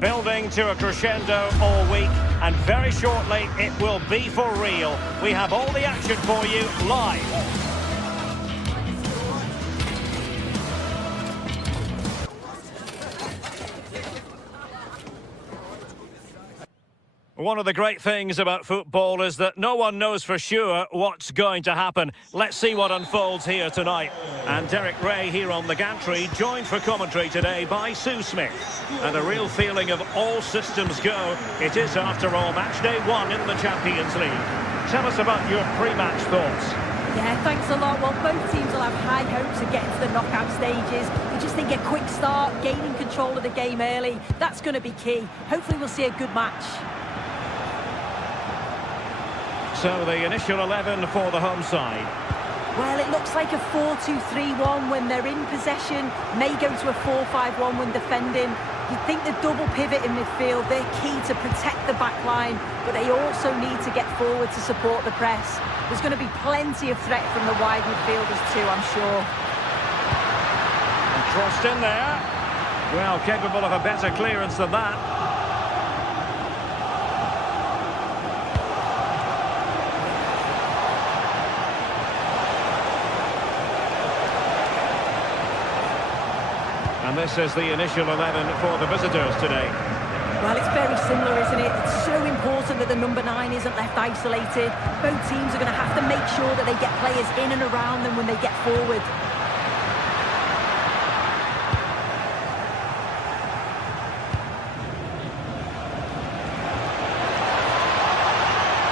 Building to a crescendo all week, and very shortly it will be for real. We have all the action for you live. One of the great things about football is that no one knows for sure what's going to happen. Let's see what unfolds here tonight. And Derek Ray here on the gantry, joined for commentary today by Sue Smith. And a real feeling of all systems go. It is, after all, match day 1 in the Champions League. Tell us about your pre-match thoughts. Yeah, thanks a lot. Well, both teams will have high hopes of getting to the knockout stages. We just think a quick start, gaining control of the game early, that's going to be key. Hopefully we'll see a good match. So the initial 11 for the home side. Well, it looks like a 4-2-3-1 when they're in possession. May go to a 4-5-1 when defending. You'd think the double pivot in midfield, they're key to protect the back line, but they also need to get forward to support the press. There's going to be plenty of threat from the wide midfielders too, I'm sure. And crossed in there. Well, capable of a better clearance than that. And this is the initial 11 for the visitors today. Well, it's very similar, isn't it? It's so important that the number 9 isn't left isolated. Both teams are going to have to make sure that they get players in and around them when they get forward.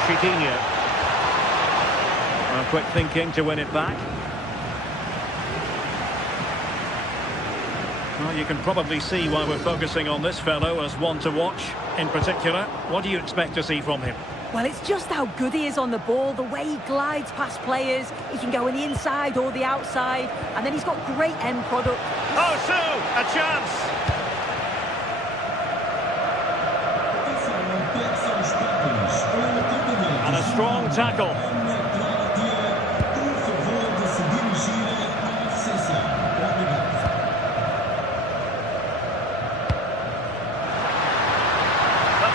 Chiquinho. Quick thinking to win it back. Well, you can probably see why we're focusing on this fellow as one to watch in particular. What do you expect to see from him? Well, it's just how good he is on the ball, the way he glides past players. He can go on the inside or the outside, and then he's got great end product. Oh, Sue, a chance! And a strong tackle.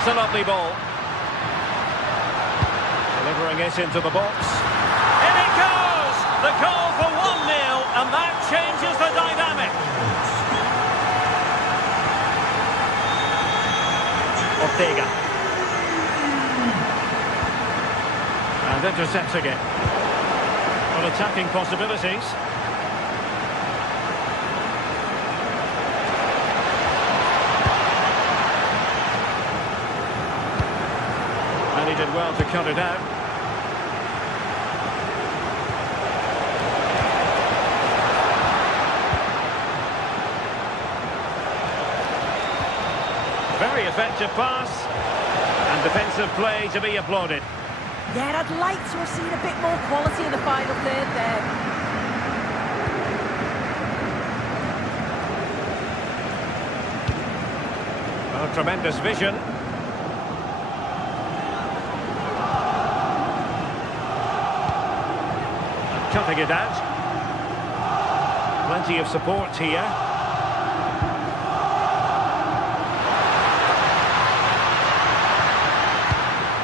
It's a lovely ball. Delivering it into the box. In it goes! The goal for 1-0, and that changes the dynamic. Ortega. And intercepting it. On attacking possibilities. And he did well to cut it out. Very effective pass. And defensive play to be applauded. Yeah, I'd like to have seen a bit more quality in the final third there. Well, tremendous vision. Cutting it out. Plenty of support here.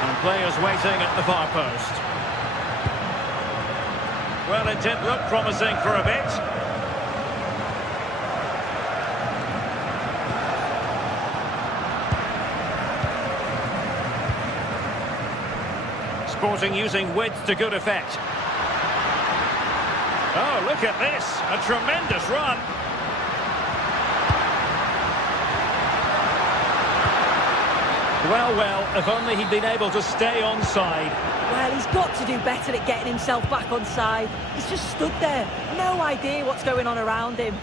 And players waiting at the far post. Well, it did look promising for a bit. Sporting using width to good effect. Oh, look at this. A tremendous run. Well, if only he'd been able to stay onside. Well, he's got to do better at getting himself back onside. He's just stood there. No idea what's going on around him.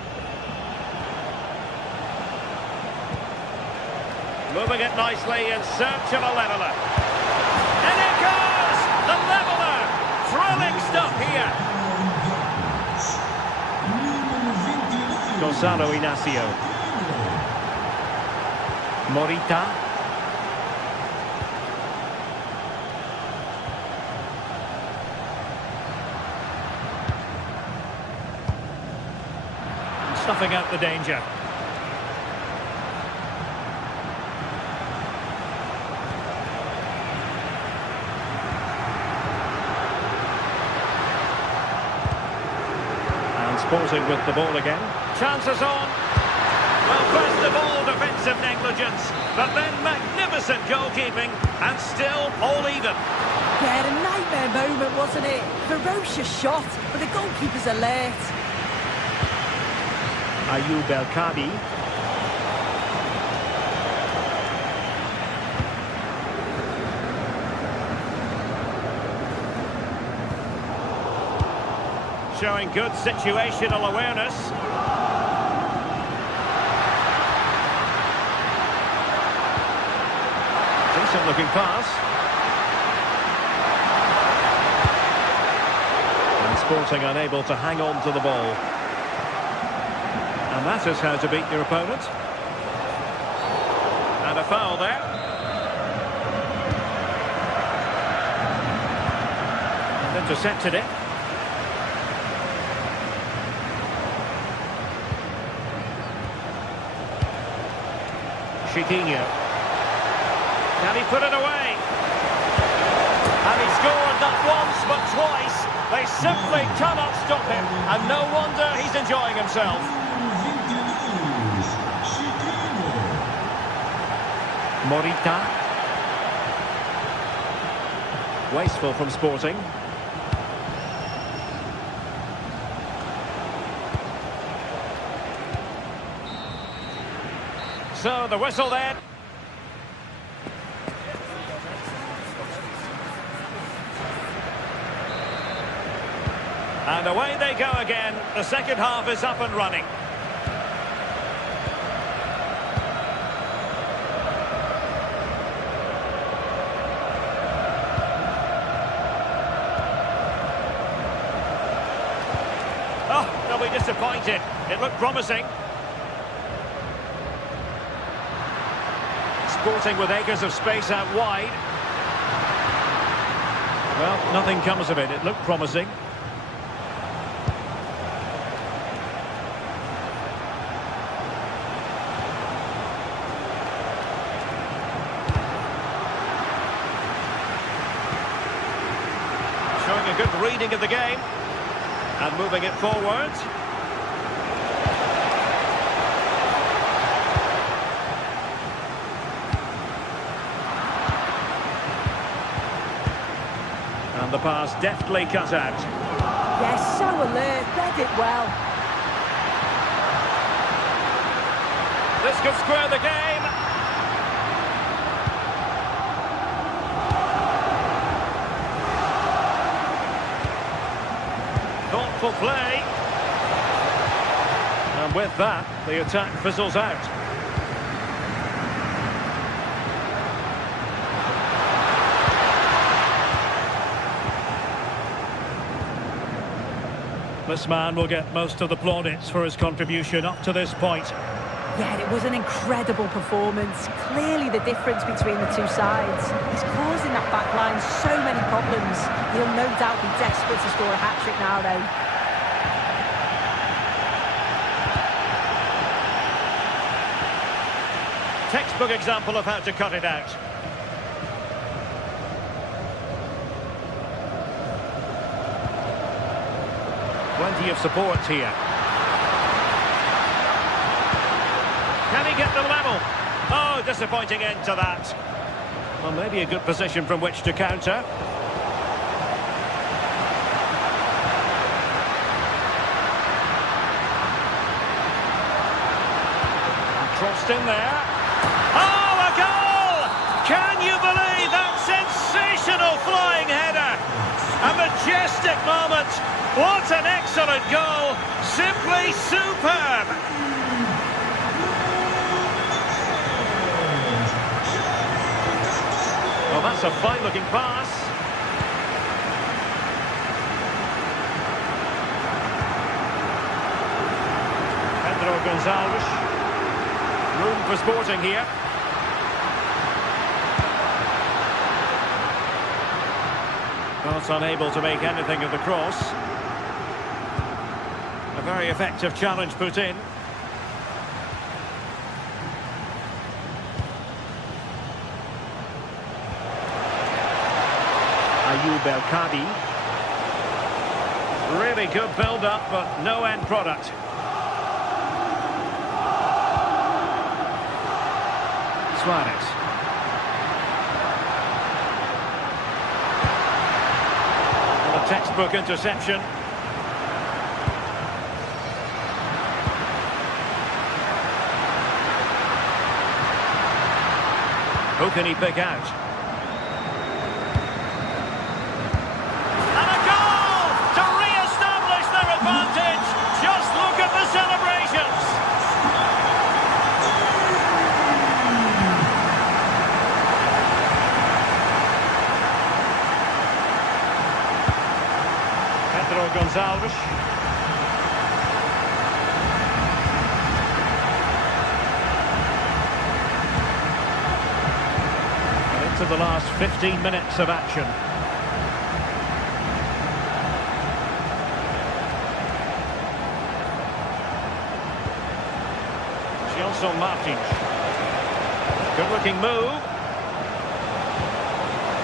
Moving it nicely in search of a leveller. And it goes! The leveller! Thrilling stuff here. Gonzalo Inacio. Morita. Stuffing out the danger. Sporting with the ball again. Chances on. Well, first of all, defensive negligence, but then magnificent goalkeeping, and still all even. Yeah, a nightmare moment, wasn't it? Ferocious shot, but the goalkeeper's alert. Ayoub El-Kadi. Showing good situational awareness. Decent looking pass. And Sporting unable to hang on to the ball. And that is how to beat your opponent. And a foul there. And intercepted it. Chiquinho. Can he put it away? And he scored not once but twice. They simply cannot stop him, and no wonder he's enjoying himself. Morita. Wasteful from Sporting. So the whistle then. And away they go again. The second half is up and running. Oh, they'll be disappointed. It looked promising. Sporting with acres of space out wide. Well, nothing comes of it. It looked promising. Showing a good reading of the game. And moving it forward. And the pass deftly cut out. Yes, so alert, read it well. This could square the game. Thoughtful play. And with that, the attack fizzles out. This man will get most of the plaudits for his contribution up to this point. Yeah, it was an incredible performance. Clearly the difference between the two sides. He's causing that back line so many problems. He'll no doubt be desperate to score a hat-trick now, though. Textbook example of how to cut it out. Plenty of support here. Can he get the level? Oh, disappointing end to that. Well, maybe a good position from which to counter. Crossed in there. Oh, a goal! Can you believe that sensational flying header? A majestic moment. What an excellent goal. Simply superb. Well, that's a fine-looking pass. Pedro Gonzalez. Room for Sporting here. Not unable to make anything of the cross. A very effective challenge put in. Ayoub El-Kadi. Really good build-up, but no end product. Suarez. Well, a textbook interception. Who can he pick out? And a goal to re-establish their advantage. Just look at the celebrations. Pedro Gonçalves. To the last 15 minutes of action. Gelson Martins. Good looking move.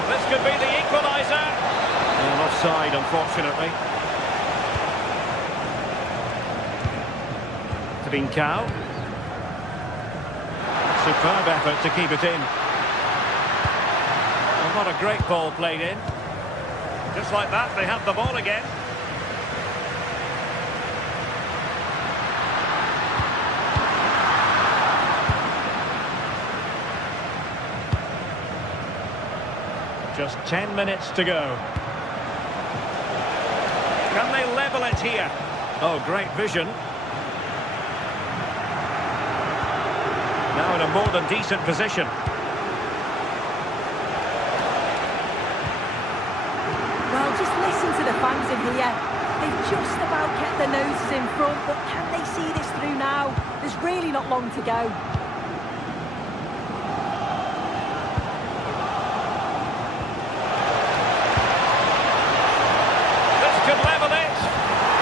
This could be the equaliser. And offside, unfortunately. Trincao. Superb effort to keep it in. Not a great ball played in. Just like that, they have the ball again. Just 10 minutes to go. Can they level it here? Oh, great vision. Now in a more than decent position. To the fans in here, they've just about kept their noses in front, but can they see this through now? There's really not long to go. This could level it,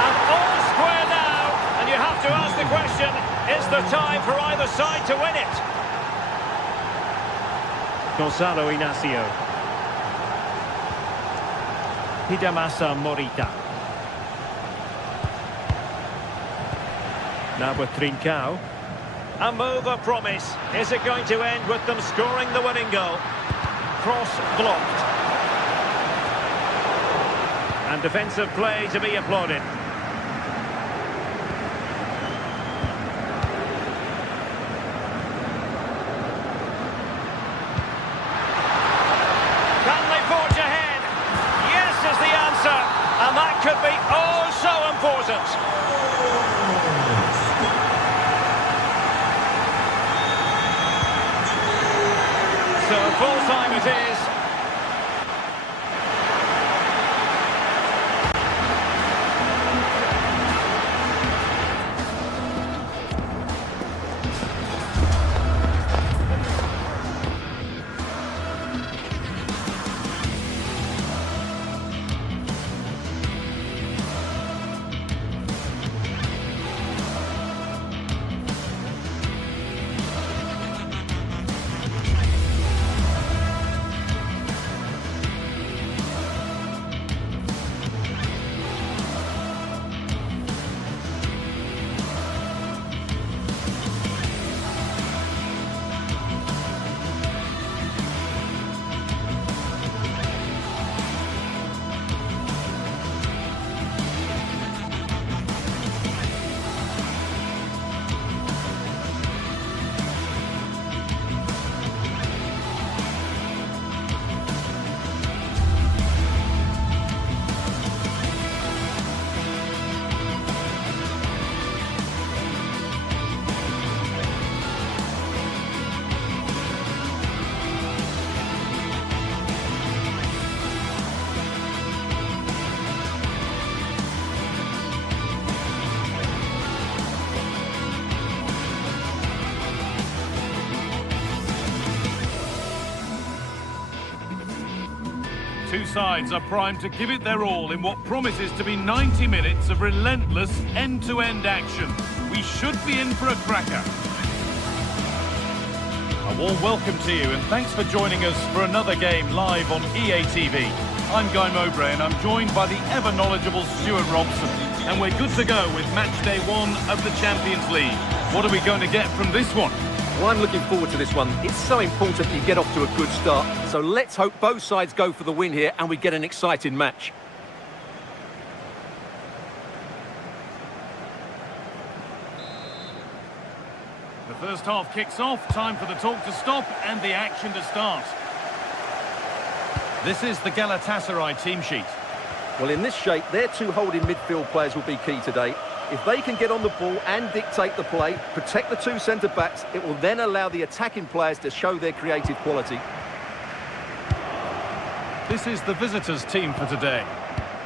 and all square now, and you have to ask the question, is there time for either side to win it? Gonzalo Inacio. Hidemasa Morita. Now with Trincao. A move of promise. Is it going to end with them scoring the winning goal? Cross blocked. And defensive play to be applauded. And that could be oh so important. So full time it is. Two sides are primed to give it their all in what promises to be 90 minutes of relentless end-to-end action. We should be in for a cracker. A warm welcome to you and thanks for joining us for another game live on EA TV. I'm Guy Mowbray and I'm joined by the ever-knowledgeable Stuart Robson. And we're good to go with match day 1 of the Champions League. What are we going to get from this one? Well, I'm looking forward to this one. It's so important you get off to a good start. So let's hope both sides go for the win here and we get an exciting match. The first half kicks off, time for the talk to stop and the action to start. This is the Galatasaray team sheet. Well, in this shape, their two holding midfield players will be key today. If they can get on the ball and dictate the play, protect the two centre-backs, it will then allow the attacking players to show their creative quality. This is the visitors' team for today.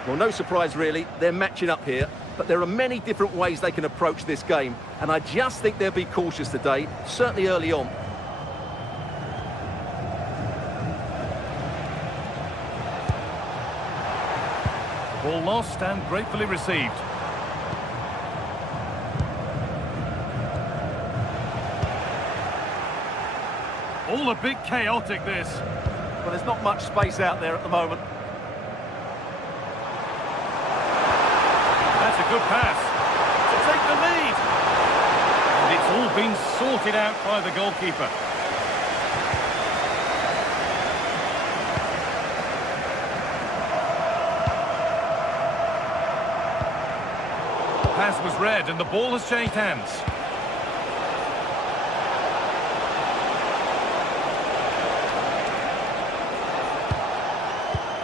Well, no surprise really, they're matching up here, but there are many different ways they can approach this game, and I just think they'll be cautious today, certainly early on. Ball lost and gratefully received. All a bit chaotic, this. Well, there's not much space out there at the moment. That's a good pass to take the lead. And it's all been sorted out by the goalkeeper. The pass was read and the ball has changed hands.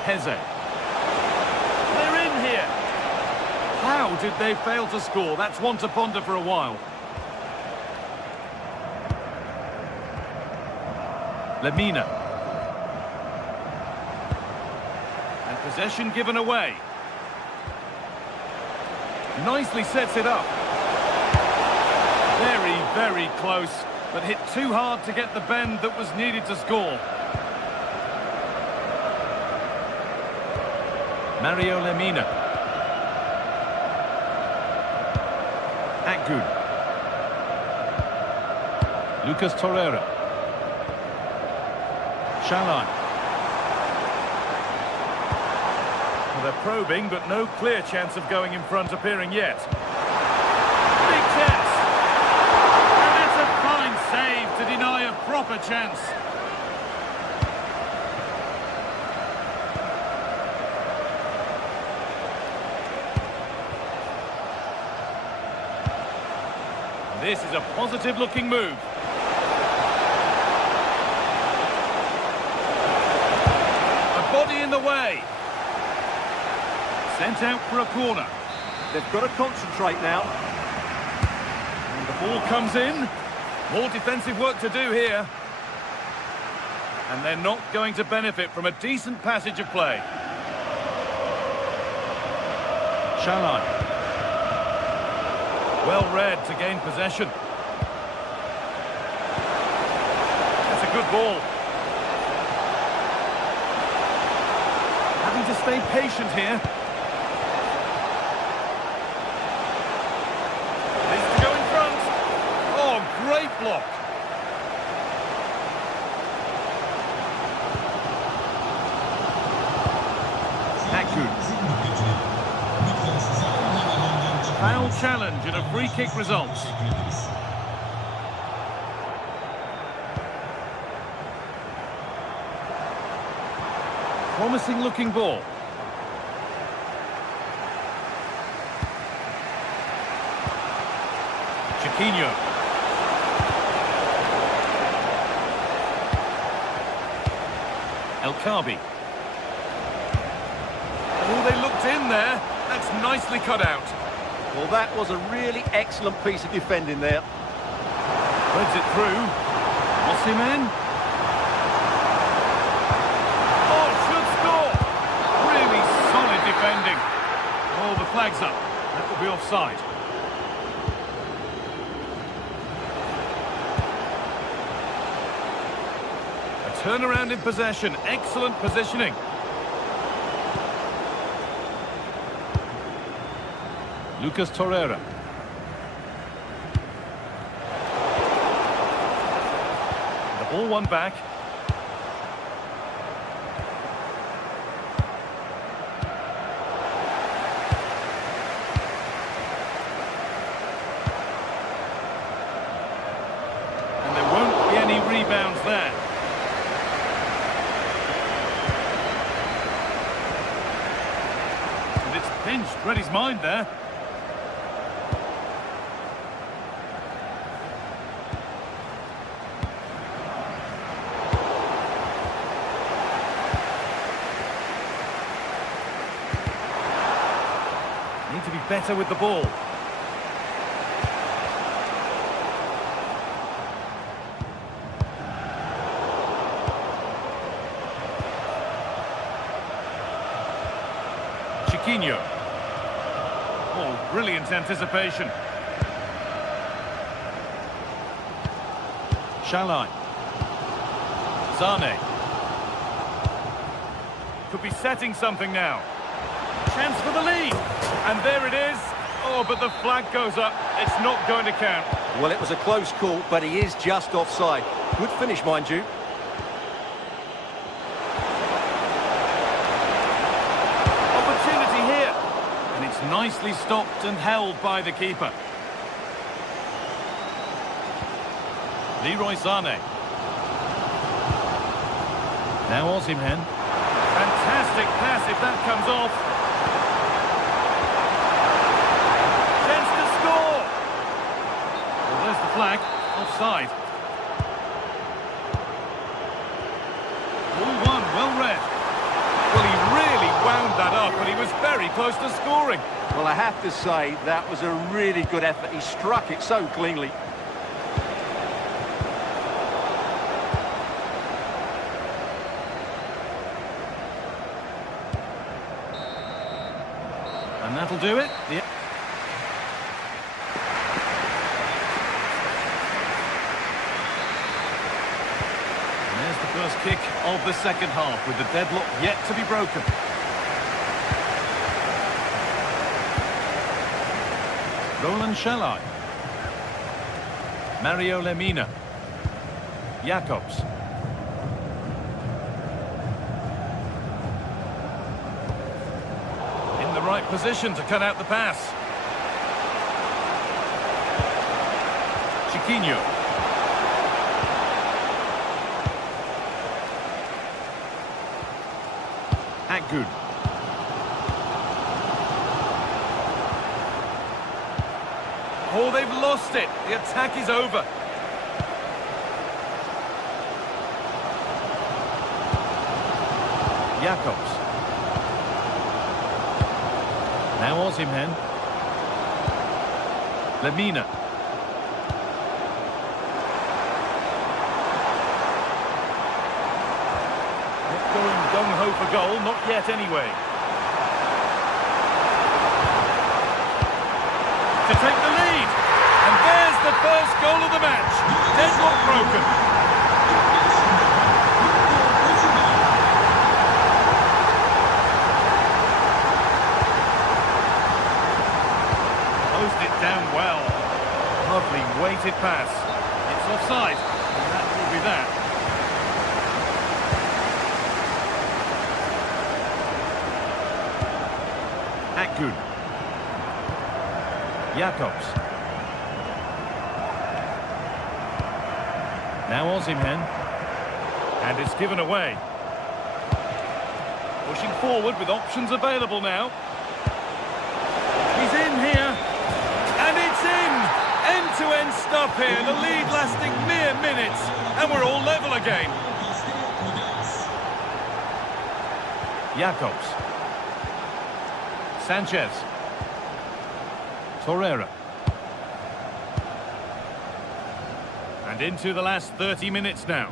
Heze. They're in here. How did they fail to score? That's one to ponder for a while. Lemina. And possession given away. Nicely sets it up. Very, very close, but hit too hard to get the bend that was needed to score. Mario Lemina. Akgün. Lucas Torreira. Shalai. Well, they're probing, but no clear chance of going in front appearing yet. Big chance! And that's a fine save to deny a proper chance. This is a positive-looking move. A body in the way. Sent out for a corner. They've got to concentrate now. And the ball comes in. More defensive work to do here. And they're not going to benefit from a decent passage of play. Shalai. Well read to gain possession. That's a good ball. Having to stay patient here. Needs to go in front. Oh, great block. Akgün. Foul challenge and a free kick results. Promising looking ball. Chiquinho. El Kaabi. Oh, they looked in there. That's nicely cut out. Well, that was a really excellent piece of defending there. Threads it through. Osimhen. Oh, should score. Really solid defending. Oh, the flag's up. That will be offside. A turnaround in possession. Excellent positioning. Lucas Torreira. The ball won back. Pinch read his mind there. Need to be better with the ball. Chiquinho. Oh, brilliant anticipation. Shalai. Zane. Could be setting something now. Chance for the lead. And there it is. Oh, but the flag goes up. It's not going to count. Well, it was a close call, but he is just offside. Good finish, mind you. Opportunity here. And it's nicely stopped and held by the keeper. Leroy Sané. Now Osimhen. Fantastic pass if that comes off. Chance to score. Well, there's the flag. Offside. Ball one, well read. Well, he really wound that up, and he was very close to scoring. Well, I have to say, that was a really good effort. He struck it so cleanly. And that'll do it. And there's the first kick of the second half, with the deadlock yet to be broken. Roland Shalai. Mario Lemina. Jacobs. In the right position to cut out the pass. Chiquinho. Akgün. Oh, they've lost it. The attack is over. Jacobs. Now Osimhen. Lemina. Not going gung-ho for goal, not yet anyway. To take the lead. And there's the first goal of the match. Deadlock broken. Closed it down well. Lovely weighted pass. It's offside. And that will be that. Akgün. Jacobs. Now Osimhen. And it's given away. Pushing forward with options available now. He's in here. And it's in! End-to-end stuff here. The lead lasting mere minutes. And we're all level again. Jacobs. Sanchez. Torreira. And into the last 30 minutes now.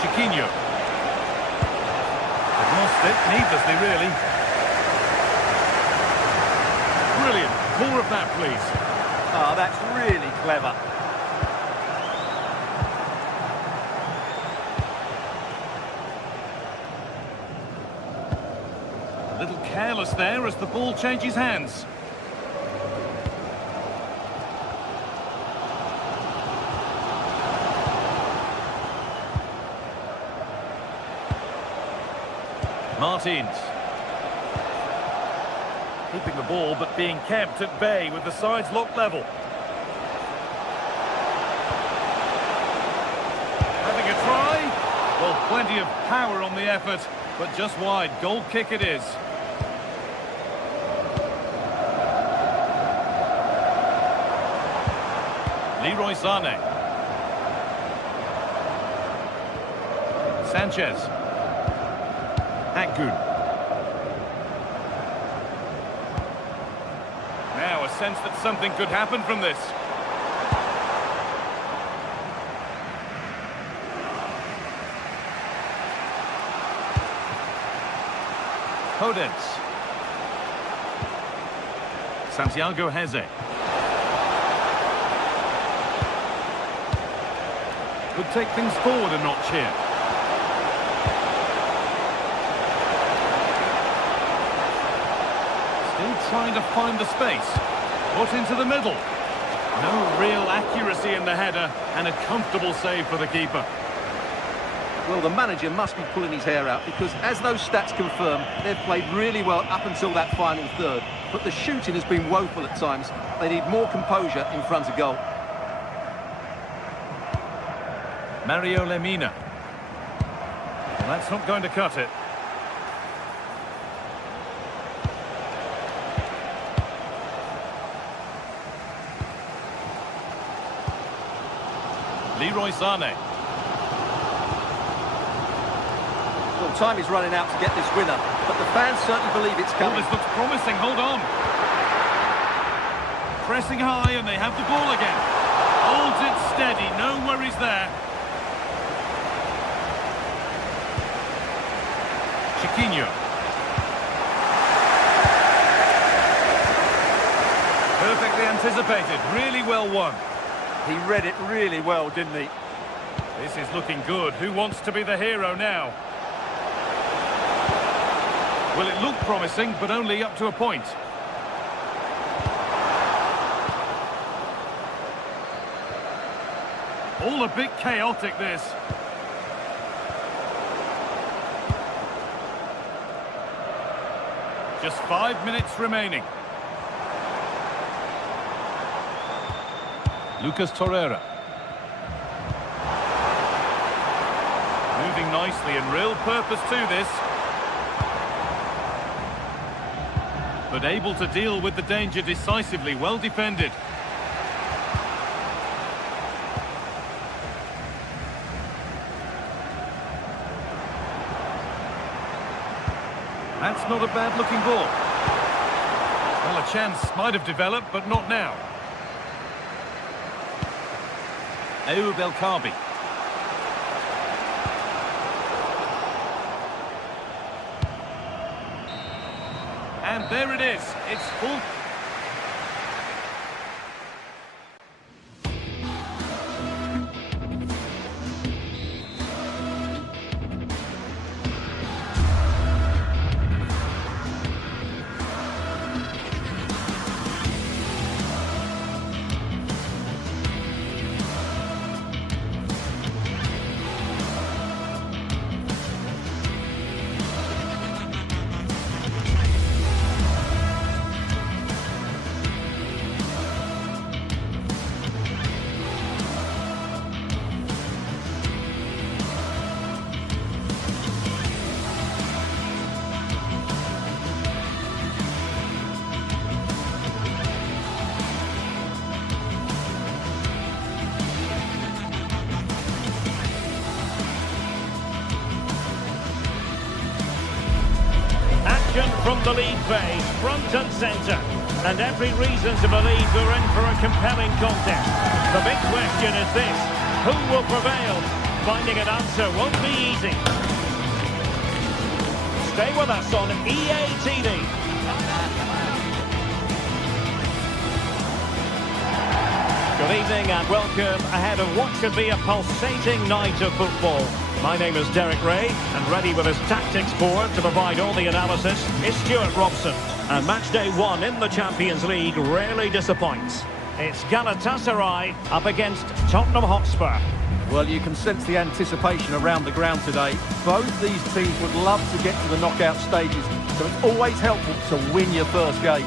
Chiquinho. They've lost it, needlessly really. Brilliant. More of that, please. Oh, that's really clever. A little careless there as the ball changes hands. Martins. ball, but being kept at bay with the sides locked level. Having a try. Well, plenty of power on the effort, but just wide. Goal kick it is. Leroy Sané. Sanchez. Akgun. Now a sense that something could happen from this. Podence. Santiago Heze. Could take things forward a notch here. Still trying to find the space. Put into the middle. No real accuracy in the header, and a comfortable save for the keeper. Well, the manager must be pulling his hair out because, as those stats confirm, they've played really well up until that final third. But the shooting has been woeful at times. They need more composure in front of goal. Mario Lemina. Well, that's not going to cut it. Leroy Sané. Well, time is running out to get this winner, but the fans certainly believe it's Oh, coming. this looks promising. Hold on. Pressing high, and they have the ball again. Holds it steady. No worries there. Chiquinho. Perfectly anticipated. Really well won. He read it really well, didn't he? This is looking good. Who wants to be the hero now? Well, it looked promising, but only up to a point. All a bit chaotic, this. Just 5 minutes remaining. Lucas Torreira. Moving nicely and real purpose to this. But able to deal with the danger decisively, well defended. That's not a bad looking ball. Well, a chance might have developed, but not now. Ayoub El Kaabi. And there it is. It's full. From the lead phase, front and centre, and every reason to believe we're in for a compelling contest. The big question is this: who will prevail? Finding an answer won't be easy. Stay with us on EA TV. Good evening and welcome ahead of what should be a pulsating night of football. My name is Derek Ray, and ready with his tactics board to provide all the analysis is Stuart Robson. And match day one in the Champions League rarely disappoints. It's Galatasaray up against Tottenham Hotspur. Well, you can sense the anticipation around the ground today. Both these teams would love to get to the knockout stages, so it's always helpful to win your first game.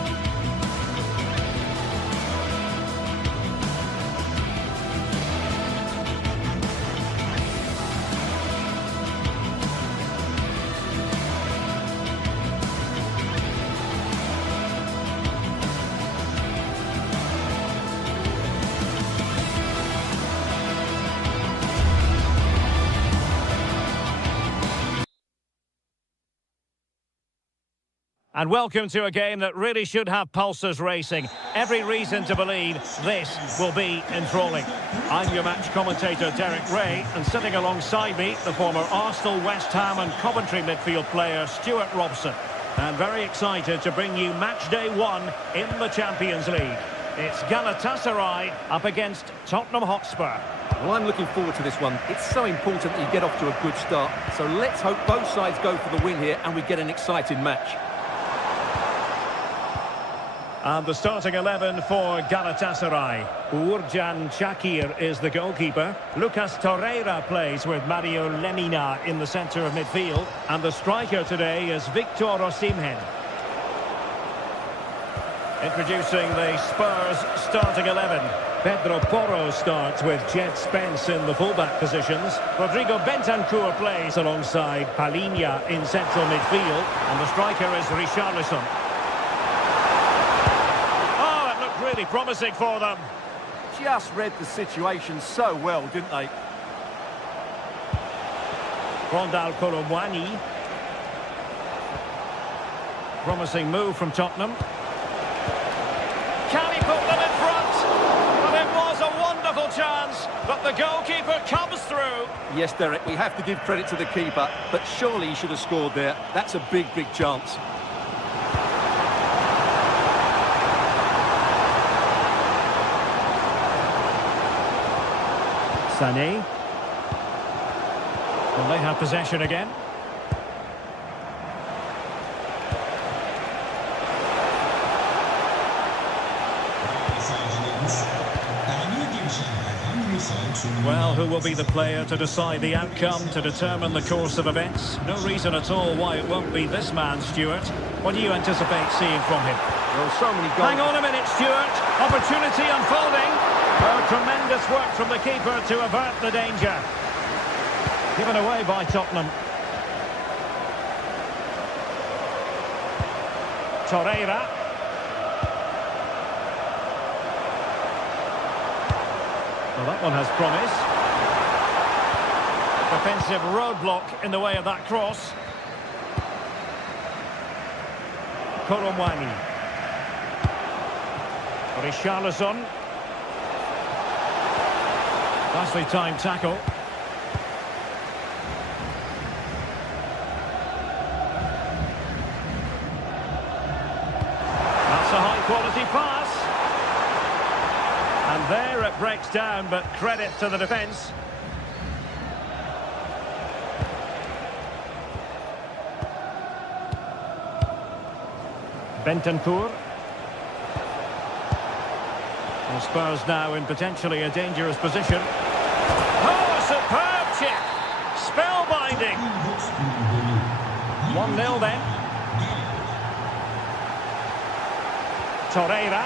And welcome to a game that really should have pulses racing. Every reason to believe this will be enthralling. I'm your match commentator, Derek Ray, and sitting alongside me, the former Arsenal, West Ham and Coventry midfield player, Stuart Robson. And very excited to bring you match day 1 in the Champions League. It's Galatasaray up against Tottenham Hotspur. Well, I'm looking forward to this one. It's so important that you get off to a good start. So let's hope both sides go for the win here and we get an exciting match. And the starting 11 for Galatasaray. Uğurcan Çakır is the goalkeeper. Lucas Torreira plays with Mario Lemina in the centre of midfield. And the striker today is Victor Osimhen. Introducing the Spurs starting 11. Pedro Porro starts with Jed Spence in the fullback positions. Rodrigo Bentancur plays alongside Palhinha in central midfield. And the striker is Richarlison. Really promising for them. Just read the situation so well, didn't they? Rondal Colomwani. Promising move from Tottenham. Can he put them in front? Well, it was a wonderful chance, but the goalkeeper comes through. Yes, Derek, we have to give credit to the keeper, but surely he should have scored there. That's a big, big chance. Sané. Well, they have possession again. Well, who will be the player to decide the outcome, to determine the course of events? No reason at all why it won't be this man, Stuart. What do you anticipate seeing from him? Well, so many goals. Hang on a minute, Stuart. Opportunity unfolding. Oh, tremendous work from the keeper to avert the danger. Given away by Tottenham. Torreira. Well, that one has promise. Defensive roadblock in the way of that cross. Colomwani. Richarlison. Nicely timed tackle. That's a high-quality pass. And there it breaks down, but credit to the defence. Bentancur. Well, Spurs now in potentially a dangerous position. Oh, superb chip! Spellbinding! 1-0 then. Torreira.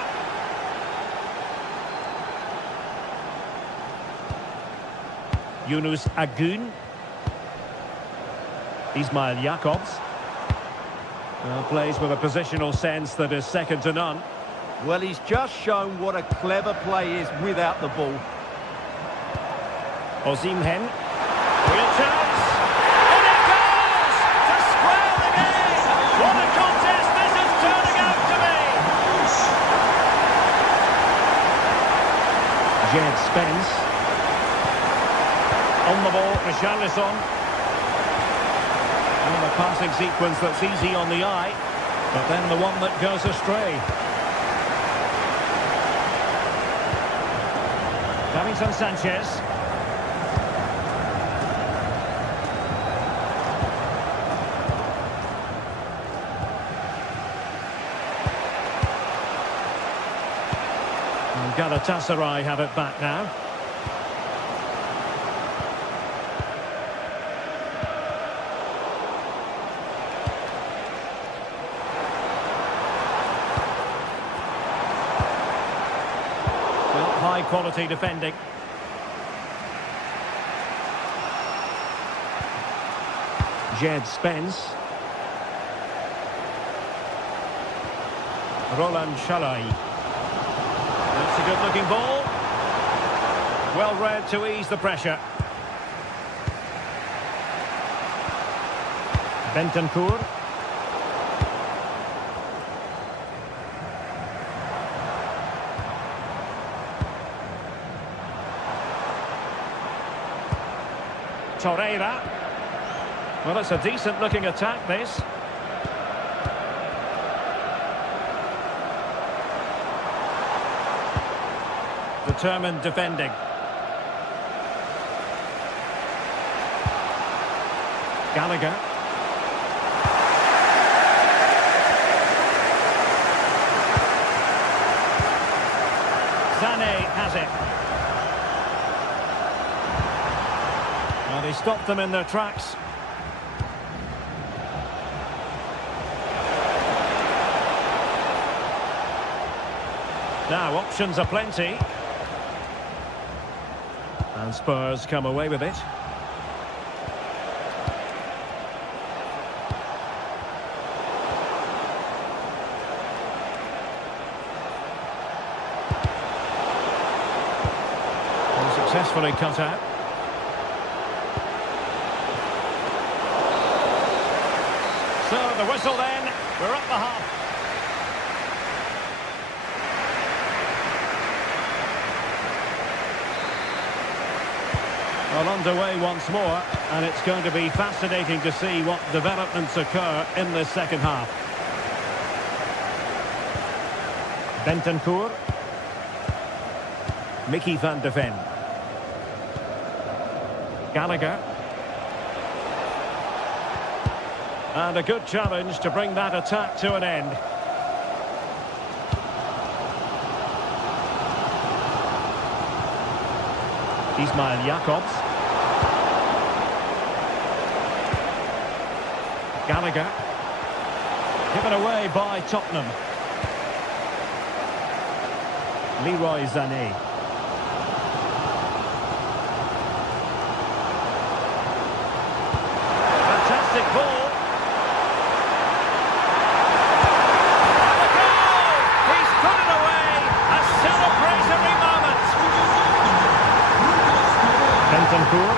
Yunus Agun. Ismail Jakobs. Well, plays with a positional sense that is second to none. Well, he's just shown what a clever play is without the ball. Osimhen. Real chance. And it goes! To square the game! What a contest this is turning out to be! Jed Spence. On the ball, Richarlison. And a passing sequence that's easy on the eye, but then the one that goes astray. Davinson Sanchez. And Galatasaray have it back now. High quality defending. Jed Spence. Roland Shalai. That's a good looking ball. Well read to ease the pressure. Bentancur. Torreira. Well, it's a decent-looking attack, this. Determined defending. Gallagher. Sané has it. Well, they stopped them in their tracks. Now, options are plenty. And Spurs come away with it. And successfully cut out. So the whistle then, we're up the half. Well, underway once more, and it's going to be fascinating to see what developments occur in this second half. Bentancur. Mickey van de Ven. Gallagher. And a good challenge to bring that attack to an end. Ismail Jakobs. Gallagher. Given away by Tottenham. Leroy Sané. Fantastic ball. And a goal! He's put it away. A celebratory moment. Bentancur.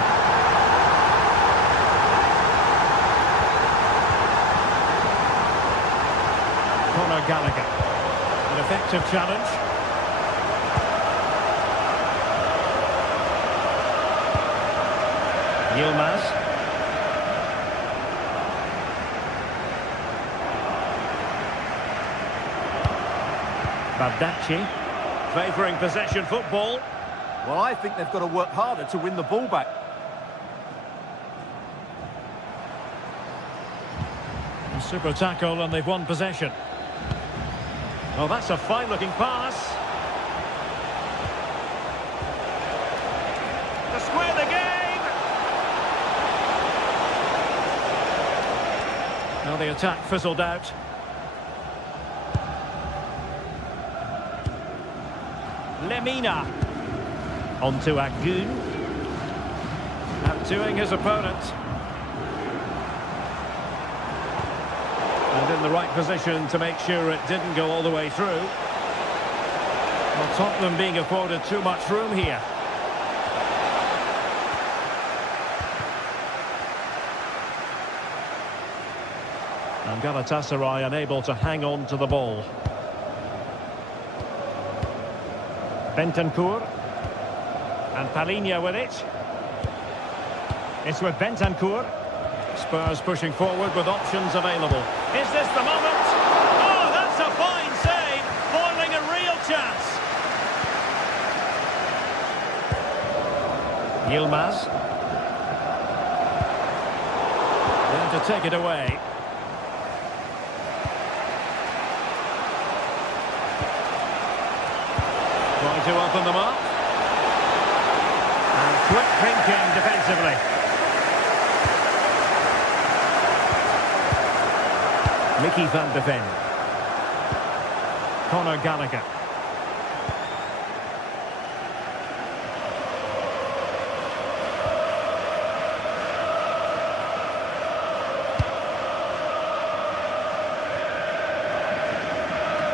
Gallagher. An effective challenge. Yilmaz. Bardacci. Favouring possession football. Well, I think they've got to work harder to win the ball back. A super tackle and they've won possession. Oh, that's a fine-looking pass. To square the game. Now the attack fizzled out. Lemina. On to Agun. Outdoing his opponent. And in the right position to make sure it didn't go all the way through. Well, Tottenham being afforded too much room here. And Galatasaray unable to hang on to the ball. Bentancur. And Palhinha with it. It's with Bentancur. Spurs pushing forward with options available. Is this the moment? Oh, that's a fine save, foiling a real chance. Yilmaz. Then to take it away. Trying to open them up. And quick thinking defensively. Mickey van de Ven. Conor Gallagher.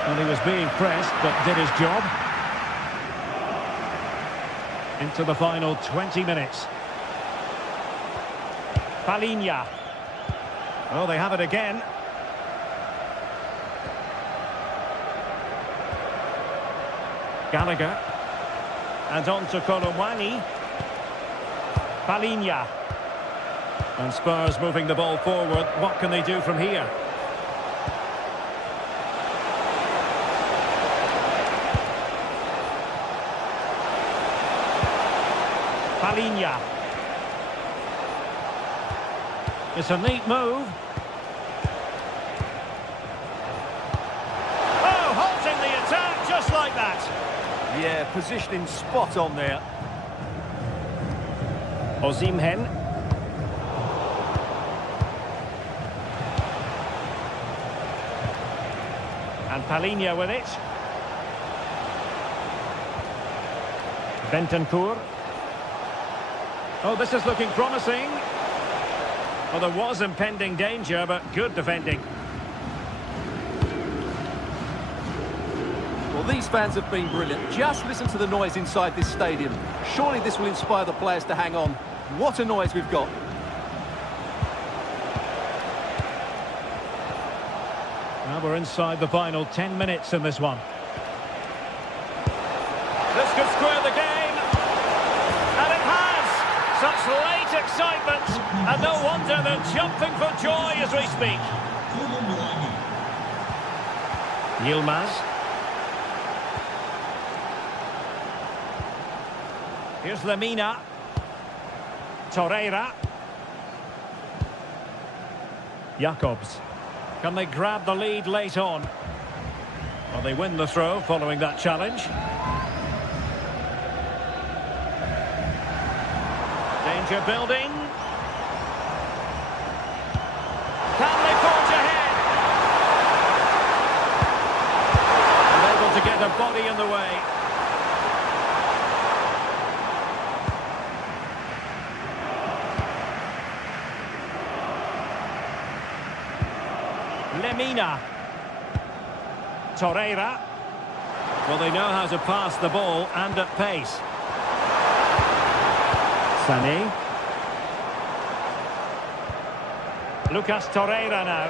Well, he was being pressed, but did his job. Into the final 20 minutes. Palhinha. Oh, they have it again. Gallagher. And on to Kolomwani. Palhinha. And Spurs moving the ball forward. What can they do from here? Palinha. It's a neat move. Oh, halting the attack just like that. Yeah, positioning spot on there. Osimhen. And Palinha with it. Bentancur. Oh, this is looking promising. Well, there was impending danger, but good defending. Well, these fans have been brilliant. Just listen to the noise inside this stadium. Surely this will inspire the players to hang on. What a noise we've got. Now we're inside the final 10 minutes in this one. This could square the game. And it has. Such late excitement. And no wonder they're jumping for joy as we speak. Yilmaz. Here's Lemina. Torreira. Jacobs. Can they grab the lead late on? Well, they win the throw following that challenge. Danger building. Can they forge ahead? Unable to get a body in the way. Lemina. Torreira. Well, they know how to pass the ball and at pace. Sané. Lucas Torreira now.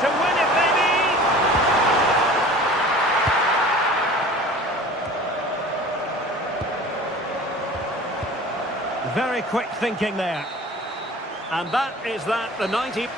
To win it, baby! Very quick thinking there. And that is that, the 90...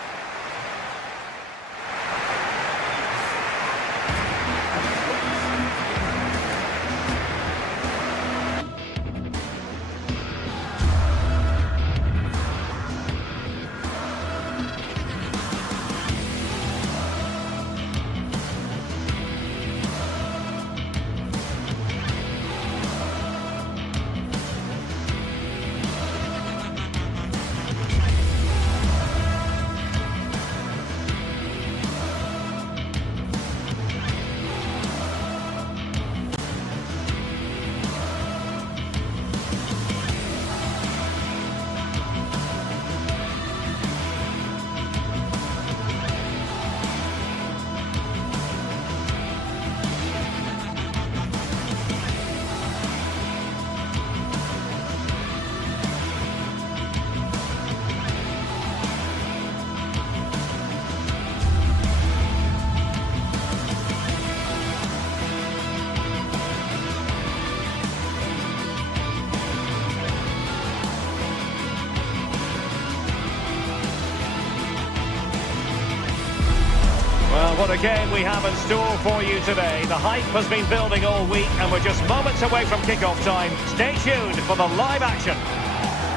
Well, what a game we have in store for you today. The hype has been building all week and we're just moments away from kick-off time. Stay tuned for the live action.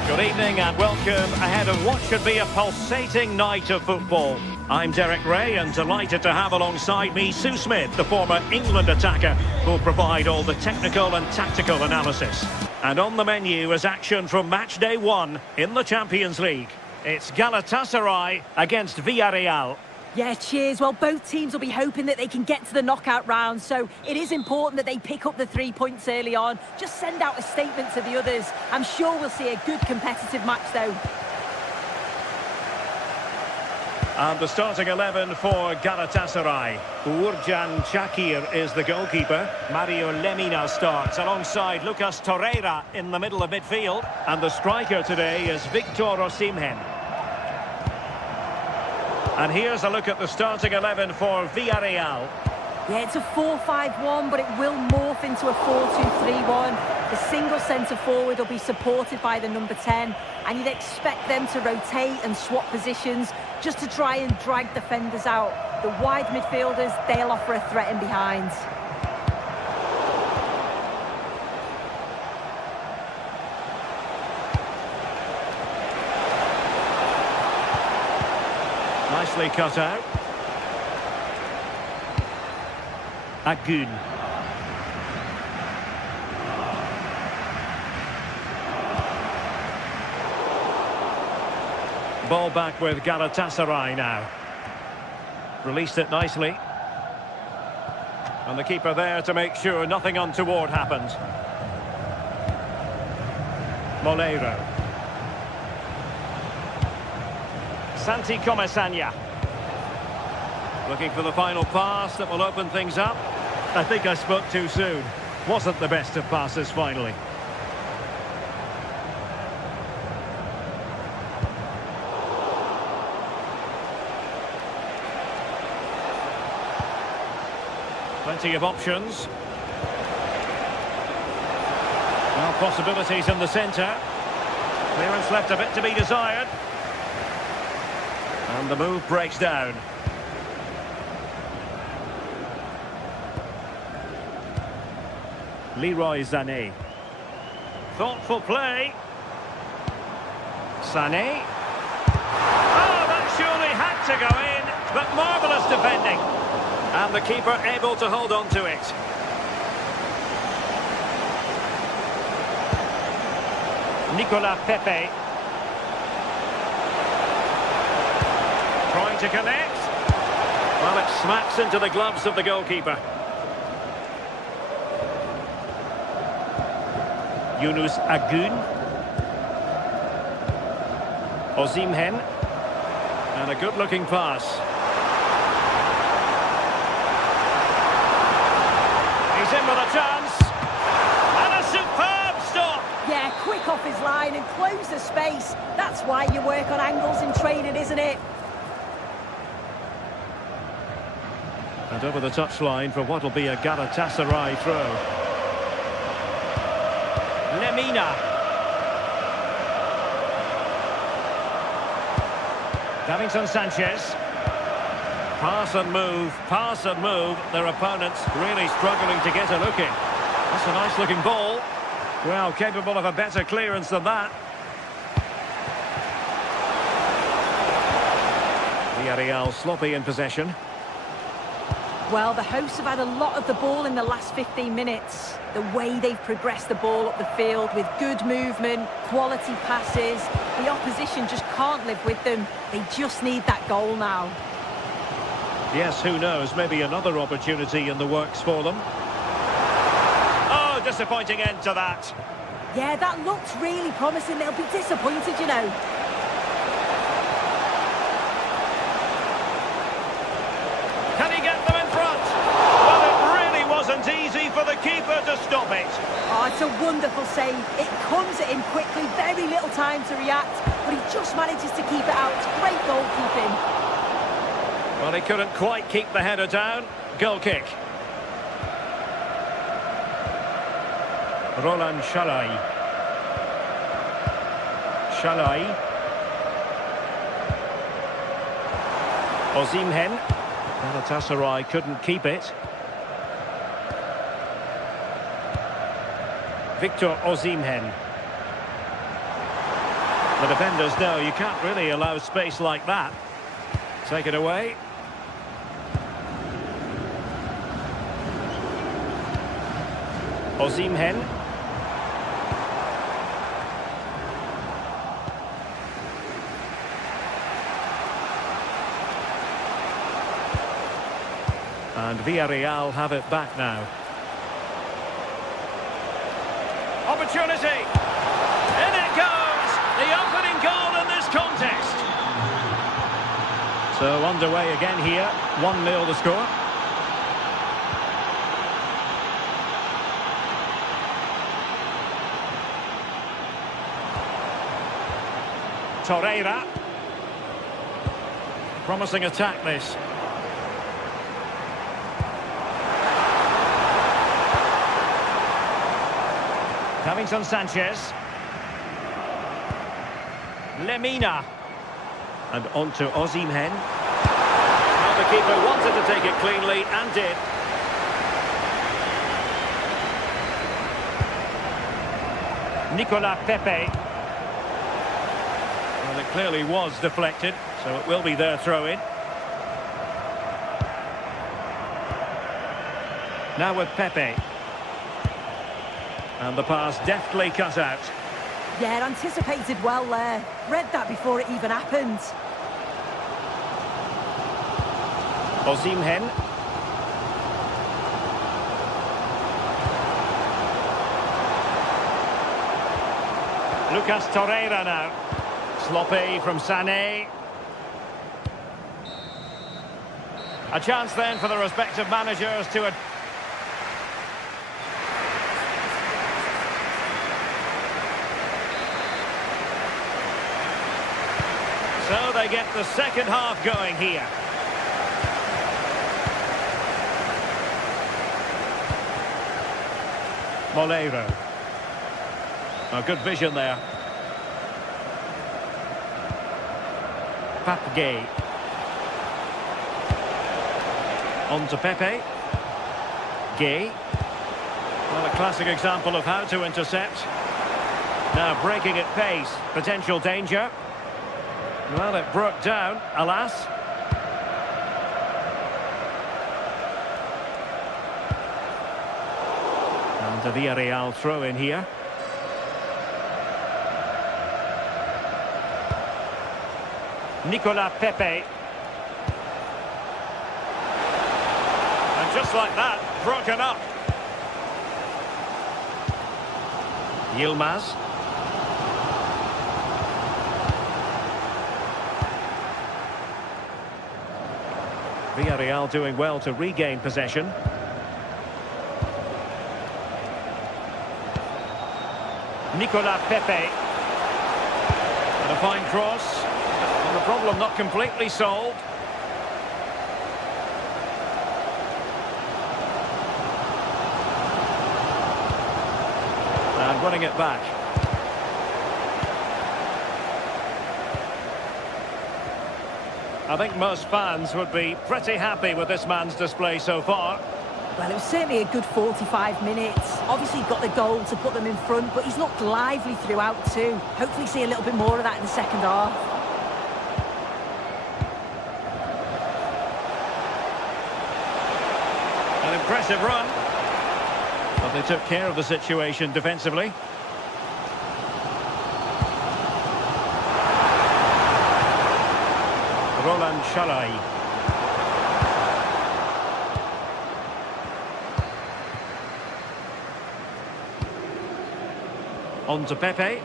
Good evening and welcome ahead of what should be a pulsating night of football. I'm Derek Ray and delighted to have alongside me Sue Smith, the former England attacker, who'll provide all the technical and tactical analysis. And on the menu is action from match day 1 in the Champions League. It's Galatasaray against Villarreal. Yeah, cheers. Well, both teams will be hoping that they can get to the knockout round, so it is important that they pick up the 3 points early on. Just send out a statement to the others. I'm sure we'll see a good competitive match, though. And the starting 11 for Galatasaray. Uğurcan Çakır is the goalkeeper. Mario Lemina starts alongside Lucas Torreira in the middle of midfield. And the striker today is Victor Osimhen. And here's a look at the starting 11 for Villarreal. Yeah, it's a 4-5-1, but it will morph into a 4-2-3-1. The single centre-forward will be supported by the number 10, and you'd expect them to rotate and swap positions just to try and drag defenders out. The wide midfielders, they'll offer a threat in behind. Nicely cut out. Agun. Ball back with Galatasaray now. Released it nicely. And the keeper there to make sure nothing untoward happened. Moleiro. Santi Comesaña. Looking for the final pass that will open things up. I think I spoke too soon. Wasn't the best of passes finally. Plenty of options. Well, possibilities in the centre. Clearance left a bit to be desired. And the move breaks down. Leroy Sané. Thoughtful play. Sané. Oh, that surely had to go in, but marvellous defending. And the keeper able to hold on to it. Nicolas Pepe. Trying to connect. Well, it smacks into the gloves of the goalkeeper. Yunus Agun. Osimhen. And a good-looking pass. He's in with a chance. And a superb stop. Yeah, quick off his line and close the space. That's why you work on angles in training, isn't it? And over the touchline for what will be a Galatasaray throw. Lemina. Davinson Sanchez. Pass and move, pass and move. Their opponents really struggling to get a look in. That's a nice looking ball. Well, capable of a better clearance than that. Villarreal sloppy in possession. Well, the hosts have had a lot of the ball in the last 15 minutes. The way they've progressed the ball up the field with good movement, quality passes. The opposition just can't live with them. They just need that goal now. Yes, who knows? Maybe another opportunity in the works for them. Oh, disappointing end to that. Yeah, that looked really promising. They'll be disappointed, you know. Can he get them in front? Well, it really wasn't easy for the keeper to stop it. Oh, it's a wonderful save. It comes at him quickly, very little time to react, but he just manages to keep it out. Great goalkeeping. Well, he couldn't quite keep the header down. Goal kick. Roland Shalai. Shalai. Osimhen. Galatasaray couldn't keep it. Victor Osimhen. The defenders know you can't really allow space like that. Take it away. Osimhen. And Villarreal have it back now. Opportunity! In it goes! The opening goal in this contest! So underway again here. 1-0 the score. Torreira. Promising attack this. Davinson Sanchez. Lemina. And on to Osimhen. Well, the keeper wanted to take it cleanly and did. Nicolas Pepe. Well, it clearly was deflected, so it will be their throw-in. Now with Pepe. And the pass deftly cut out. Yeah, anticipated well there. Read that before it even happened. Osimhen. Lucas Torreira now. Sloppy from Sané. A chance then for the respective managers to... So they get the second half going here. Moleiro. Oh, good vision there. Papgay. On to Pepe. Gay. Well, a classic example of how to intercept. Now breaking at pace. Potential danger. Well, it broke down, alas. And the Villarreal throw in here. Nicolas Pepe. And just like that, broken up. Yilmaz. Villarreal doing well to regain possession. Nicolas Pepe. And a fine cross. And the problem not completely solved. And winning it back. I think most fans would be pretty happy with this man's display so far. Well, it was certainly a good 45 minutes. Obviously got the goal to put them in front, but he's looked lively throughout too. Hopefully see a little bit more of that in the second half. An impressive run. But they took care of the situation defensively. Roland Shalai. On to Pepe.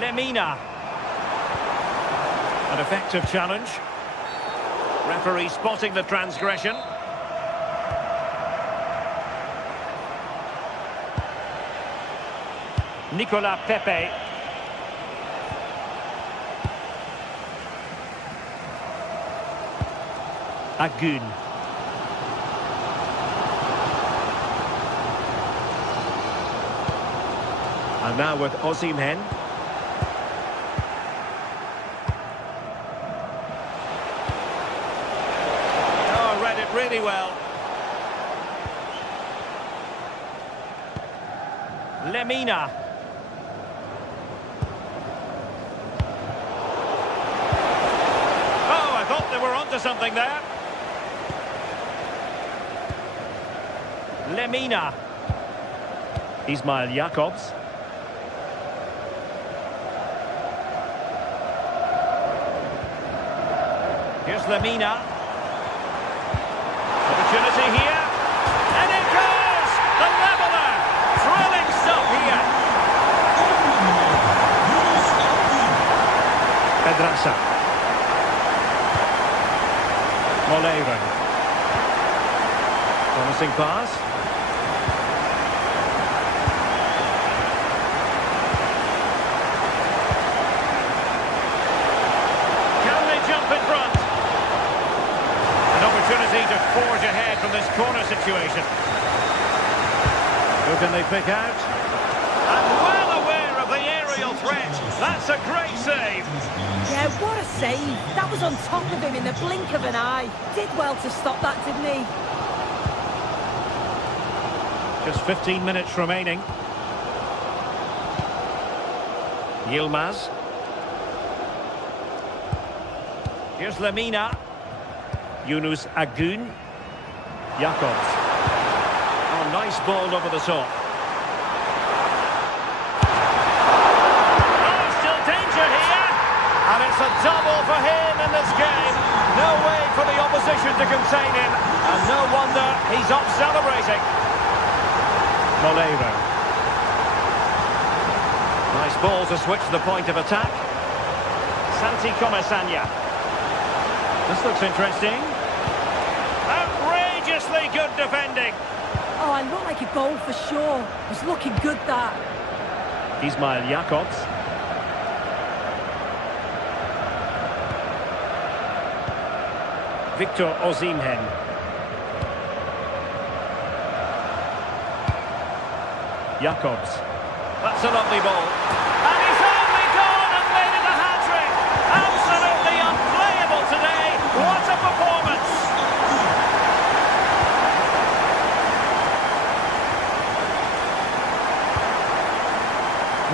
Lemina. An effective challenge. Referee spotting the transgression. Nicolas Pepe. Agun. And now with Osimhen. Oh, read it really well. Lemina. They were onto something there. Lemina. Ismail Jakobs. Here's Lemina. Opportunity here. And it goes! The leveller! Thrilling stuff here. Pedraza. Moleiro. Promising pass. Can they jump in front? to forge ahead from this corner situation. Who can they pick out? And well aware of the aerial threat. That's a great save. Yeah, what a save. That was on top of him in the blink of an eye. Did well to stop that, didn't he? Just 15 minutes remaining. Yilmaz. Here's Lemina. Yunus Agun. Jakobs. Oh, nice ball over the top. Oh, still danger here. And it's a double for him in this game. No way for the opposition to contain him. And no wonder he's up celebrating. Moleiro. Nice ball to switch the point of attack. Santi Comesaña. This looks interesting. Outrageously good defending. Oh, I look like a goal for sure. It was looking good, that. Ismail Jakobs. Victor Osimhen. Jakobs. That's a lovely ball. And he's only gone and made it a hat-trick. Absolutely unplayable today. What a performance.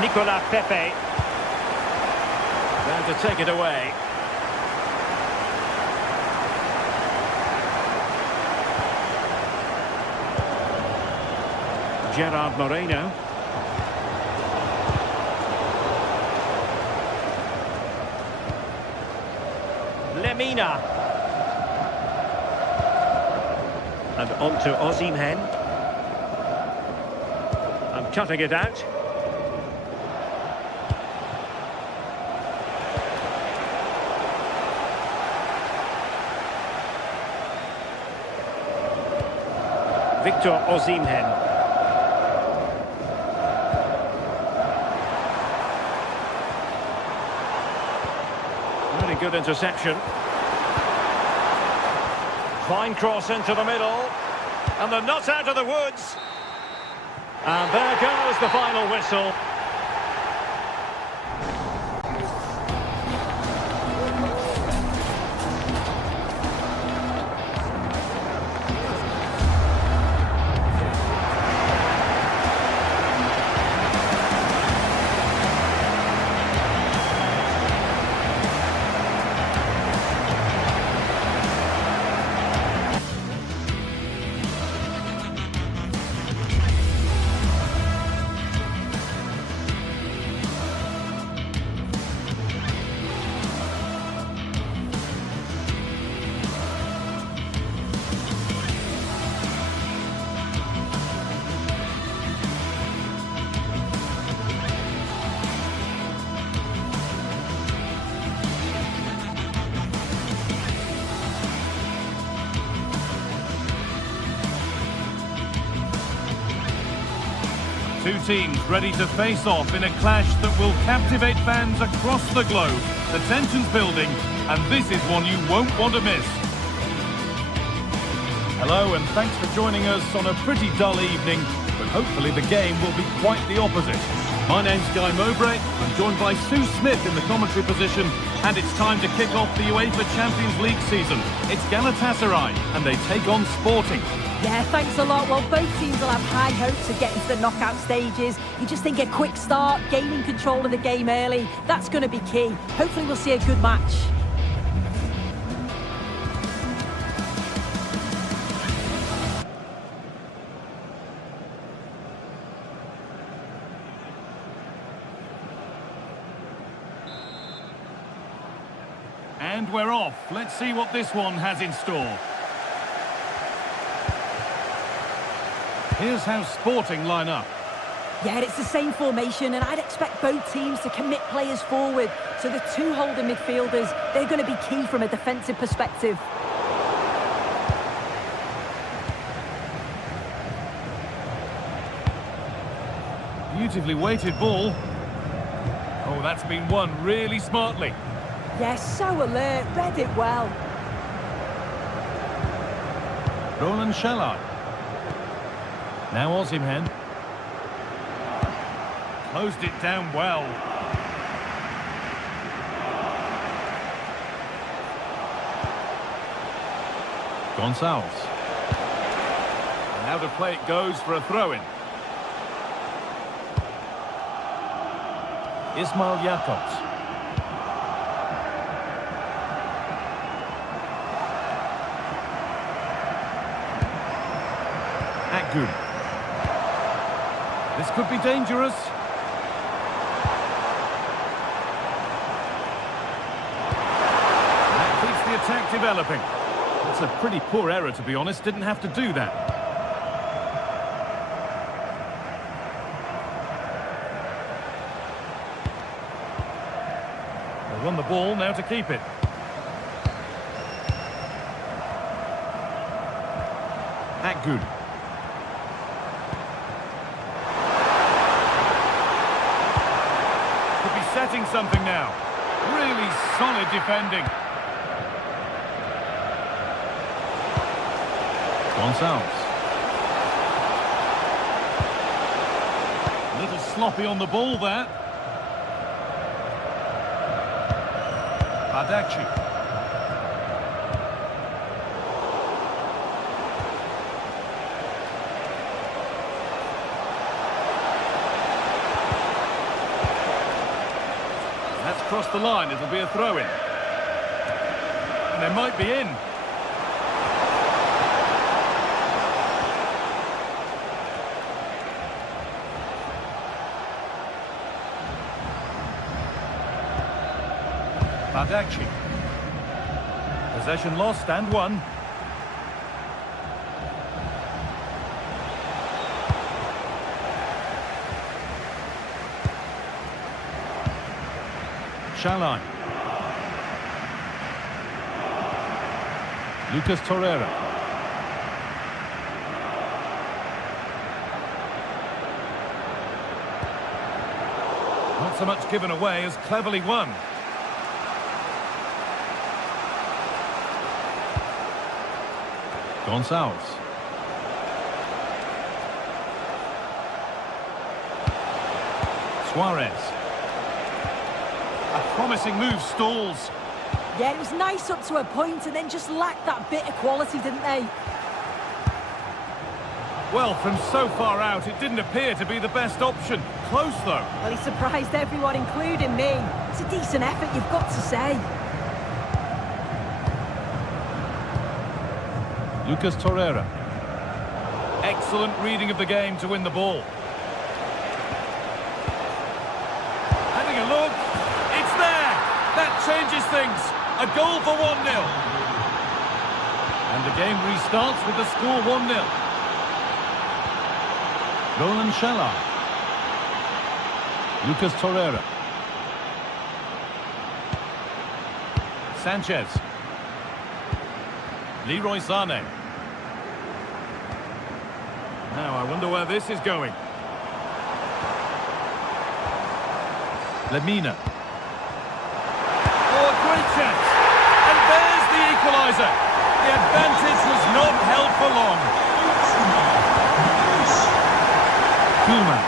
Nicolas Pepe. There to take it away. Gerard Moreno. Lemina. And on to Osimhen. And cutting it out. Victor Osimhen. Really good interception. Fine cross into the middle. And they're not out of the woods. And there goes the final whistle. Two teams ready to face off in a clash that will captivate fans across the globe. The tension's building, and this is one you won't want to miss. Hello, and thanks for joining us on a pretty dull evening, but hopefully the game will be quite the opposite. My name's Guy Mowbray. I'm joined by Sue Smith in the commentary position, and it's time to kick off the UEFA Champions League season. It's Galatasaray, and they take on Sporting. Yeah, thanks a lot. Well, both teams will have high hopes of getting to the knockout stages. You just think a quick start, gaining control of the game early, that's going to be key. Hopefully we'll see a good match. And we're off. Let's see what this one has in store. Here's how Sporting line up. Yeah, it's the same formation, and I'd expect both teams to commit players forward. So the two holding midfielders, they're going to be key from a defensive perspective. Beautifully weighted ball. Oh, that's been won really smartly. Yeah, so alert, read it well. Roland Shallard. Now Osimhen. Closed it down well. Gonçalves. And now the play it goes for a throw-in. Ismail Jakobs. Akgün. This could be dangerous. That keeps the attack developing. That's a pretty poor error, to be honest. Didn't have to do that. They won the ball, now to keep it. Akgün. Could be setting something now. Really solid defending. Gonçalves. A little sloppy on the ball there. Bardakci. That's crossed the line, it'll be a throw-in. And they might be in. Bardakci. Possession lost and won. Shallard. Lucas Torreira. Not so much given away as cleverly won. Gonçalves. Suarez. A promising move stalls. Yeah, it was nice up to a point and then just lacked that bit of quality, didn't they? Well, from so far out, it didn't appear to be the best option. Close, though. Well, he surprised everyone, including me. It's a decent effort, you've got to say. Lucas Torreira. Excellent reading of the game to win the ball. Having a look. It's there. That changes things. A goal for 1-0. And the game restarts with the score 1-0. Roland Shallard. Lucas Torreira. Sanchez. Leroy Sané. Now, I wonder where this is going. Lemina. Oh, a great chance. And there's the equaliser. The advantage was not held for long. Koeman.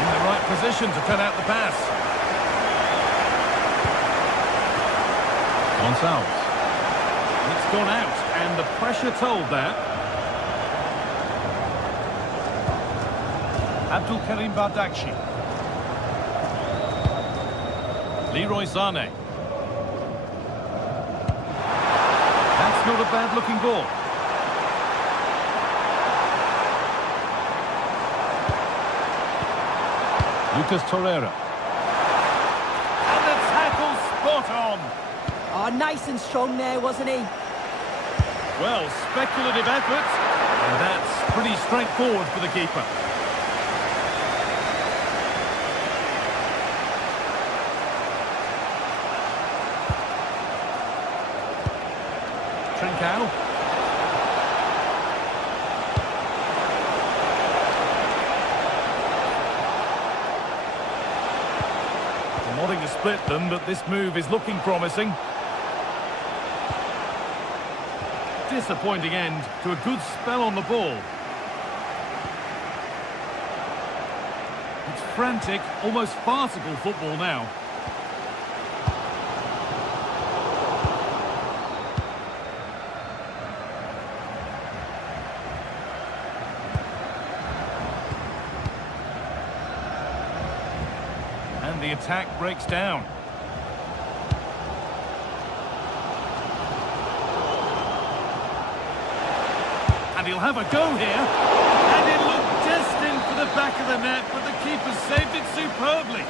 In the right position to cut out the pass. Gonçalves. It's gone out, and the pressure told there. Abdulkarim Bardakci. Leroy Sané. That's not a bad-looking ball. Lucas Torreira. And the tackle spot on. Oh, nice and strong there, wasn't he? Well, speculative effort, and that's pretty straightforward for the keeper. Trincao. Wanting to split them, but this move is looking promising. Disappointing end to a good spell on the ball. It's frantic, almost farcical football now. And the attack breaks down. And he'll have a go here. And it looked destined for the back of the net, but the keeper saved it superbly.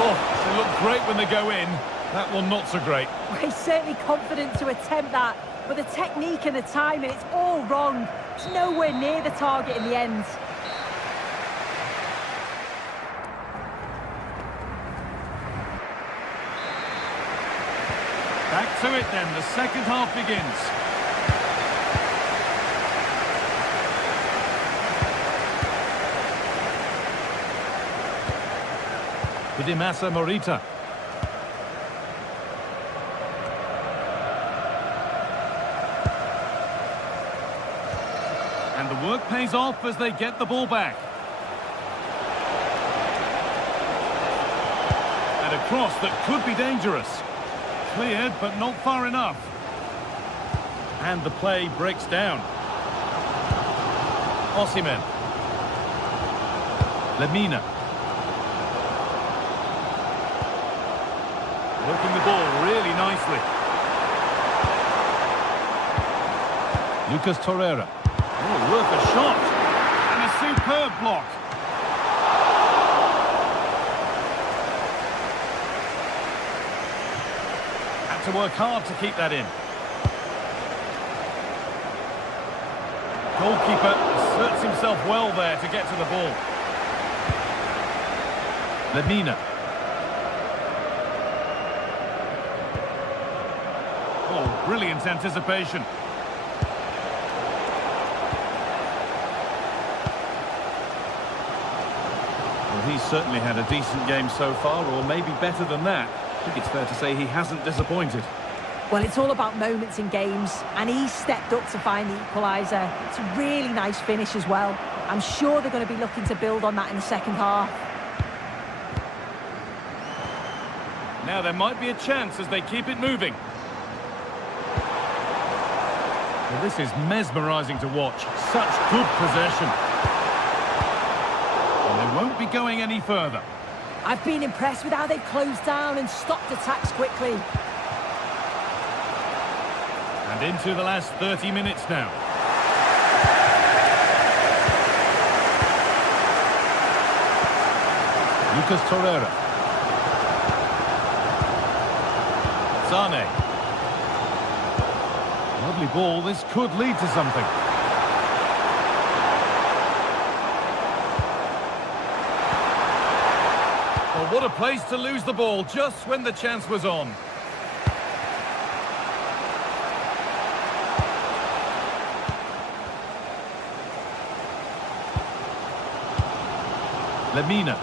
Oh, they look great when they go in. That one not so great. Well, he's certainly confident to attempt that, but the technique and the timing, it's all wrong. It's nowhere near the target in the end. Back to it then, the second half begins. Hidemasa Morita. And the work pays off as they get the ball back. And a cross that could be dangerous. Cleared, but not far enough. And the play breaks down. Osimhen. Lemina. Working the ball really nicely. Lucas Torreira. Oh, worth a shot. And a superb block. Had to work hard to keep that in. Goalkeeper asserts himself well there to get to the ball. Lemina. Oh, brilliant anticipation. Well, he's certainly had a decent game so far, or maybe better than that. I think it's fair to say he hasn't disappointed. Well, it's all about moments in games, and he stepped up to find the equaliser. It's a really nice finish as well. I'm sure they're going to be looking to build on that in the second half. Now there might be a chance as they keep it moving. Well, this is mesmerising to watch. Such good possession. And they won't be going any further. I've been impressed with how they've closed down and stopped attacks quickly. And into the last 30 minutes now. Lucas Torreira. Sane. Lovely ball, this could lead to something. Well, what a place to lose the ball just when the chance was on. Lemina.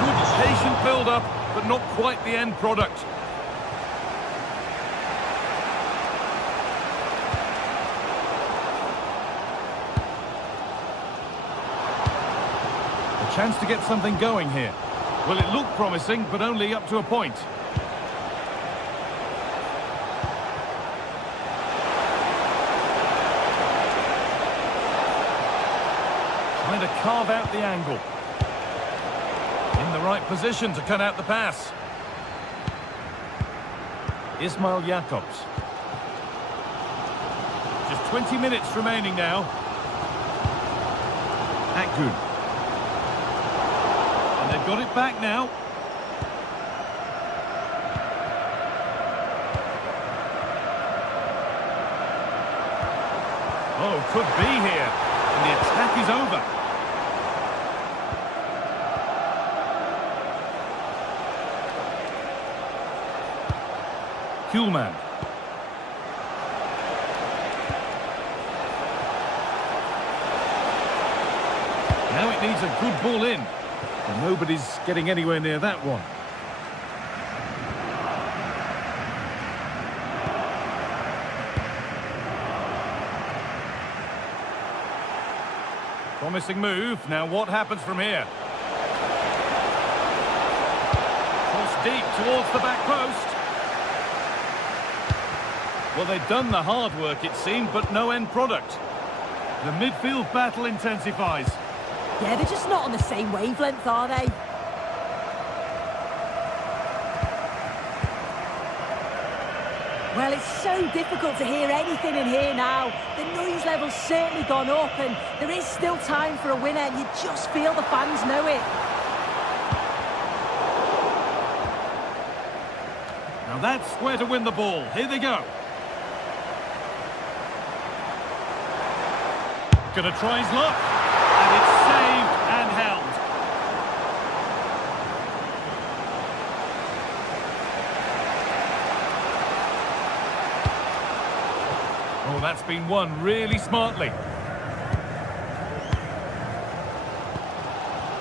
Good patient build-up, but not quite the end product. A chance to get something going here. Well, it looked promising, but only up to a point. Trying to carve out the angle. In the right position to cut out the pass. Ismail Jakobs. Just 20 minutes remaining now. Akgün. And they've got it back now. Oh, could be here. And the attack is over. Kuhlman. Now it needs a good ball in. And nobody's getting anywhere near that one. Promising move. Now what happens from here? Cross deep towards the back post. Well, they've done the hard work, it seemed, but no end product. The midfield battle intensifies. Yeah, they're just not on the same wavelength, are they? Well, it's so difficult to hear anything in here now. The noise level's certainly gone up, and there is still time for a winner, and you just feel the fans know it. Now that's where to win the ball. Here they go. Gonna try his luck, and it's saved and held. Oh, that's been won really smartly.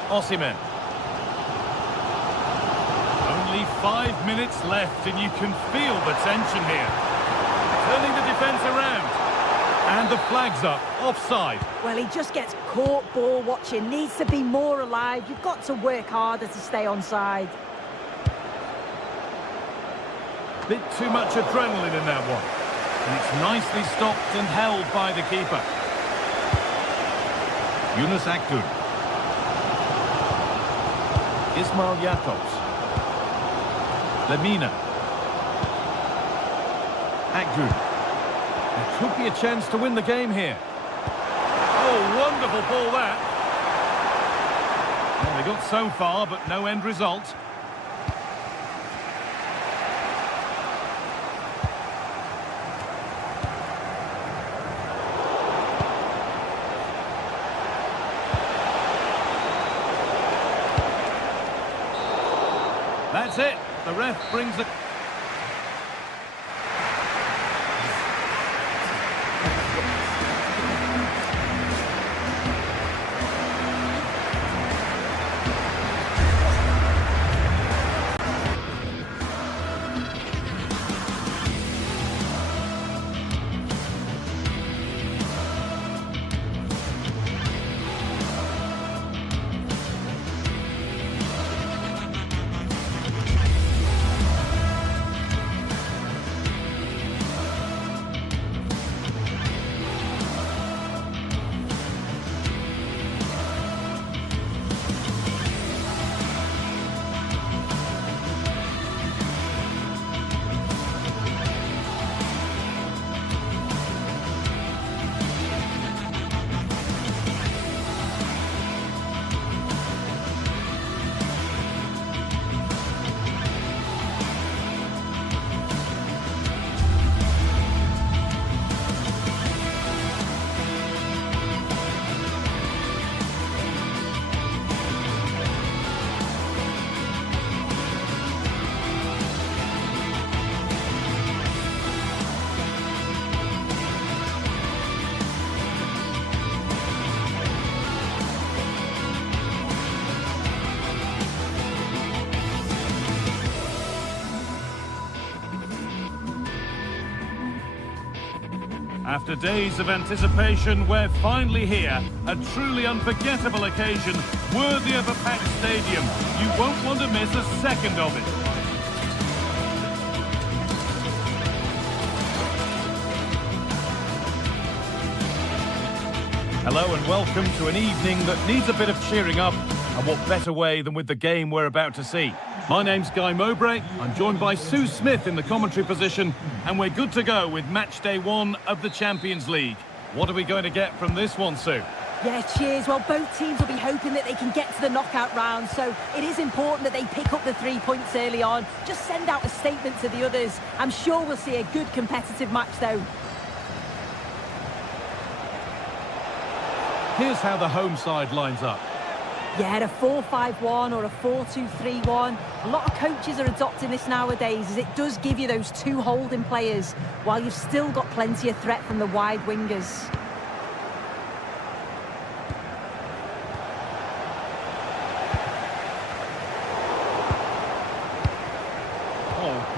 Osimhen. Only 5 minutes left, and you can feel the tension here. Turning the defence around. And the flag's up, offside. Well, he just gets caught ball watching, needs to be more alive. You've got to work harder to stay onside. Bit too much adrenaline in that one. And it's nicely stopped and held by the keeper. Yunus Akgün. Ismail Jakobs. Lemina. Akgün. There could be a chance to win the game here. Oh, wonderful ball that. Well, they got so far, but no end result. That's it. The ref brings the... After days of anticipation, we're finally here. A truly unforgettable occasion, worthy of a packed stadium. You won't want to miss a second of it. Hello and welcome to an evening that needs a bit of cheering up, and what better way than with the game we're about to see. My name's Guy Mowbray, I'm joined by Sue Smith in the commentary position, and we're good to go with match day 1 of the Champions League. What are we going to get from this one, Sue? Yeah, cheers. Well, both teams will be hoping that they can get to the knockout round, so it is important that they pick up the 3 points early on. Just send out a statement to the others. I'm sure we'll see a good competitive match, though. Here's how the home side lines up. Yeah, a 4-5-1 or a 4-2-3-1. A lot of coaches are adopting this nowadays, as it does give you those 2 holding players, while you've still got plenty of threat from the wide wingers.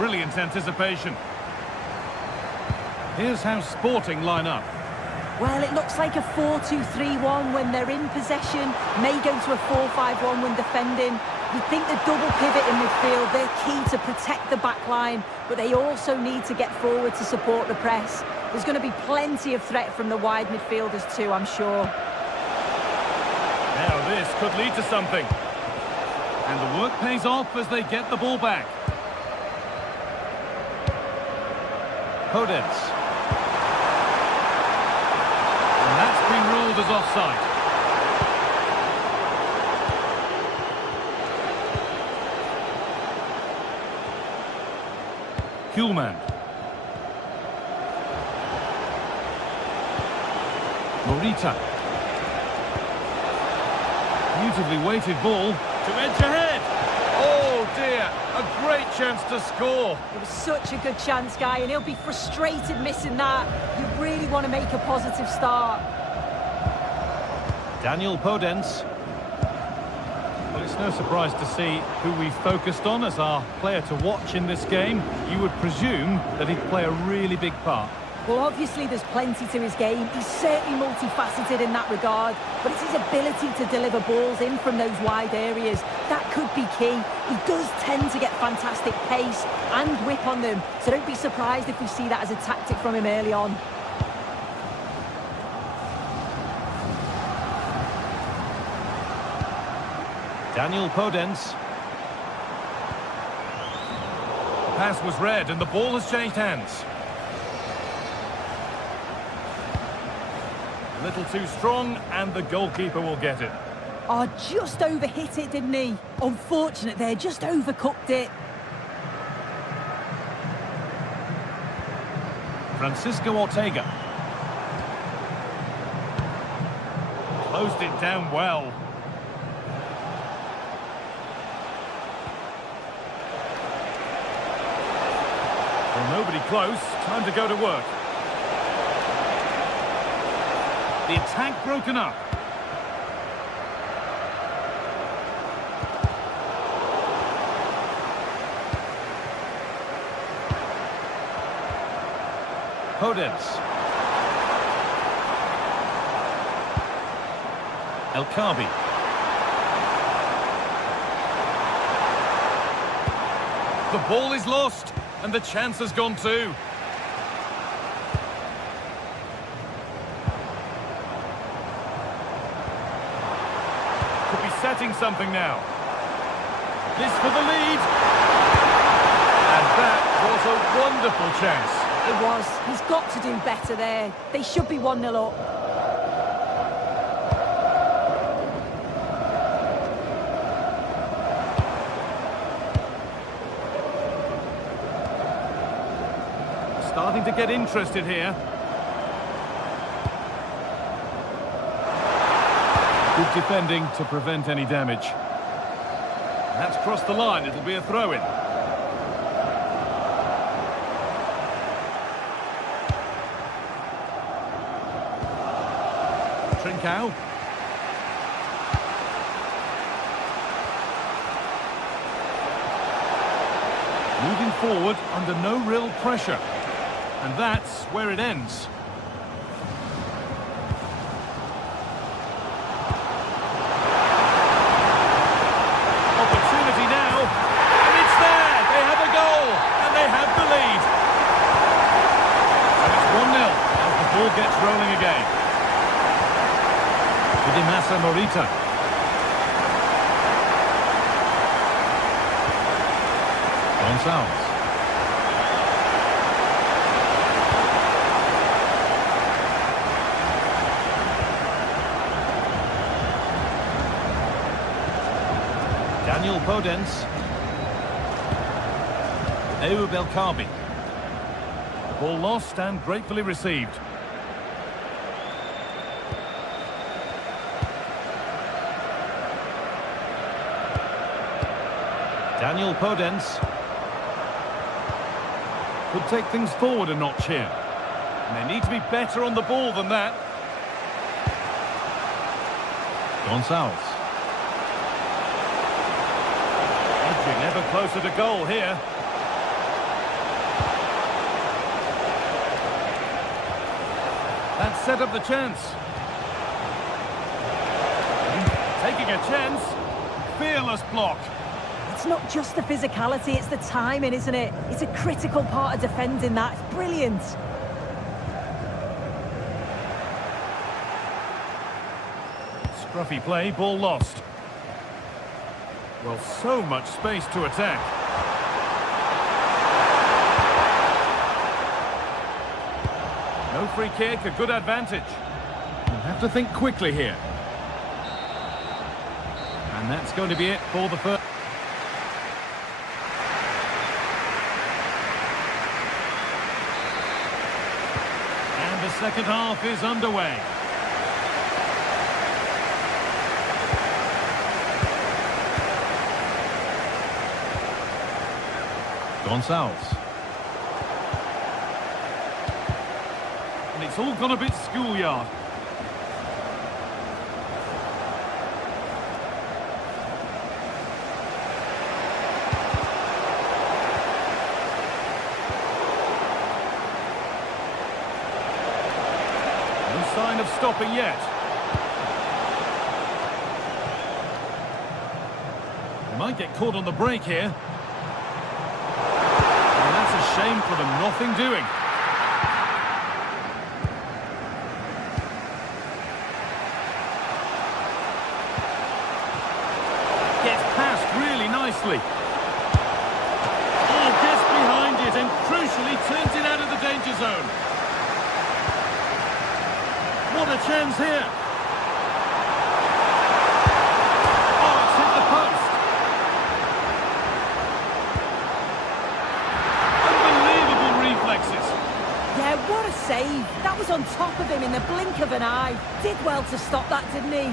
brilliant anticipation. Here's how Sporting line up. Well, it looks like a 4-2-3-1 when they're in possession, may go to a 4-5-1 when defending. You'd think the double pivot in midfield, they're key to protect the back line, but they also need to get forward to support the press. There's going to be plenty of threat from the wide midfielders too, I'm sure. Now this could lead to something. And the work pays off as they get the ball back. Podence. And that's been ruled as offside. Kuhlmann. Morita. Beautifully weighted ball to edge ahead. Oh dear, a great chance to score. It was such a good chance, Guy, and he'll be frustrated missing that. You really want to make a positive start. Daniel Podence. Well, it's no surprise to see who we focused on as our player to watch in this game. You would presume that he'd play a really big part. Well, obviously there's plenty to his game. He's certainly multifaceted in that regard, but it's his ability to deliver balls in from those wide areas. That could be key. He does tend to get fantastic pace and whip on them, so don't be surprised if we see that as a tactic from him early on. Daniel Podence. The pass was read and the ball has changed hands. A little too strong and the goalkeeper will get it. Oh, just overhit it, didn't he? Unfortunate there, just overcooked it. Francisco Ortega. Closed it down well. Well, nobody close. Time to go to work. The attack broken up. Podence. El Kabi. The ball is lost, and the chance has gone too. Could be setting something now. This for the lead. And that was a wonderful chance. It was. He's got to do better there. They should be 1-0 up. Starting to get interested here. Good defending to prevent any damage. That's crossed the line. It'll be a throw-in. Trincao. Moving forward under no real pressure. And that's where it ends. Opportunity now. And it's there. They have a goal. And they have the lead. And it's 1-0 as the ball gets rolling again. Vidimasa Morita. Gonçalves. Daniel Podence. Eub El Kabi. Ball lost and gratefully received. Daniel Podence. Could take things forward a notch here. And they need to be better on the ball than that. Gonçalves. Edging ever closer to goal here. That set up the chance. Taking a chance. Fearless block. It's not just the physicality, it's the timing, isn't it? It's a critical part of defending that. It's brilliant. Scruffy play, ball lost. Well, so much space to attack. No free kick, a good advantage. You'll have to think quickly here. And that's going to be it for the first. And the second half is underway. Gonçalves. And it's all gone a bit schoolyard. No sign of stopping yet. They might get caught on the break here. Shame for them, nothing doing. Gets past really nicely. Oh, gets behind it and crucially turns it out of the danger zone. What a chance here. Oh, it's hit the post. Yeah, what a save. That was on top of him in the blink of an eye. Did well to stop that, didn't he?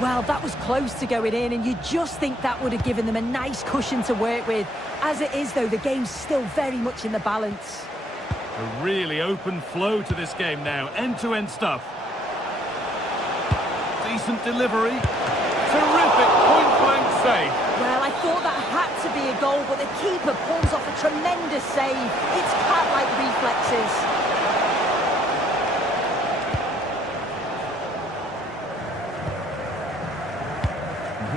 Well, that was close to going in, and you just think that would have given them a nice cushion to work with. As it is, though, the game's still very much in the balance. A really open flow to this game now. End-to-end stuff. Decent delivery. Terrific point-blank save. Well, I thought that had to be a goal, but the keeper pulls off a tremendous save. It's cat-like reflexes.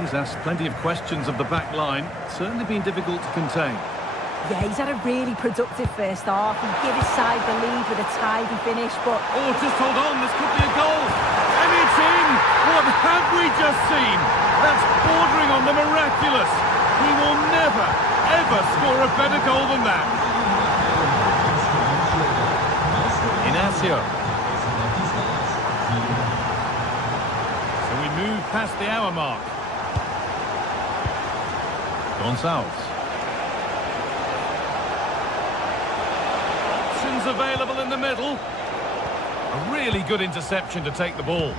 He's asked plenty of questions of the back line. Certainly been difficult to contain. Yeah, he's had a really productive first half. He gave his side the lead with a tidy finish, but... Oh, just hold on, this could be a goal. And it's in! What have we just seen? That's bordering on the miraculous. He will never, ever score a better goal than that. Inacio. So we move past the hour mark. Gonçalves. Options available in the middle. A really good interception to take the ball.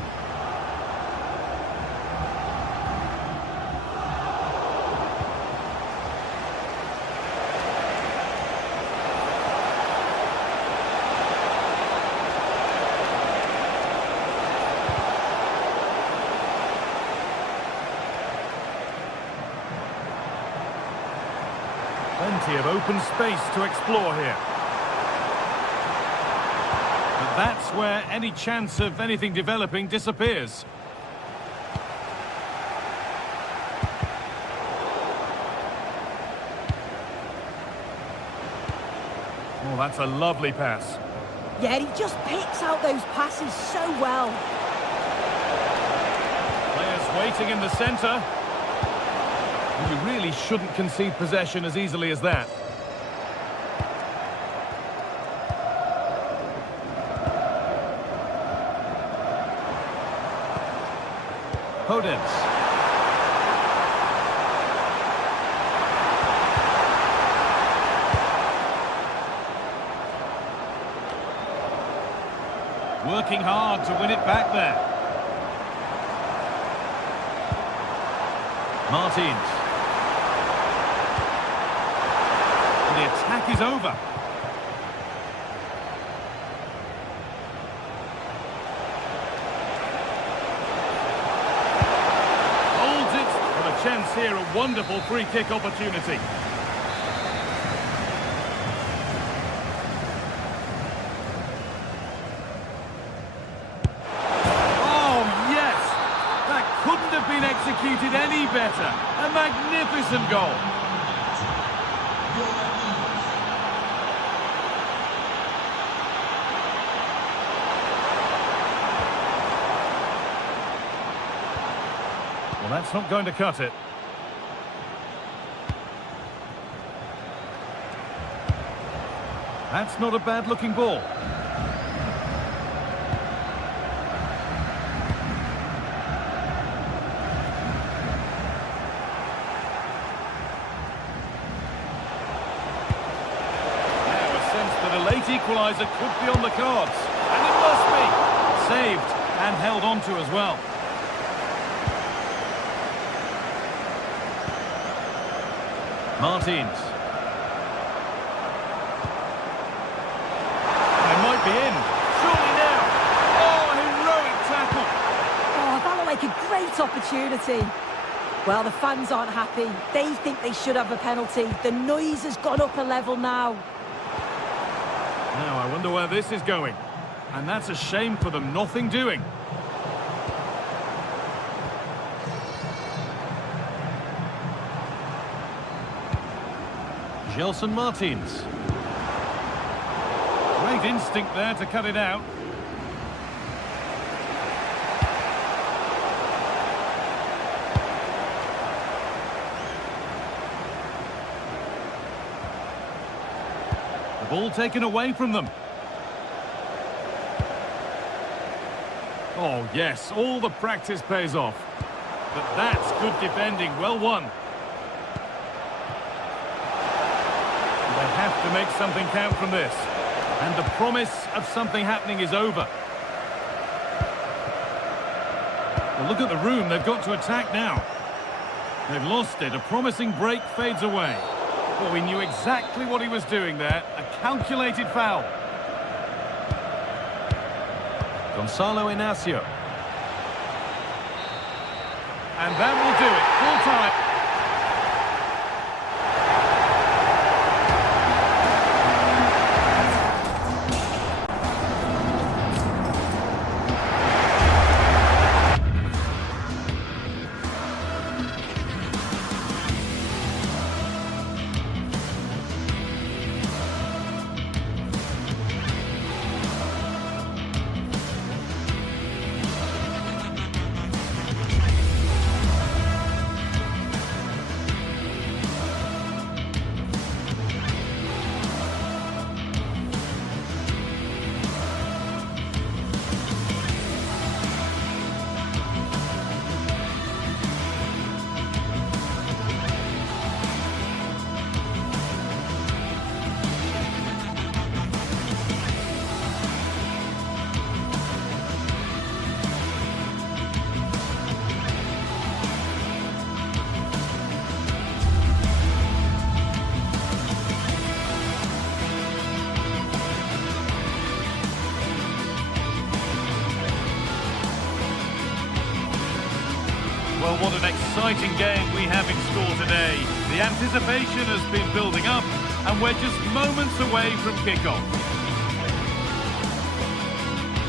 Plenty of open space to explore here. But that's where any chance of anything developing disappears. Oh, that's a lovely pass. Yeah, he just picks out those passes so well. Players waiting in the centre. You really shouldn't concede possession as easily as that. Podence. Working hard to win it back there. Martins. The attack is over. Holds it for a chance here, a wonderful free kick opportunity. it any better. A magnificent goal. Well, that's not going to cut it. That's not a bad-looking ball. A late equaliser could be on the cards, and it must be. Saved and held on to as well. Martins. They might be in. Surely now. Oh, heroic tackle. Oh, that looked like a great opportunity. Well, the fans aren't happy. They think they should have a penalty. The noise has gone up a level now. Now, I wonder where this is going. And that's a shame for them, nothing doing. Gelson Martins. Great instinct there to cut it out. Ball taken away from them. Oh, yes, all the practice pays off. But that's good defending, well won. They have to make something count from this. And the promise of something happening is over. Well, look at the room, they've got to attack now. They've lost it, a promising break fades away. Well, we knew exactly what he was doing there. A calculated foul. Gonzalo Inacio. And that will do it. Full time. Well, what an exciting game we have in store today. The anticipation has been building up, and we're just moments away from kickoff.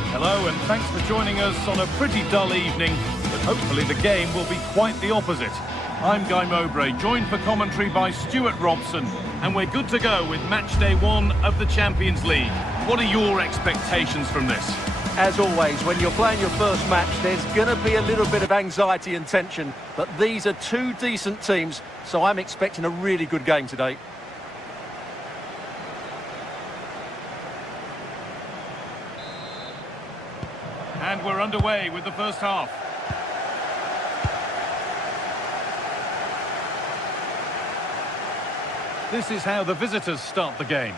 Hello, and thanks for joining us on a pretty dull evening, but hopefully the game will be quite the opposite. I'm Guy Mowbray, joined for commentary by Stuart Robson, and we're good to go with match day 1 of the Champions League. What are your expectations from this? As always, when you're playing your first match, there's going to be a little bit of anxiety and tension. But these are two decent teams, so I'm expecting a really good game today. And we're underway with the first half. This is how the visitors start the game.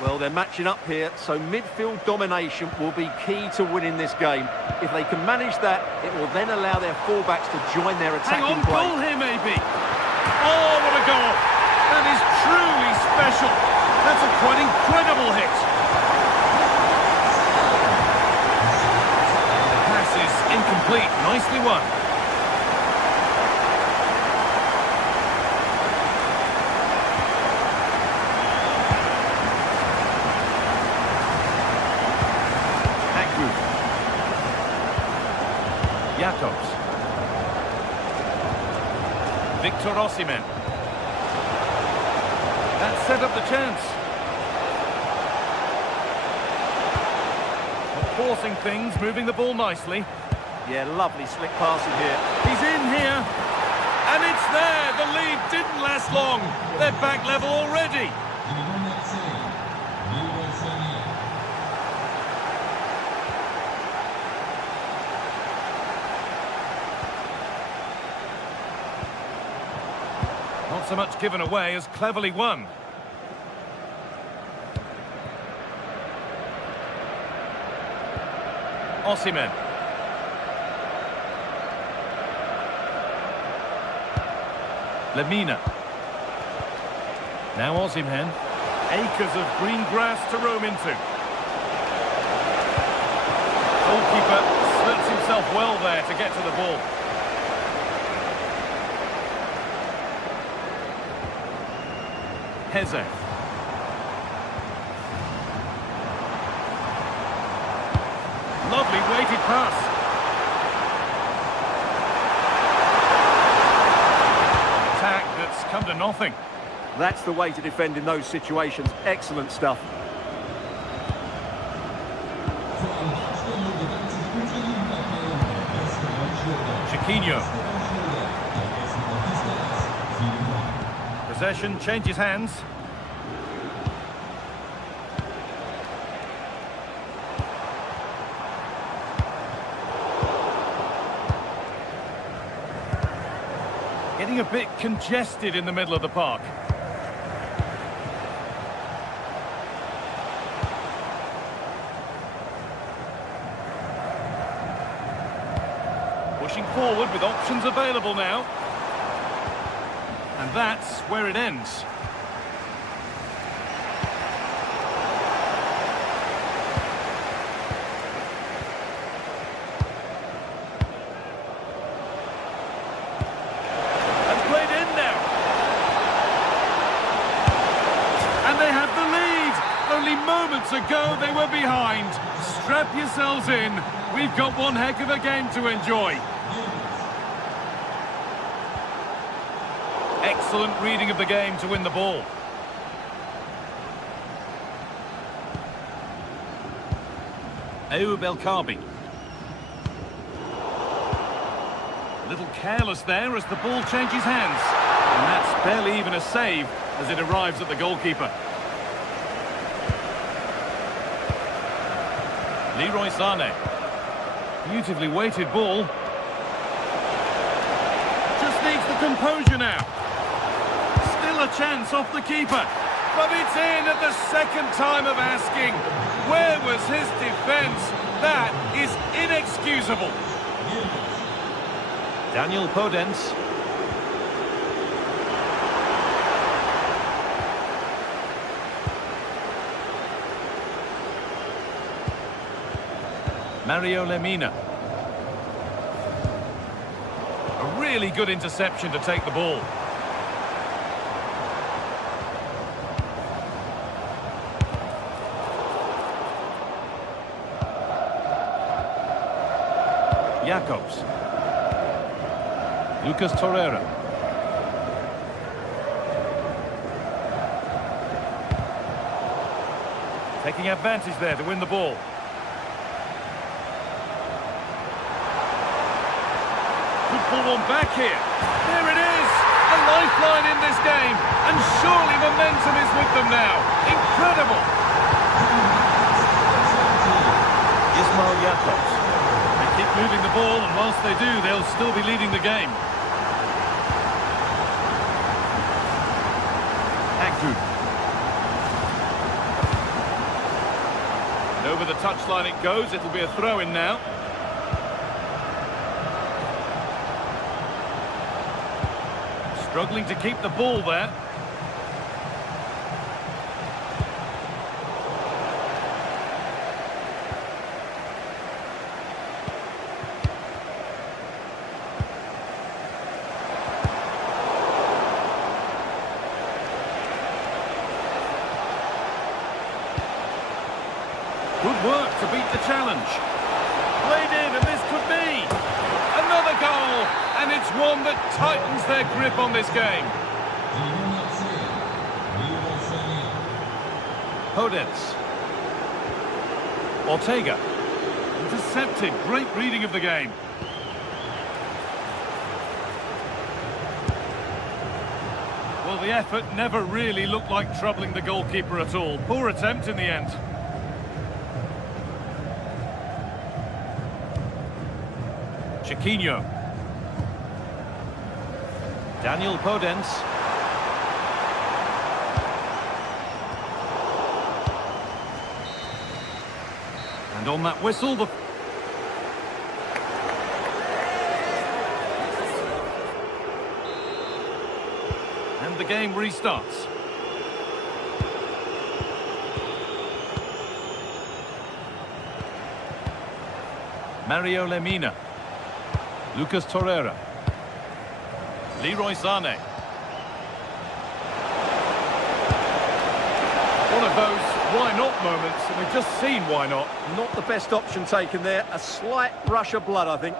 Well, they're matching up here, so midfield domination will be key to winning this game. If they can manage that, it will then allow their fullbacks to join their attacking play. Hang on, goal here maybe. Oh, what a goal! That is truly special. That's a quite incredible hit. The pass is incomplete. Nicely won. Jacobs. Victor Osimhen. That set up the chance. Forcing things, moving the ball nicely. Yeah, lovely slick passing here. He's in here. And it's there. The lead didn't last long. They're back level already. Not so much given away as cleverly won. Osimhen. Lemina. Now Osimhen. Acres of green grass to roam into. Goalkeeper slits himself well there to get to the ball. Heze. Lovely weighted pass. Attack that's come to nothing. That's the way to defend in those situations. Excellent stuff. Chiquinho. Possession changes hands. Getting a bit congested in the middle of the park. Pushing forward with options available now. And that's where it ends. Moments ago they were behind. Strap yourselves in. We've got one heck of a game to enjoy. Excellent reading of the game to win the ball. Ayoub El Kaabi. A little careless there as the ball changes hands. And that's barely even a save as it arrives at the goalkeeper. Leroy Sané. Beautifully weighted ball. Just needs the composure now. Still a chance off the keeper. But it's in at the second time of asking. Where was his defence? That is inexcusable. Daniel Podence. Mario Lemina. A really good interception to take the ball. Jacobs. Lucas Torreira. Taking advantage there to win the ball. Pull one back here. There it is! A lifeline in this game. And surely momentum is with them now. Incredible! Ismail Jacobs. They keep moving the ball, and whilst they do, they'll still be leading the game. Agnew. And over the touchline it goes. It'll be a throw-in now. Struggling to keep the ball there. Good work to beat the challenge. Played in, and this could be another goal, and it's 1-0. one that tightens their grip on this game. Podence. Ortega. Intercepted. Great reading of the game. Well, the effort never really looked like troubling the goalkeeper at all. Poor attempt in the end. Chiquinho. Daniel Podence. And on that whistle, and the game restarts. Mario Lemina. Lucas Torreira. Leroy Sané. One of those why not moments, and we've just seen why not. Not the best option taken there. A slight rush of blood, I think.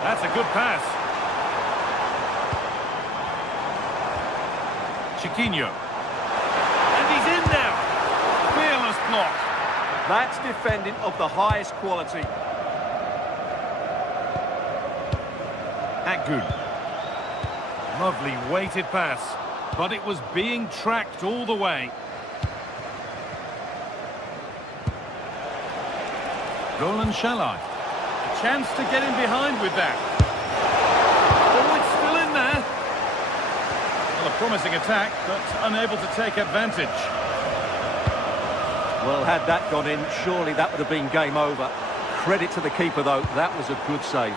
That's a good pass. Chiquinho. And he's in now. Fearless block. That's defending of the highest quality. Good. Lovely weighted pass, but it was being tracked all the way. Roland Shalai. A chance to get in behind with that. Oh, it's still in there. Well, a promising attack, but unable to take advantage. Well, had that gone in, surely that would have been game over. Credit to the keeper, though. That was a good save.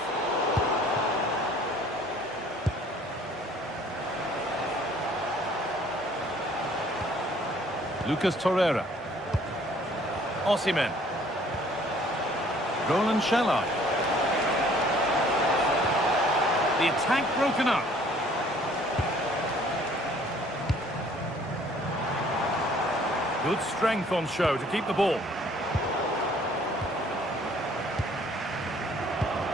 Lucas Torreira. Osimhen. Roland Shalai. The attack broken up. Good strength on show to keep the ball.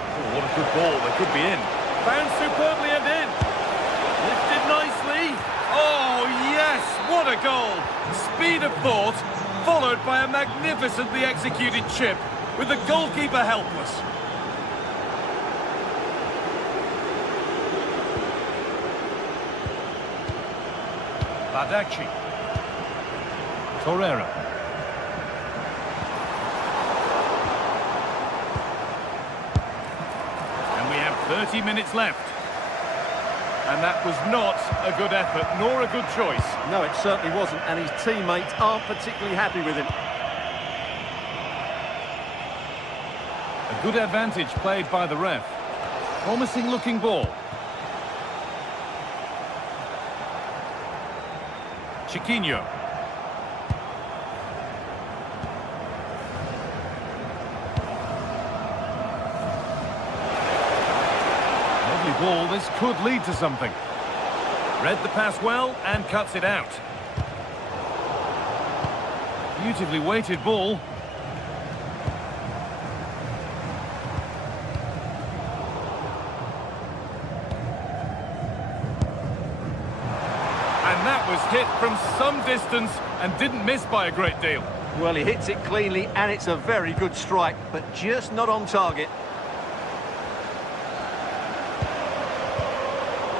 Oh, what a good ball. They could be in. Bounced superbly and in. Lifted nicely. Oh, yes. What a goal. Speed of thought, followed by a magnificently executed chip, with the goalkeeper helpless. Badaci. Torreira. And we have 30 minutes left. And that was not a good effort, nor a good choice. No, it certainly wasn't, and his teammates aren't particularly happy with him. A good advantage played by the ref. Promising looking ball. Chiquinho. Ball, this could lead to something. Read the pass well and cuts it out. Beautifully weighted ball. And that was hit from some distance and didn't miss by a great deal. Well, he hits it cleanly and it's a very good strike, but just not on target.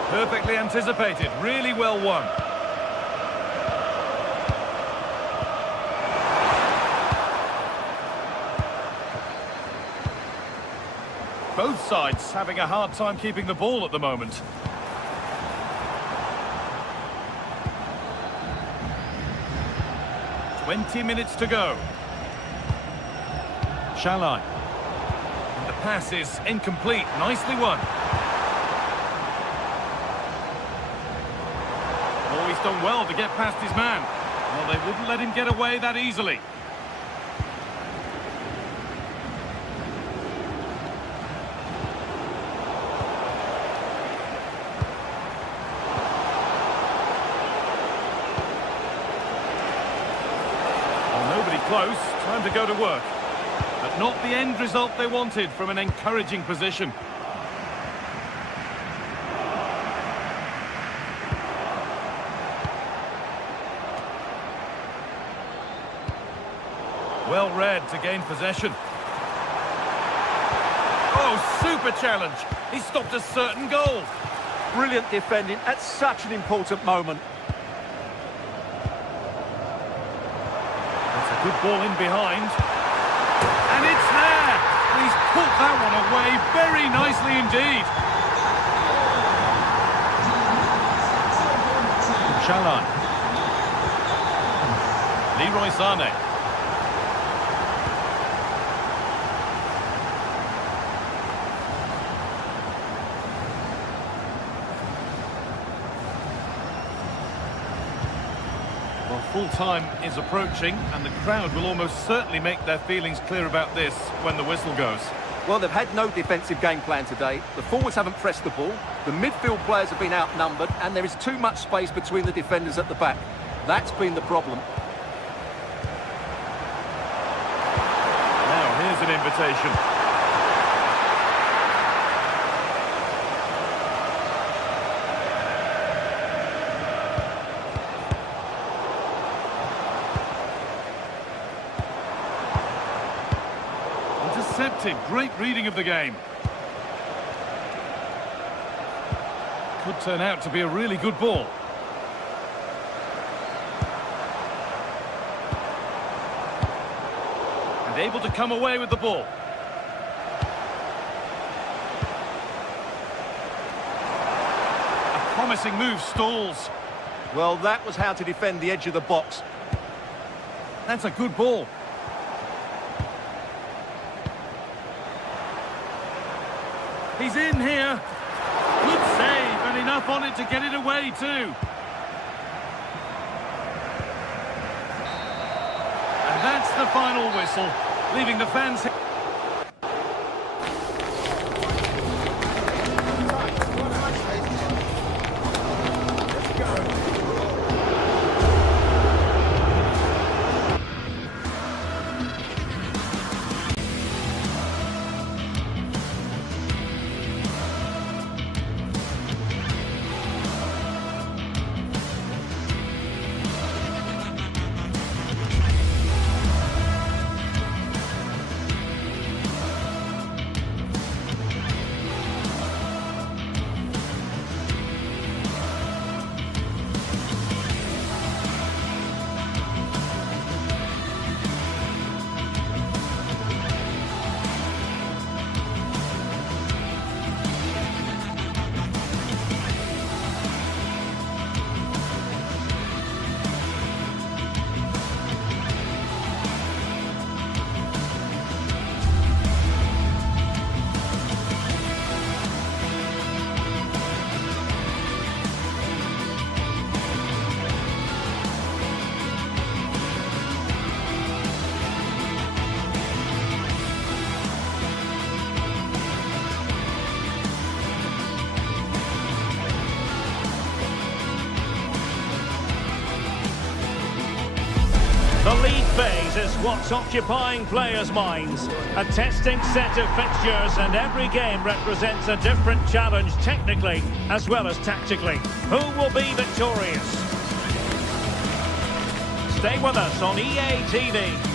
Perfectly anticipated, really well won. Both sides having a hard time keeping the ball at the moment. "20 minutes to go. Shalai. And the pass is incomplete, nicely won. He's done well to get past his man. Well, they wouldn't let him get away that easily. Well, nobody close. Time to go to work. But not the end result they wanted from an encouraging position. Well read to gain possession. Oh, super challenge. He stopped a certain goal. Brilliant defending at such an important moment. That's a good ball in behind. And it's there. And he's put that one away very nicely indeed. Shalai. Leroy Sané. Well, full-time is approaching, and the crowd will almost certainly make their feelings clear about this when the whistle goes. Well, they've had no defensive game plan today. The forwards haven't pressed the ball. The midfield players have been outnumbered, and there is too much space between the defenders at the back. That's been the problem. Now, here's an invitation. Intercepted. Great reading of the game. Could turn out to be a really good ball. And able to come away with the ball. A promising move stalls. Well, that was how to defend the edge of the box. That's a good ball. He's in here. Good save, and enough on it to get it away too. And that's the final whistle, leaving the fans... The league phase is what's occupying players' minds. A testing set of fixtures, and every game represents a different challenge technically as well as tactically. Who will be victorious? Stay with us on EA TV.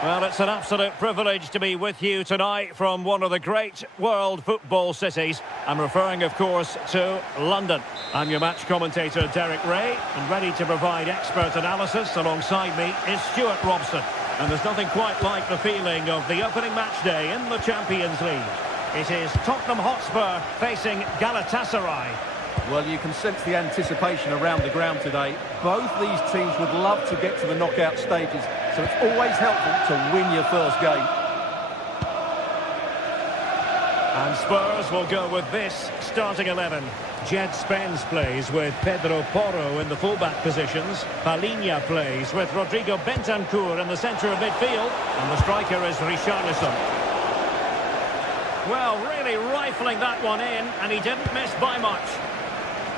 Well, it's an absolute privilege to be with you tonight from one of the great world football cities. I'm referring, of course, to London. I'm your match commentator, Derek Ray, and ready to provide expert analysis alongside me is Stuart Robson. And there's nothing quite like the feeling of the opening match day in the Champions League. It is Tottenham Hotspur facing Galatasaray. Well, you can sense the anticipation around the ground today. Both these teams would love to get to the knockout stages, so it's always helpful to win your first game. And Spurs will go with this starting 11. Jed Spence plays with Pedro Porro in the fullback positions. Palhinha plays with Rodrigo Bentancur in the centre of midfield. And the striker is Richarlison. Well, really rifling that one in, and he didn't miss by much.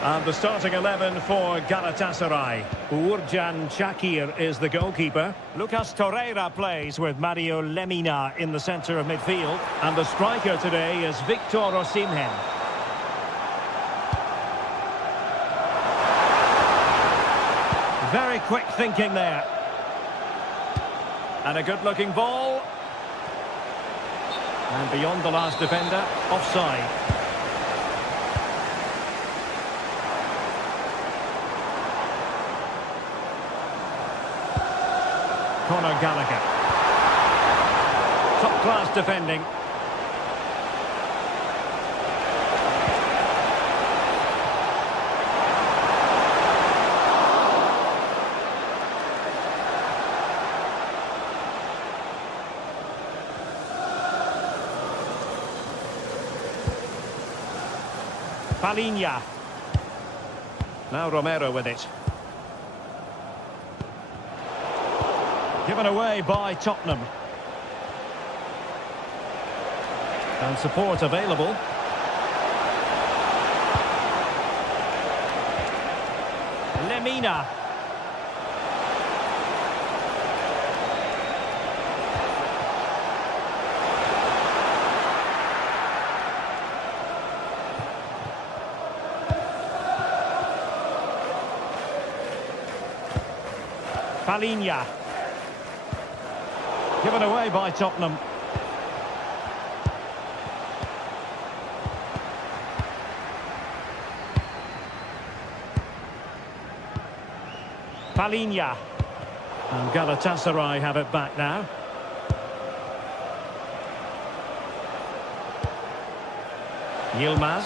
And the starting 11 for Galatasaray. Uğurcan Çakır is the goalkeeper. Lucas Torreira plays with Mario Lemina in the centre of midfield. And the striker today is Victor Osimhen. Very quick thinking there. And a good-looking ball. And beyond the last defender, offside. Conor Gallagher. Top-class defending. Palhinha. Now Romero with it. Given away by Tottenham. And support available. Lemina. Palhinha. Given away by Tottenham. Palhinha. And Galatasaray have it back now. Yilmaz.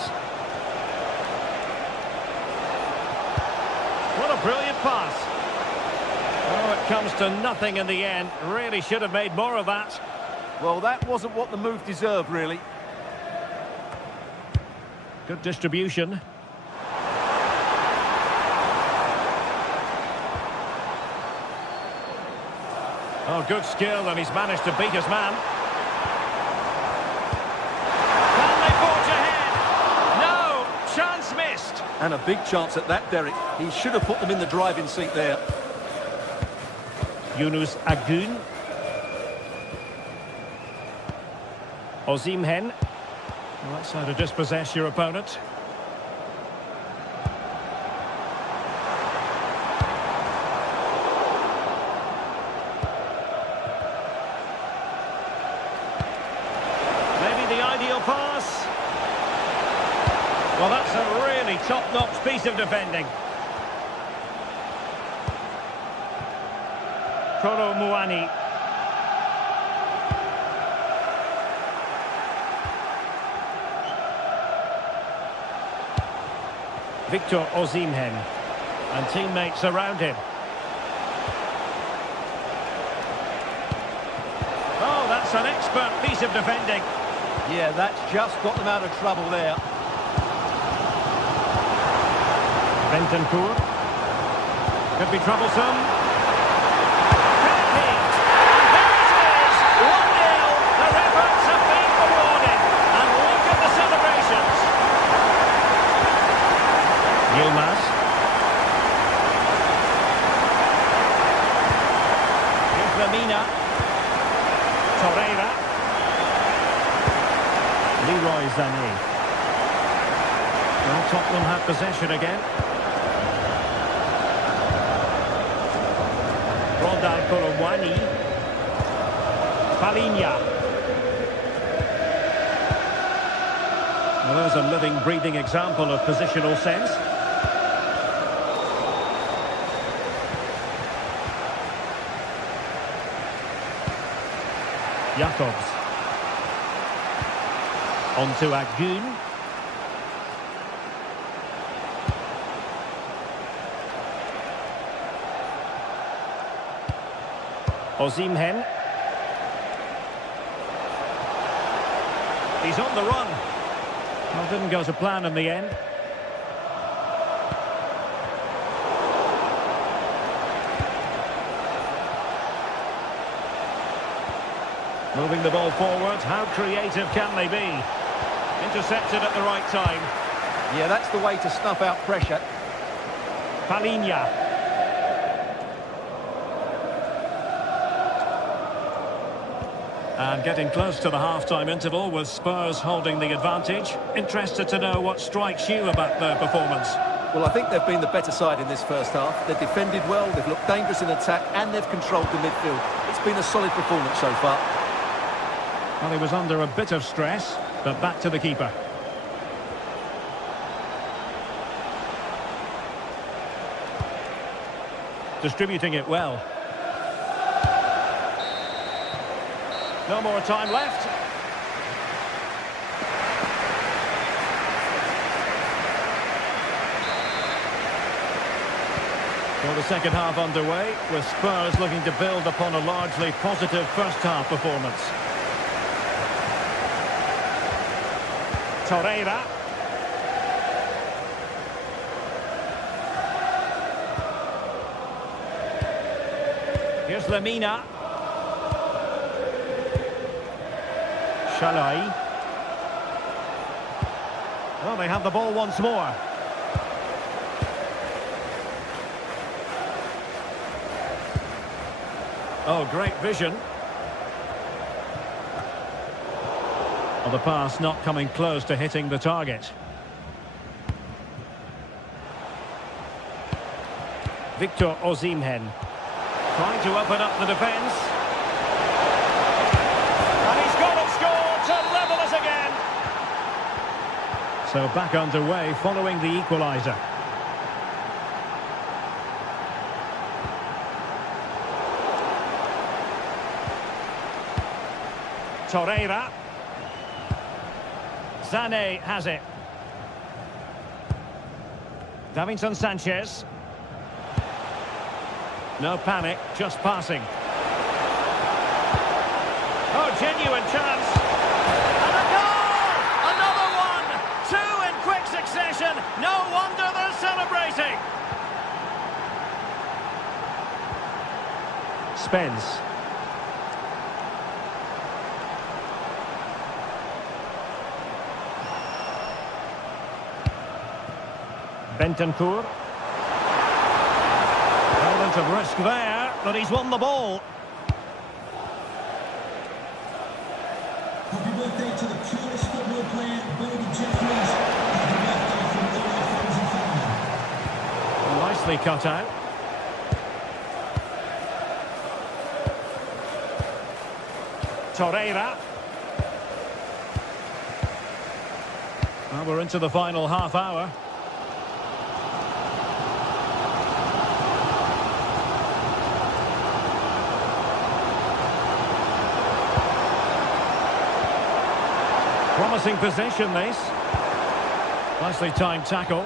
What a brilliant pass. Oh, it comes to nothing in the end. Really should have made more of that. Well, that wasn't what the move deserved, really. Good distribution. Oh, good skill, and he's managed to beat his man. Can they forge ahead? No! Chance missed! And a big chance at that, Derek. He should have put them in the driving seat there. Yunus Agün. Osimhen. Well, that's how to dispossess your opponent. Maybe the ideal pass. Well, that's a really top-notch piece of defending. Kolo Muani. Victor Osimhen. And teammates around him. Oh, that's an expert piece of defending. Yeah, that's just got them out of trouble there. Bentancur. Could be troublesome. Yilmaz. Here's Lemina. Torreira. Leroy Sané. Well, Tottenham have possession again. Ronald Colomwani. Palhinha. Well, there's a living, breathing example of positional sense. Jakobs. On to Agün. Osimhen. He's on the run. Well, didn't go to plan in the end. Moving the ball forward, how creative can they be? Intercepted at the right time. Yeah, that's the way to snuff out pressure. Palinha. And getting close to the half-time interval with Spurs holding the advantage. Interested to know what strikes you about their performance. Well, I think they've been the better side in this first half. They've defended well, they've looked dangerous in attack, and they've controlled the midfield. It's been a solid performance so far. Well, he was under a bit of stress, but back to the keeper. Distributing it well. No more time left. Well, the second half underway, with Spurs looking to build upon a largely positive first half performance. Torreira. Here's Lemina. Shalai. Well, they have the ball once more. Oh, great vision. Well, the pass not coming close to hitting the target. Victor Osimhen trying to open up the defence. And he's got it scored to level us again. So back underway following the equaliser. Torreira. Sané has it. Davinson Sanchez. No panic, just passing. Oh, genuine chance. And a goal! Another one! Two in quick succession. No wonder they're celebrating. Spence. Bentancur. Element of risk there, but he's won the ball. Happy birthday to the purest football player, Bobby Jeffries. Happy birthday from all our friends and family. Nicely cut out. Torreira. Well, we're into the final half hour. Promising possession, this. Nicely timed tackle.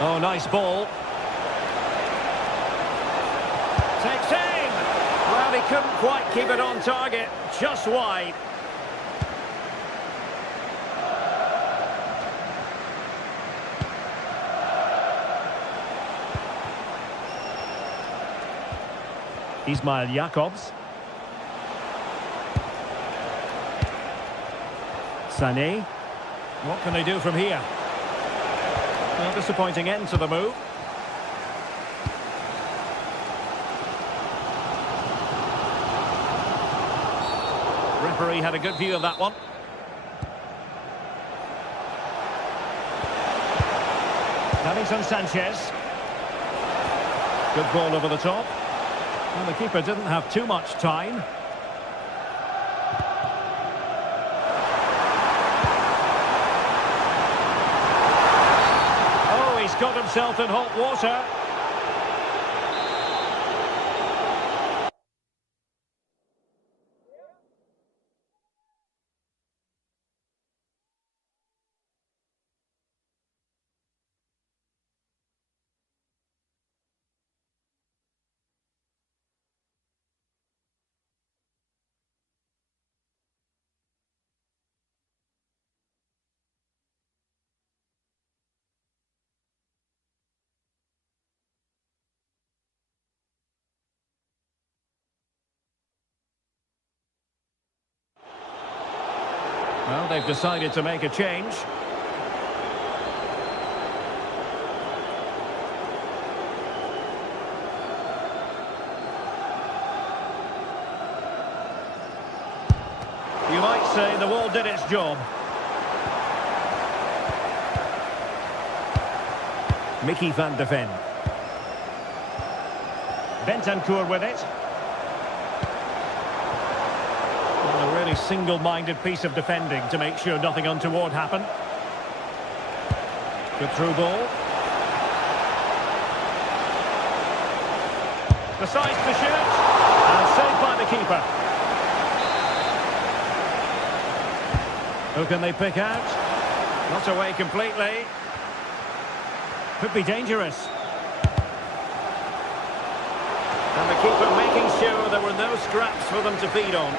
Oh, nice ball. Takes aim. Well, he couldn't quite keep it on target. Just wide. Ismail Jakobs. Sané. What can they do from here? Well, disappointing end to the move. Referee had a good view of that one. Davinson Sanchez. Good ball over the top. And the keeper didn't have too much time. Got himself in hot water. Well, they've decided to make a change. You might say the wall did its job. Mickey van de Ven. Bentancur with it. Well, a really single-minded piece of defending to make sure nothing untoward happened. Good through ball. Decides to shoot. And saved by the keeper. Who can they pick out? Not away completely. Could be dangerous. And the keeper making sure there were no scraps for them to feed on.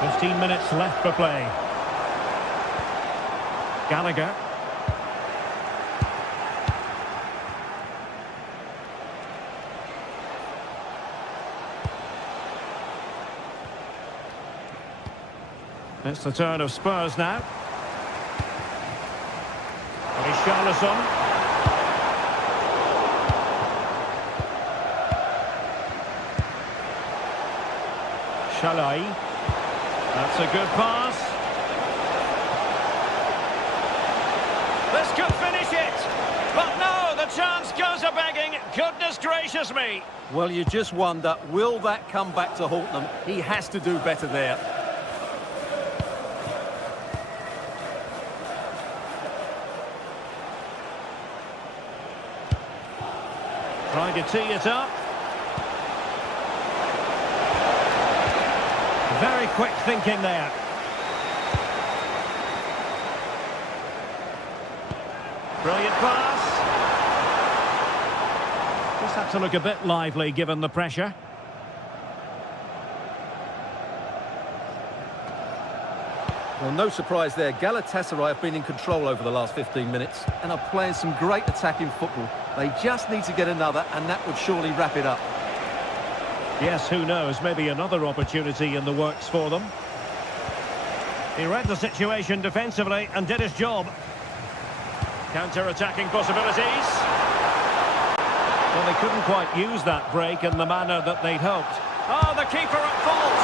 "15 minutes left for play. Gallagher. It's the turn of Spurs now. Richarlison. Shalai. That's a good pass. This could finish it. But no, the chance goes a-begging. Goodness gracious me. Well, you just wonder, will that come back to haunt them? He has to do better there. Trying to tee it up. Very quick thinking there. Brilliant pass. Just had to look a bit lively given the pressure. Well, no surprise there. Galatasaray have been in control over the last 15 minutes and are playing some great attacking football. They just need to get another, and that would surely wrap it up. Yes, who knows, maybe another opportunity in the works for them. He read the situation defensively and did his job. Counter-attacking possibilities. Well, they couldn't quite use that break in the manner that they'd hoped. Oh, the keeper at fault!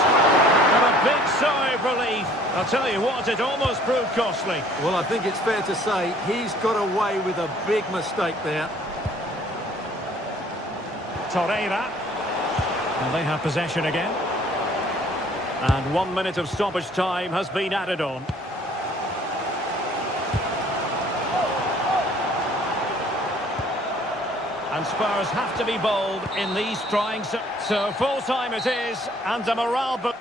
And a big sigh of relief. I'll tell you what, it almost proved costly. Well, I think it's fair to say he's got away with a big mistake there. Torreira. And they have possession again. And 1 minute of stoppage time has been added on. And Spurs have to be bold in these trying... So full time it is, and a morale...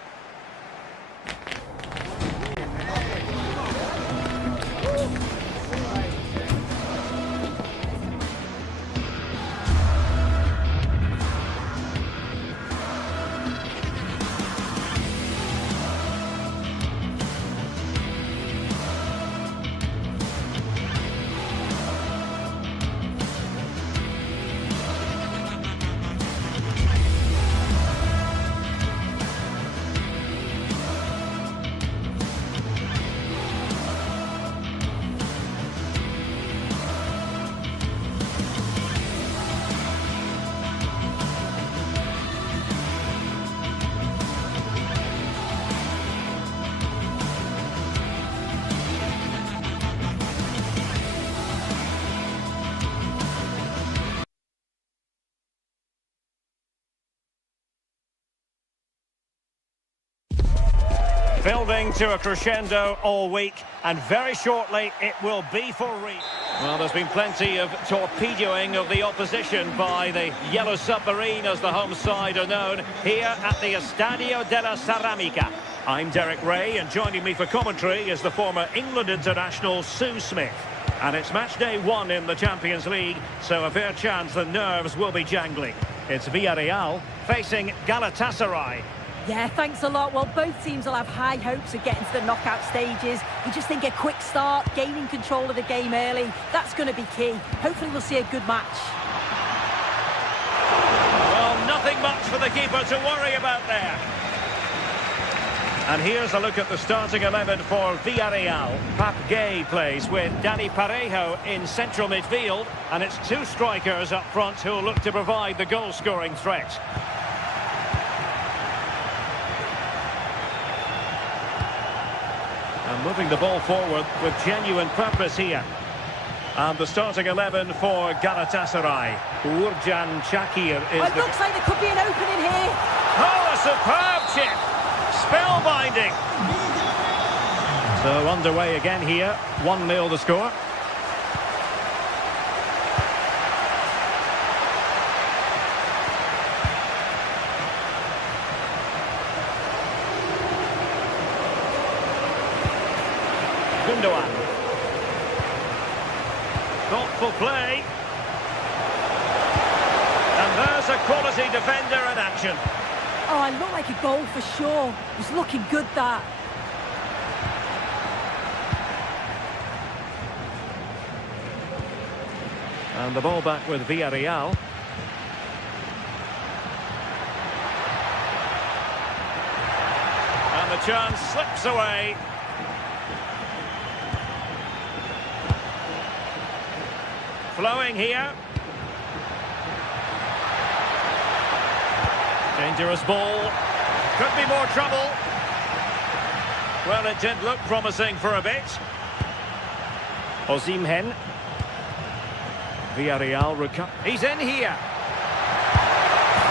Building to a crescendo all week, and very shortly it will be for real. Well, there's been plenty of torpedoing of the opposition by the Yellow Submarine, as the home side are known, here at the Estadio della Ceramica. I'm Derek Ray, and joining me for commentary is the former England international Sue Smith. And it's match day 1 in the Champions League, so a fair chance the nerves will be jangling. It's Villarreal facing Galatasaray. Yeah, thanks a lot. Well, both teams will have high hopes of getting to the knockout stages. You just think a quick start, gaining control of the game early, that's going to be key. Hopefully we'll see a good match. Well, nothing but much for the keeper to worry about there. And here's a look at the starting 11 for Villarreal. Pap Gay plays with Dani Parejo in central midfield, and it's two strikers up front who will look to provide the goal-scoring threat. And moving the ball forward with genuine purpose here. And the starting 11 for Galatasaray. Uğurcan Çakır is It looks like there could be an opening here. Oh, a superb chip! Spellbinding! So underway again here. 1-0 the score. Gundogan. Thoughtful play. And there's a quality defender in action. Oh, it looked like a goal for sure. It was looking good, that. And the ball back with Villarreal. And the chance slips away. Flowing here. Dangerous ball. Could be more trouble. Well, it did look promising for a bit. Osimhen. Villarreal recover. He's in here.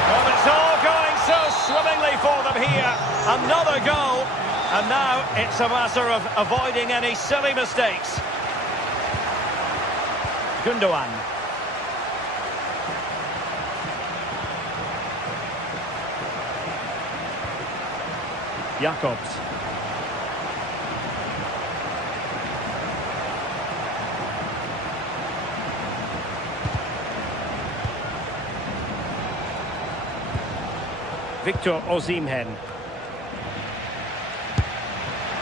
Well, it's all going so swimmingly for them here. Another goal. And now it's a matter of avoiding any silly mistakes. Gundogan. Jacobs. Victor Osimhen.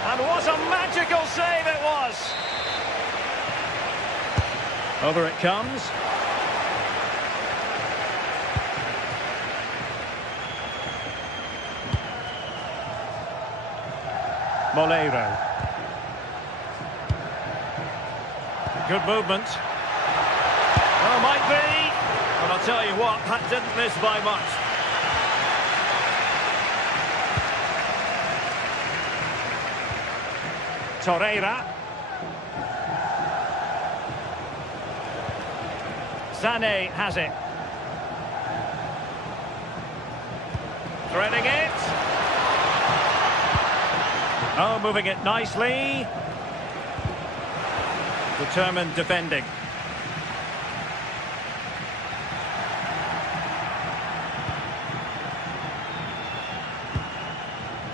And what a magical save it was! Over it comes. Moleiro. Good movement. Well, might be. But I'll tell you what, that didn't miss by much. Torreira. Sané has it. Threading it. Oh, moving it nicely. Determined defending.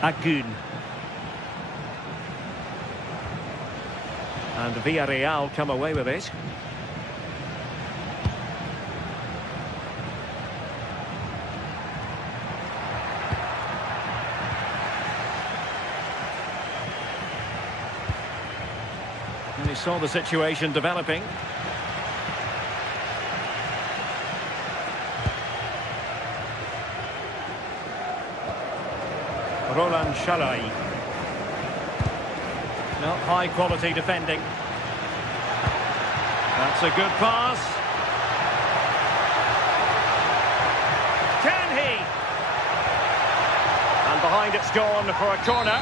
Agun. And Villarreal come away with it. And he saw the situation developing. Roland Shalai. No, high quality defending. That's a good pass. Can he? And behind it's gone for a corner.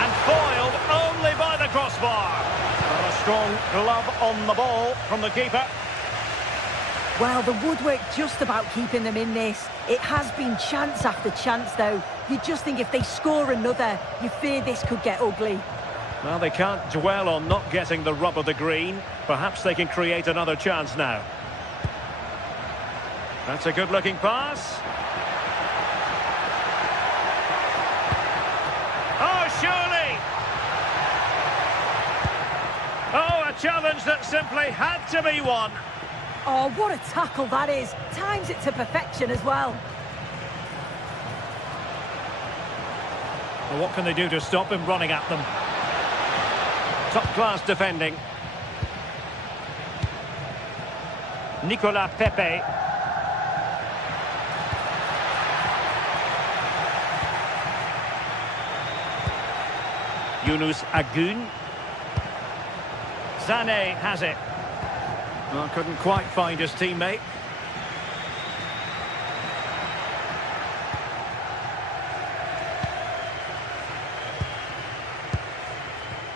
And foiled only by the crossbar. Well, a strong glove on the ball from the keeper. Well, the woodwork just about keeping them in this. It has been chance after chance, though. You just think if they score another, you fear this could get ugly. Well, they can't dwell on not getting the rub of the green. Perhaps they can create another chance now. That's a good-looking pass. Oh, surely! Oh, a challenge that simply had to be won. Oh, what a tackle that is. Times it to perfection as well. Well, what can they do to stop him running at them? Top-class defending. Nicolas Pepe. Yunus Agun. Sané has it. Well, couldn't quite find his teammate.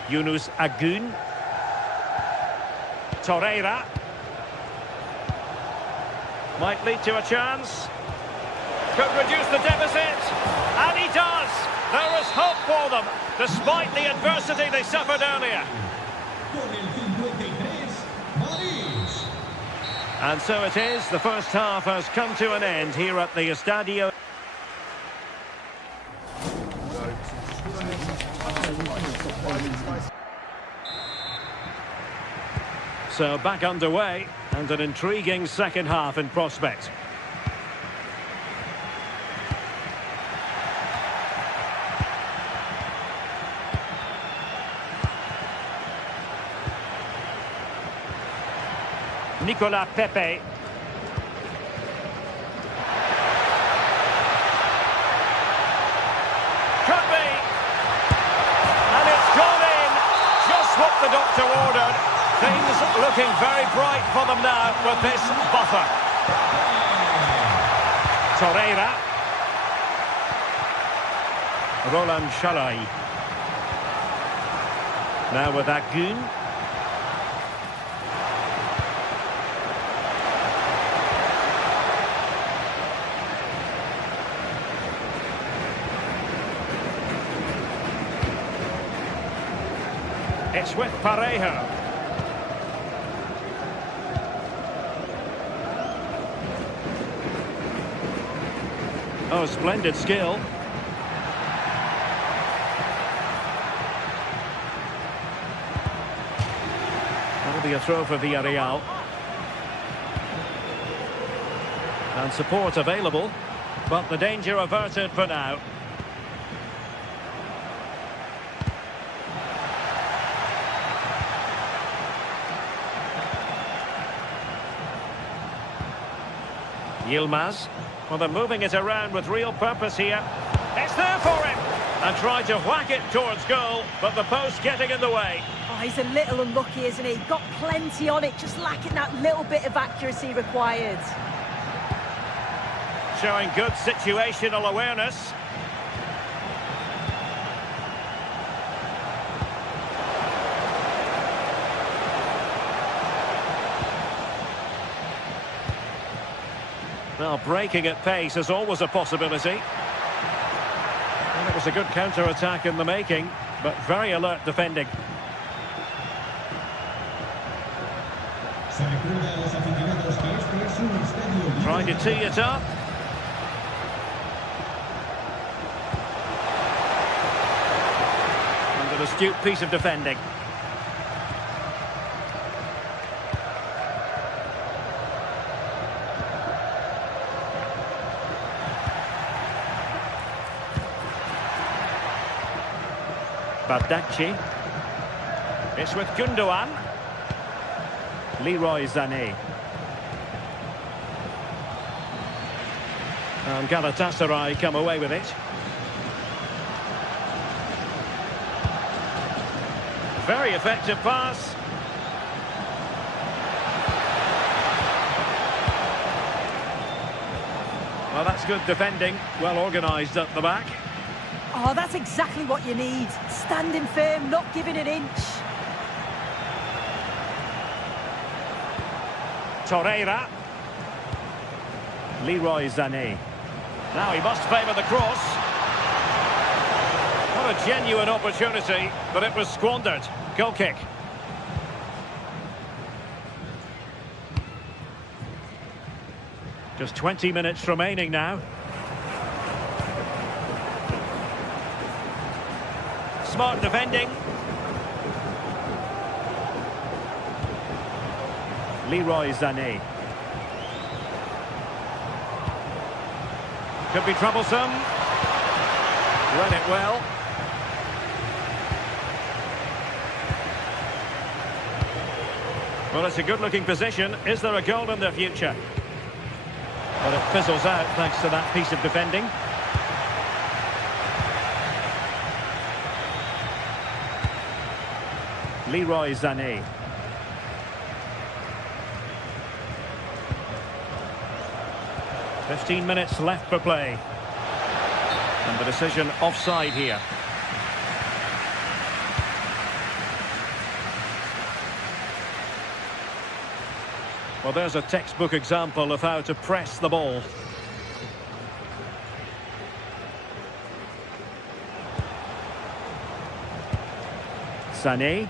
Yunus Agun. Torreira. Might lead to a chance. Could reduce the deficit. And he does. There is hope for them, despite the adversity they suffered earlier. Con el 53, Madrid. And so it is. The first half has come to an end here at the Estadio. So back underway, and an intriguing second half in prospect. Nicolas Pepe. Could be. And it's gone in. Just what the doctor ordered. Things looking very bright for them now with this buffer. Torreira. Roland Chalai. Now with Agun. It's with Parejo. Oh, splendid skill. That'll be a throw for Villarreal. And support available, but the danger averted for now. Yilmaz. Well, they're moving it around with real purpose here. It's there for him! And tried to whack it towards goal, but the post getting in the way. Oh, he's a little unlucky, isn't he? Got plenty on it, just lacking that little bit of accuracy required. Showing good situational awareness. Well, breaking at pace is always a possibility. And it was a good counter-attack in the making, but very alert defending. Trying to tee it up. And an astute piece of defending. Bardacci. It's with Gundogan. Leroy Sané. And Galatasaray come away with it. Very effective pass. Well, that's good defending. Well organised at the back. Oh, that's exactly what you need. Standing firm, not giving an inch. Torreira. Leroy Sané. Now he must favour the cross. What a genuine opportunity, but it was squandered. Goal kick. Just 20 minutes remaining now. Smart defending. Leroy Sané. Could be troublesome. Read it well. Well, it's a good-looking position. Is there a goal in the future? But it fizzles out thanks to that piece of defending. Leroy Sané. "15 minutes left for play. And the decision offside here. Well, there's a textbook example of how to press the ball. Sané.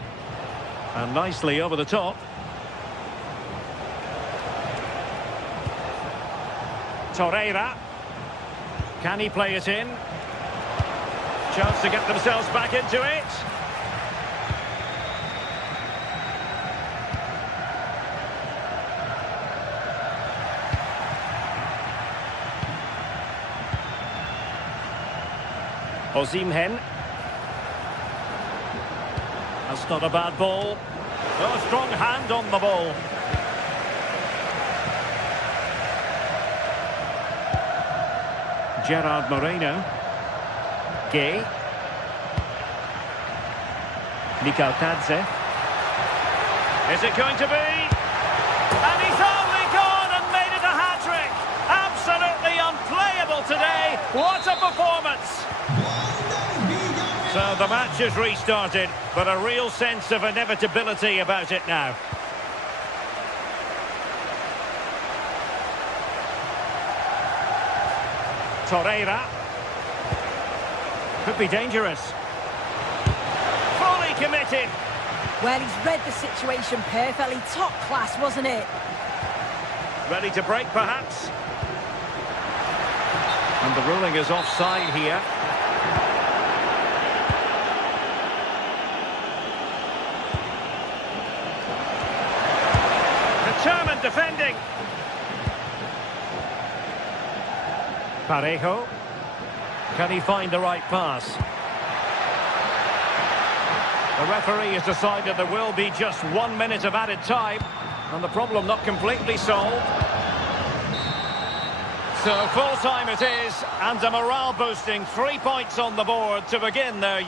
And nicely over the top. Torreira. Can he play it in? Chance to get themselves back into it. Osimhen. That's not a bad ball. No, strong hand on the ball. Gerard Moreno. Gay. Mikal Tadze. Is it going to be? And he's only gone and made it a hat-trick. Absolutely unplayable today. What a performance. So the match has restarted, but a real sense of inevitability about it now. Torreira. Could be dangerous. Fully committed. Well, he's read the situation perfectly. Top class, wasn't it? Ready to break, perhaps? And the ruling is offside here. Determined defending. Parejo. Can he find the right pass? The referee has decided there will be just 1 minute of added time, and the problem not completely solved. So full time it is, and a morale boosting 3 points on the board to begin their...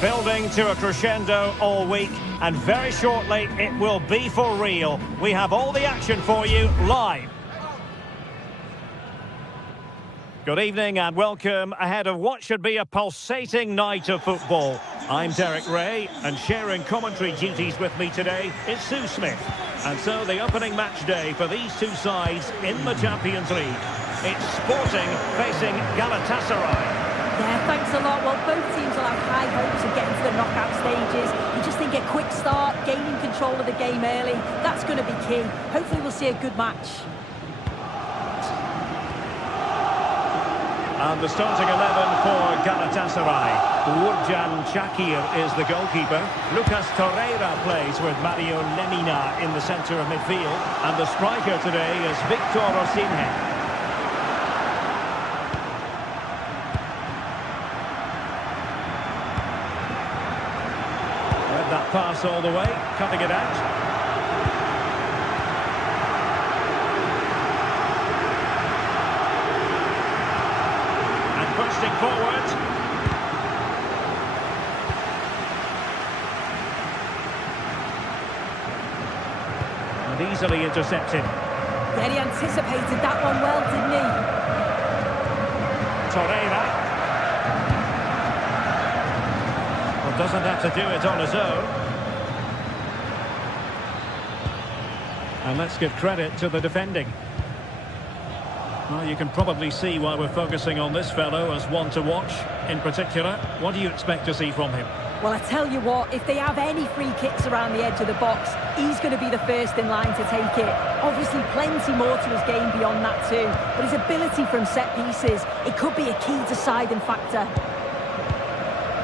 Building to a crescendo all week, and very shortly it will be for real. We have all the action for you live. Good evening and welcome ahead of what should be a pulsating night of football. I'm Derek Ray, and sharing commentary duties with me today is Sue Smith. And so the opening match day for these two sides in the Champions League. It's Sporting facing Galatasaray. Yeah, thanks a lot. Well, both teams will have high hopes of getting to the knockout stages. You just think a quick start, gaining control of the game early, that's going to be key. Hopefully we'll see a good match. And the starting 11 for Galatasaray. Uğurcan Çakır is the goalkeeper. Lucas Torreira plays with Mario Lemina in the centre of midfield. And the striker today is Victor Osimhen. Read that pass all the way, cutting it out. Bursting forward. And easily intercepted. Yeah, he anticipated that one well, didn't he? Torreira. Well, doesn't have to do it on his own. And let's give credit to the defending. Well, you can probably see why we're focusing on this fellow as one to watch. In particular, what do you expect to see from him? Well, I tell you what, if they have any free kicks around the edge of the box, he's going to be the first in line to take it. Obviously, plenty more to his game beyond that too. But his ability from set pieces, it could be a key deciding factor.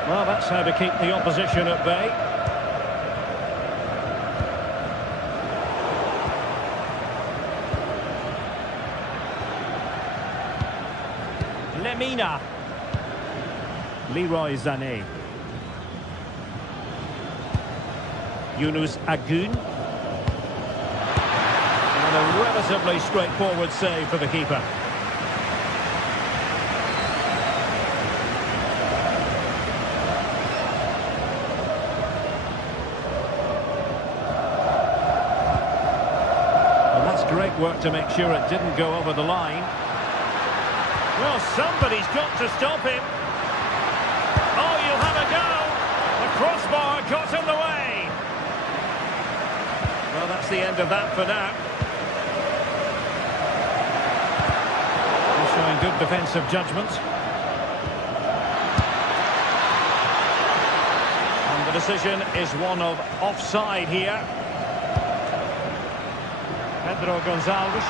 Well, that's how to keep the opposition at bay. Lemina. Leroy Sané. Yunus Agun. And a relatively straightforward save for the keeper. Well, that's great work to make sure it didn't go over the line. Well, somebody's got to stop him. Oh, you'll have a go. The crossbar got in the way. Well, that's the end of that for now. They're showing good defensive judgment. And the decision is one of offside here. Pedro Gonçalves.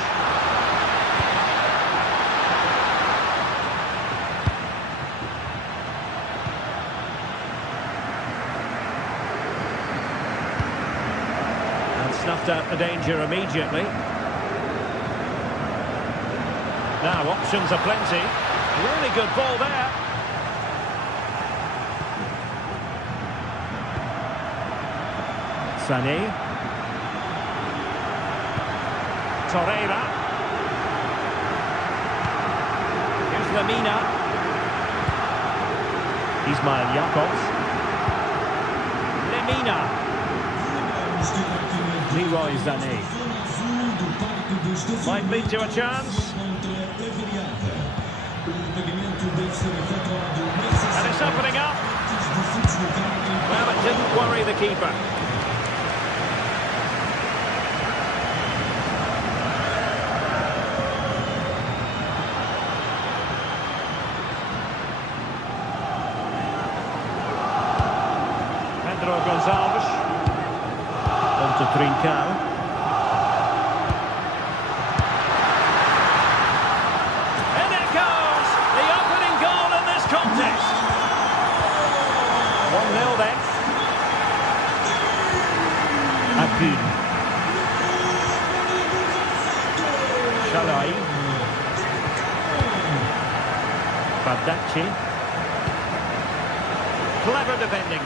Snuffed out the danger immediately. Now options are plenty. Really good ball there. Sané. Torreira. Here's Lemina. Ismail Jakobs. Lemina. Leroy Sané. Might lead to a chance. And it's opening up. Well, it didn't worry the keeper. Pedro Gonçalves. To Trincao. And it goes! The opening goal in this contest. 1-0 then. Agun. Shalai. Badachi. Clever defending.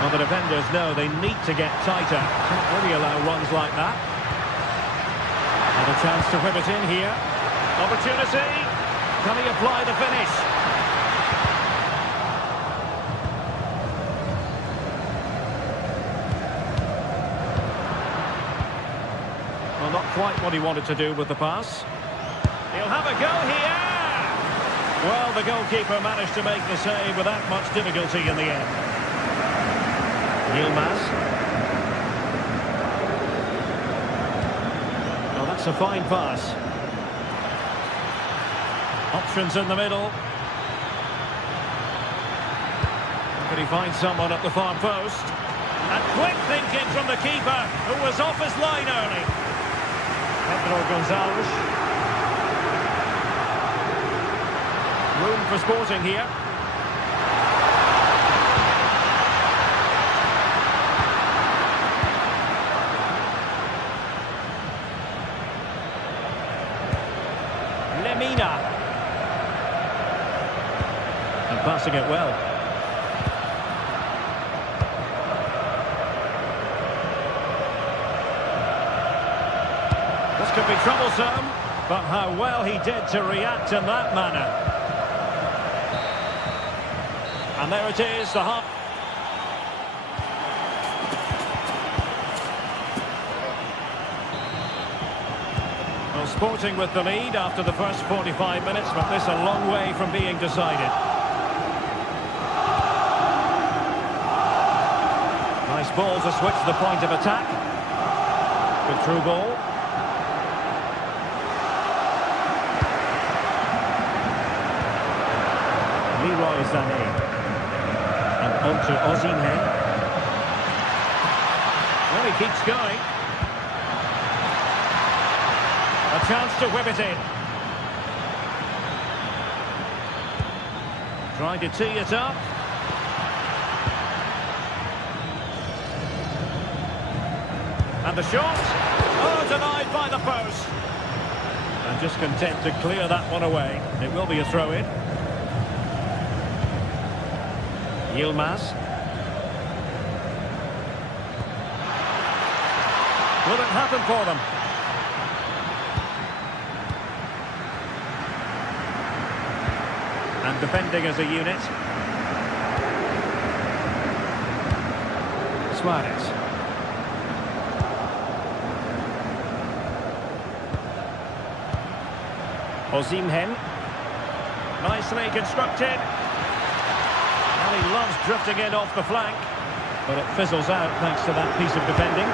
Well, the defenders know they need to get tighter. Can't really allow runs like that. And a chance to whip it in here. Opportunity. Can he apply the finish? Well, not quite what he wanted to do with the pass. He'll have a go here. Well, the goalkeeper managed to make the save without much difficulty in the end. Yilmaz. Oh, that's a fine pass. Options in the middle. Can he find someone at the far post? And quick thinking from the keeper, who was off his line early. Pedro Gonzalez. Room for Sporting here. Lemina. And passing it well. This could be troublesome, but how well he did to react in that manner. And there it is, the half. Well, Sporting with the lead after the first 45 minutes, but this a long way from being decided. Nice ball to switch the point of attack. Good through ball. Leroy Sané. And on to Osimhen. Well, he keeps going. A chance to whip it in. Trying to tee it up. And the shot. Oh, denied by the post. And just content to clear that one away. It will be a throw-in. Yilmaz. Will it happen for them? And defending as a unit. Suarez. Osimhen. Nicely constructed. He loves drifting in off the flank, but it fizzles out thanks to that piece of defending.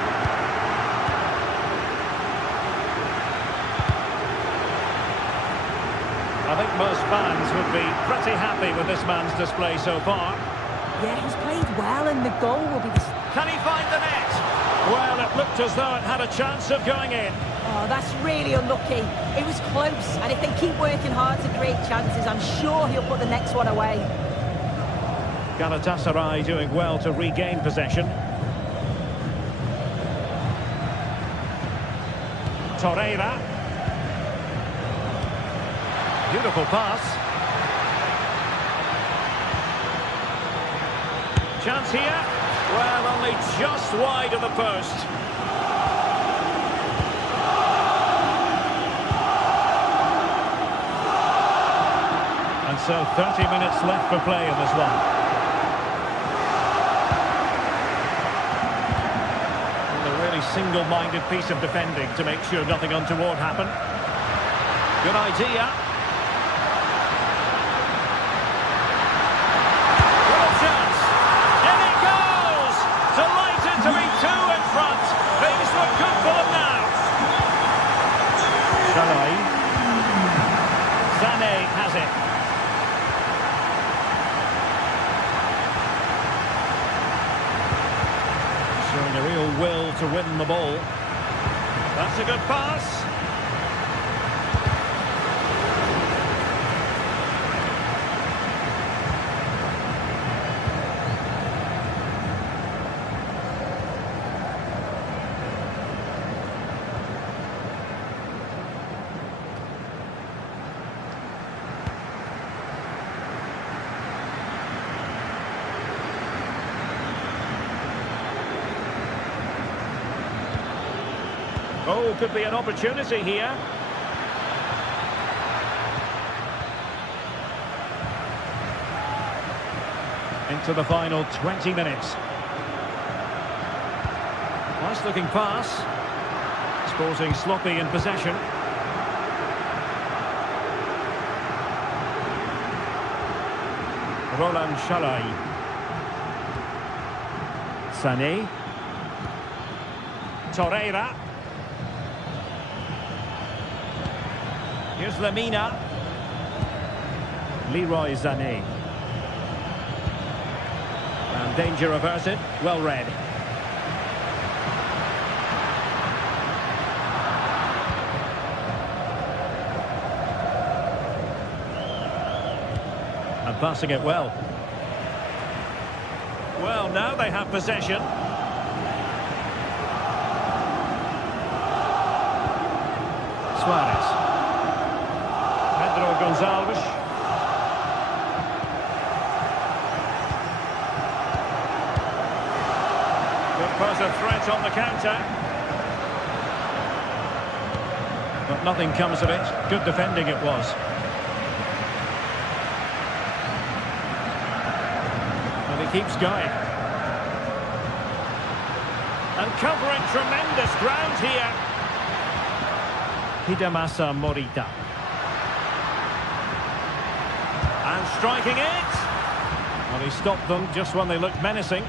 I think most fans would be pretty happy with this man's display so far. Yeah, he's played well, and the goal will be the... Can he find the net? Well, it looked as though it had a chance of going in. Oh, that's really unlucky. It was close, and if they keep working hard to create chances, I'm sure he'll put the next one away. Galatasaray doing well to regain possession. Torreira. Beautiful pass. Chance here. Well, only just wide of the post. And so 30 minutes left for play in this one. Single-minded piece of defending to make sure nothing untoward happened. Good idea. Good chance. In it goes! Delighted to be two in front. Things look good for them now. Sané. Sané has it. Showing a real will to win the ball. That's a good pass. Oh, could be an opportunity here. Into the final 20 minutes. Nice looking pass. Sporting sloppy in possession. Roland Chalai. Sané. Torreira. Here's Lemina. Leroy Sané. And danger averted. Well read. And passing it well. Well, now they have possession. Suarez. Pedro Gonçalves. Could pose a threat on the counter. But nothing comes of it. Good defending it was. And he keeps going. And covering tremendous ground here. Hidemasa Morita. And striking it. Well, he stopped them just when they looked menacing.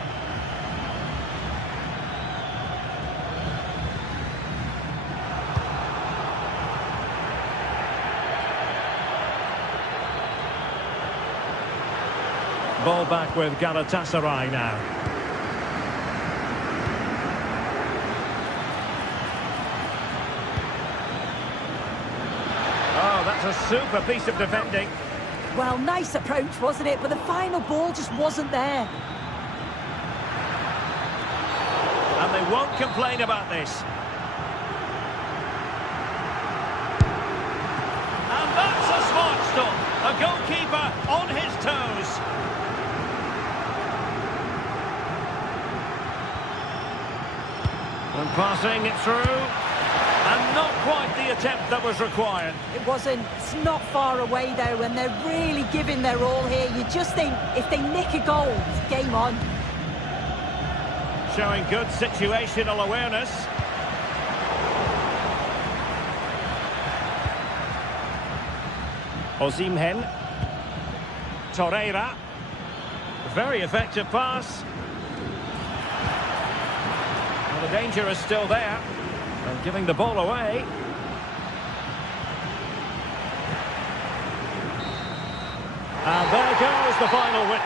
Ball back with Galatasaray now. Oh, that's a super piece of defending. Well, nice approach, wasn't it? But the final ball just wasn't there. And they won't complain about this. And that's a smart stop. A goalkeeper on his toes. And passing it through. And not quite the attempt that was required. It wasn't. It's not far away, though, and they're really giving their all here. You just think, if they nick a goal, it's game on. Showing good situational awareness. Osimhen. Torreira. Very effective pass. Well, the danger is still there. And giving the ball away. And there goes the final win.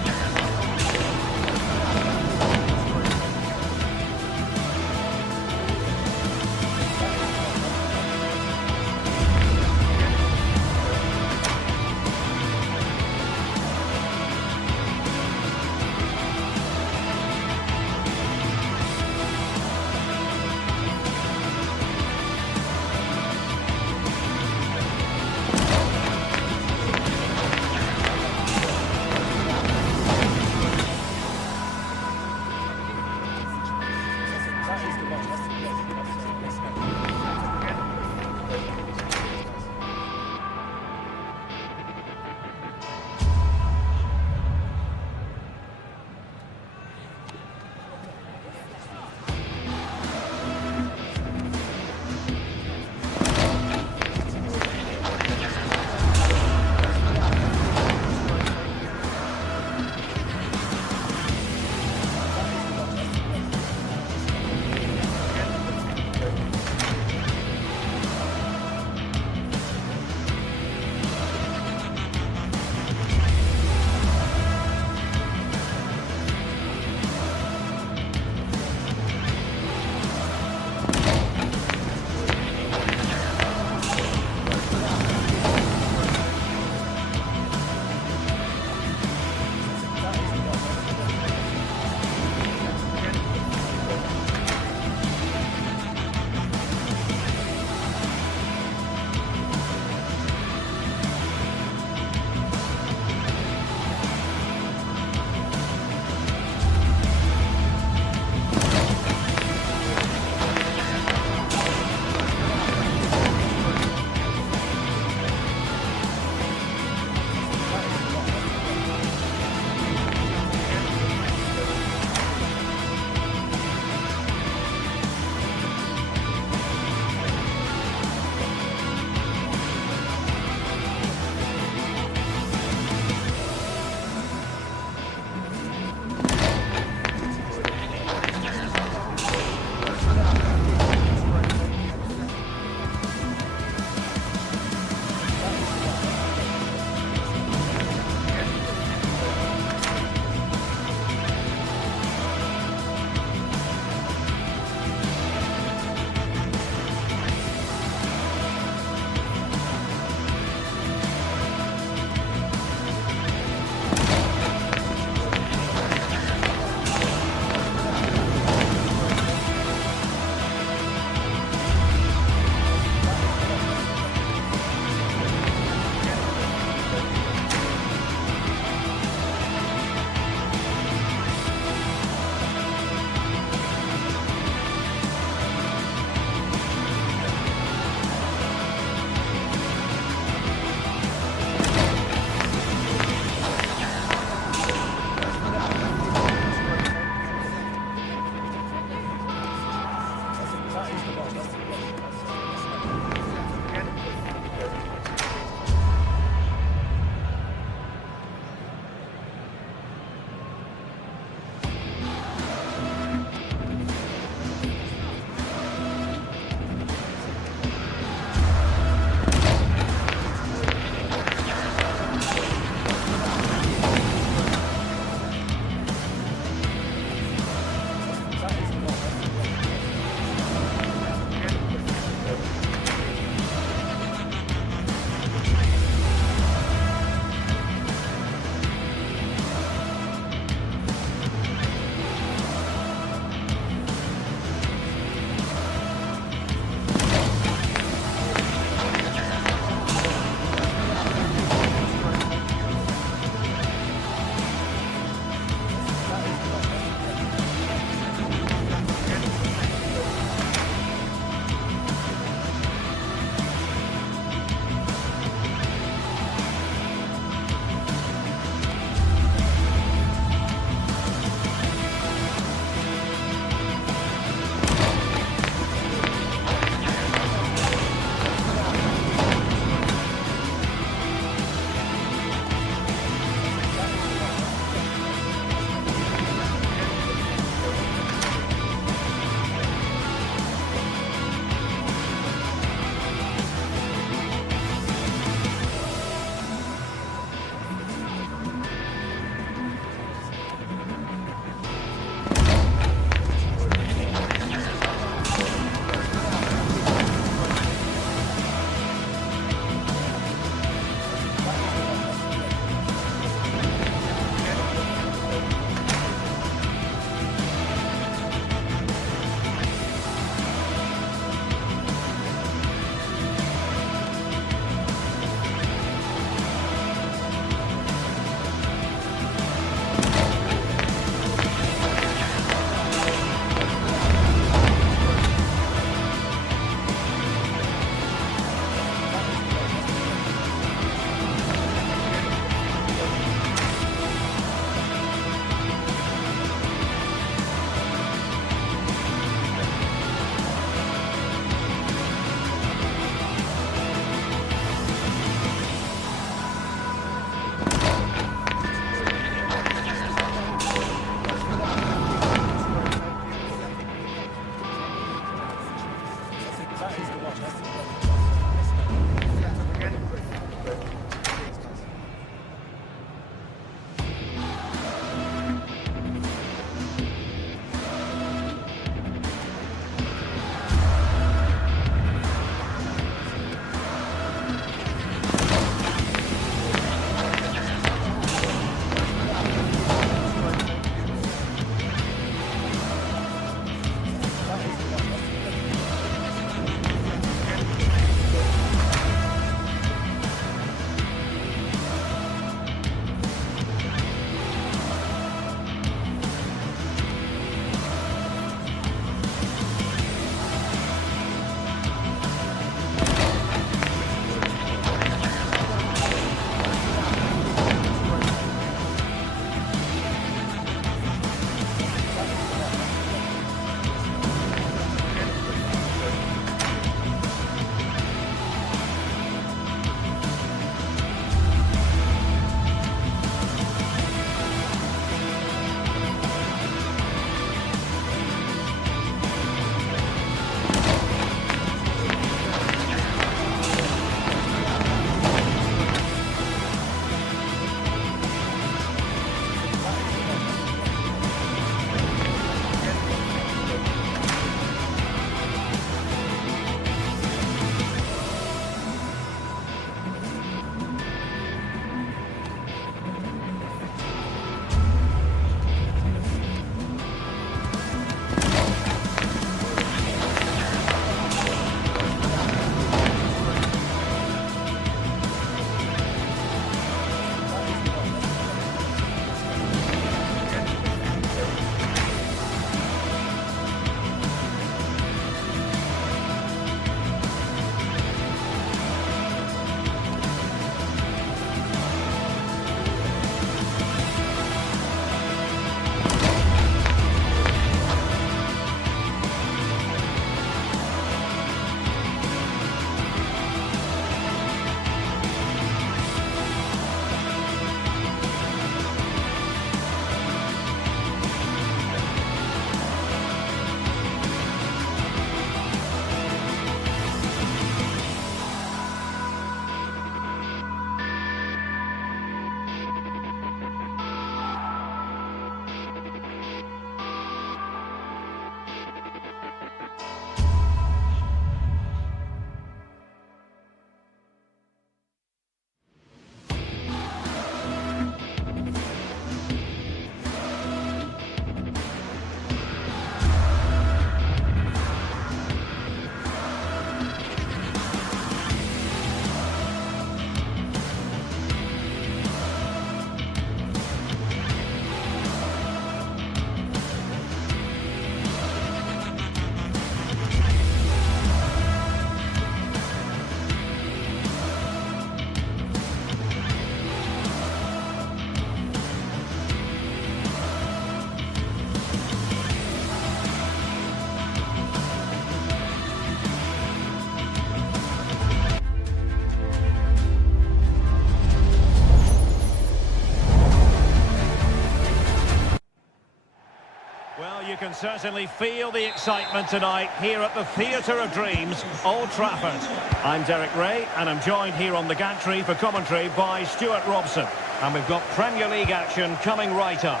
can certainly feel the excitement tonight here at the Theatre of Dreams, Old Trafford. I'm Derek Ray, and I'm joined here on the gantry for commentary by Stuart Robson. And we've got Premier League action coming right up.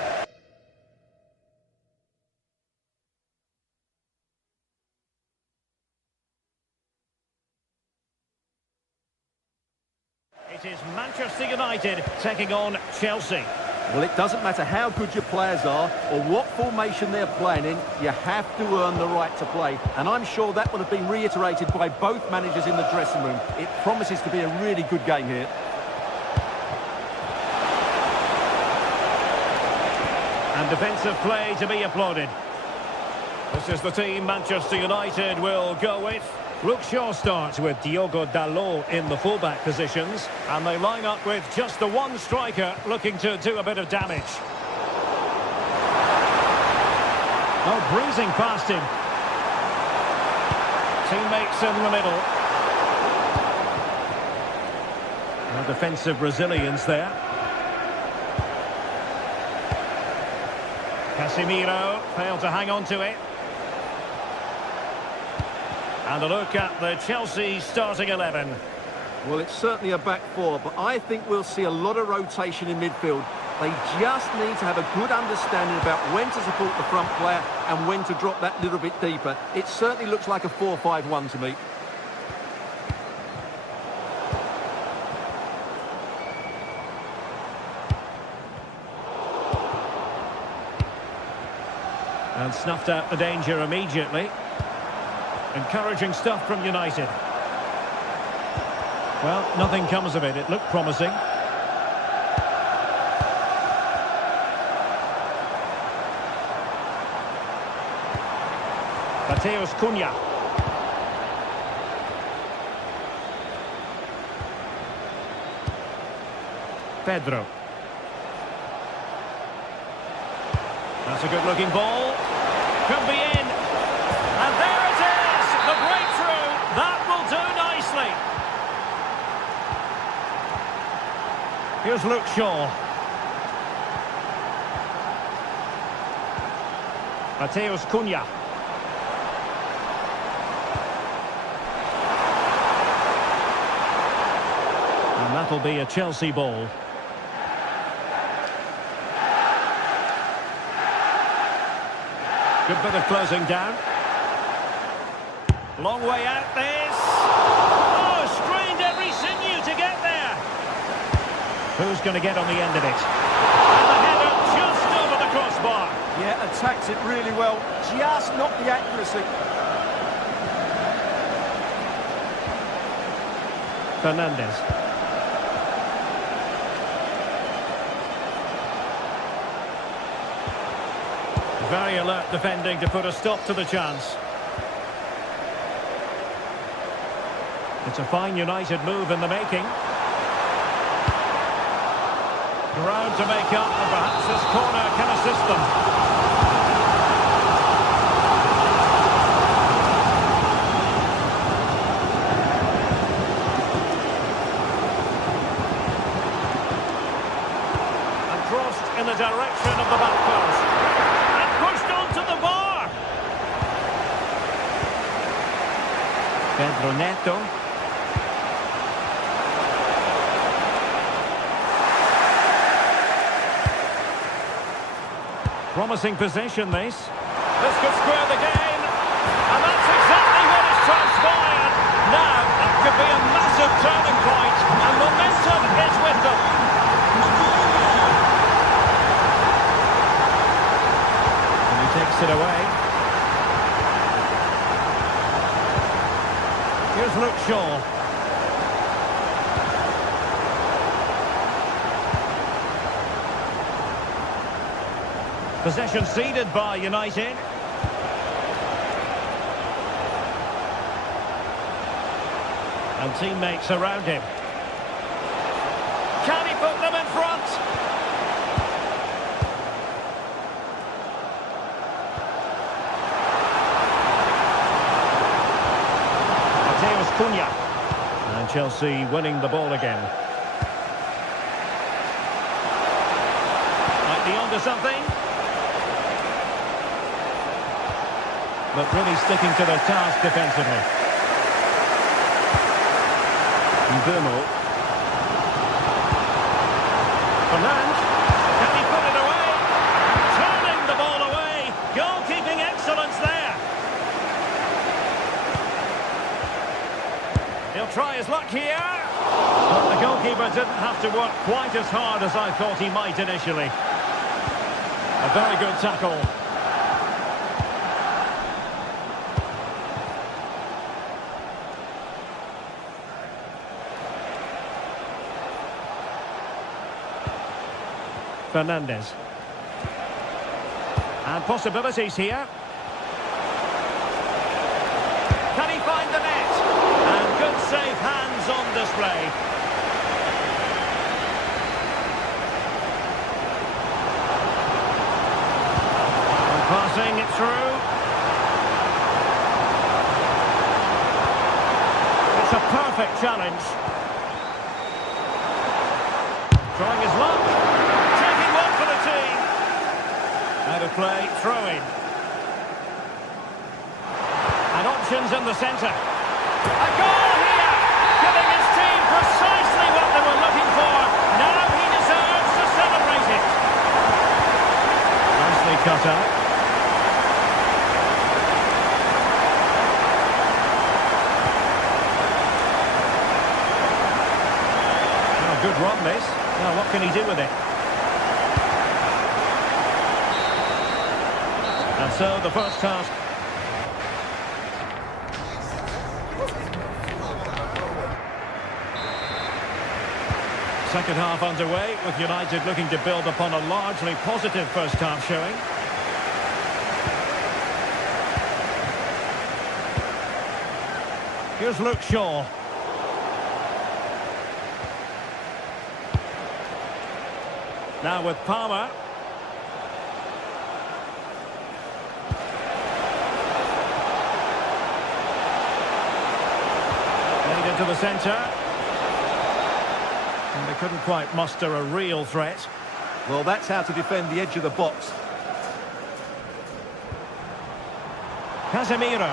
It is Manchester United taking on Chelsea. Well, it doesn't matter how good your players are or what formation they're playing in, you have to earn the right to play. And I'm sure that will have been reiterated by both managers in the dressing room. It promises to be a really good game here. And defensive play to be applauded. This is the team Manchester United will go with. Luke Shaw starts with Diogo Dalot in the fullback positions, and they line up with just the one striker looking to do a bit of damage. Oh, breezing past him. Teammates in the middle. No defensive resilience there. Casemiro failed to hang on to it. And a look at the Chelsea starting 11. Well, it's certainly a back four, but I think we'll see a lot of rotation in midfield. They just need to have a good understanding about when to support the front player and when to drop that little bit deeper. It certainly looks like a 4-5-1 to me. And snuffed out the danger immediately. Encouraging stuff from United. Well, nothing comes of it. It looked promising. Mateus Cunha. Pedro. That's a good-looking ball. Could be in. And there it is! The breakthrough! That will do nicely. Here's Luke Shaw. Mateus Cunha. And that'll be a Chelsea ball. Good bit of closing down. Long way out this. Oh, strained every sinew to get there. Who's going to get on the end of it? And the header just over the crossbar. Yeah, attacks it really well. Just not the accuracy. Fernandes. Very alert defending to put a stop to the chance. It's a fine United move in the making. Ground to make up, and perhaps this corner can assist them. And crossed in the direction of the back post. Pushed onto the bar. Pedro Neto. Promising possession, this. This could square the game. And that's exactly what has transpired. Now, that could be a massive turning point. And momentum is with them. Takes it away. Here's Luke Shaw. Possession ceded by United. And teammates around him. Can he put them in front? Cunha. And Chelsea winning the ball again. Might be onto something. but really sticking to their task defensively. Mbumo. Fernand. Can he put it away? Turning the ball away. Goalkeeping excellence there. He'll try his luck here. But the goalkeeper didn't have to work quite as hard as I thought he might initially. A very good tackle. Fernandez. And possibilities here. Can he find the net? And good safe hands on display. And passing it through. It's a perfect challenge. Trying his luck. Out of play, throw-in. And options in the centre. A goal here! Giving his team precisely what they were looking for. Now he deserves to celebrate it. Nicely cut out. Oh, good run this. Now what can he do with it? And so the first task. Second half underway, with United looking to build upon a largely positive first half showing. Here's Luke Shaw. Now with Palmer. Into the centre. And they couldn't quite muster a real threat. Well, that's how to defend the edge of the box. Casemiro.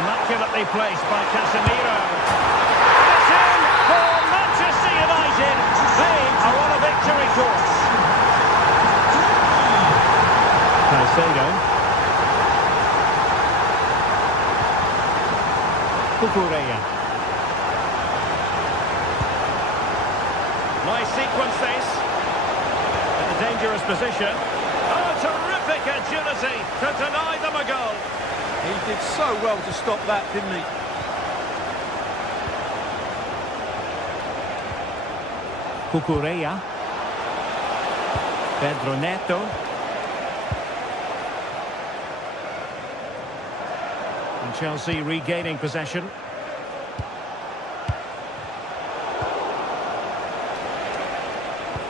Immaculately placed by Casemiro. It's in for Manchester United. They are on a victory course. Caicedo. Cucurella. Nice sequence this. In a dangerous position. Oh, terrific agility to deny them a goal. He did so well to stop that, didn't he? Cucurella. Pedro Neto. And Chelsea regaining possession.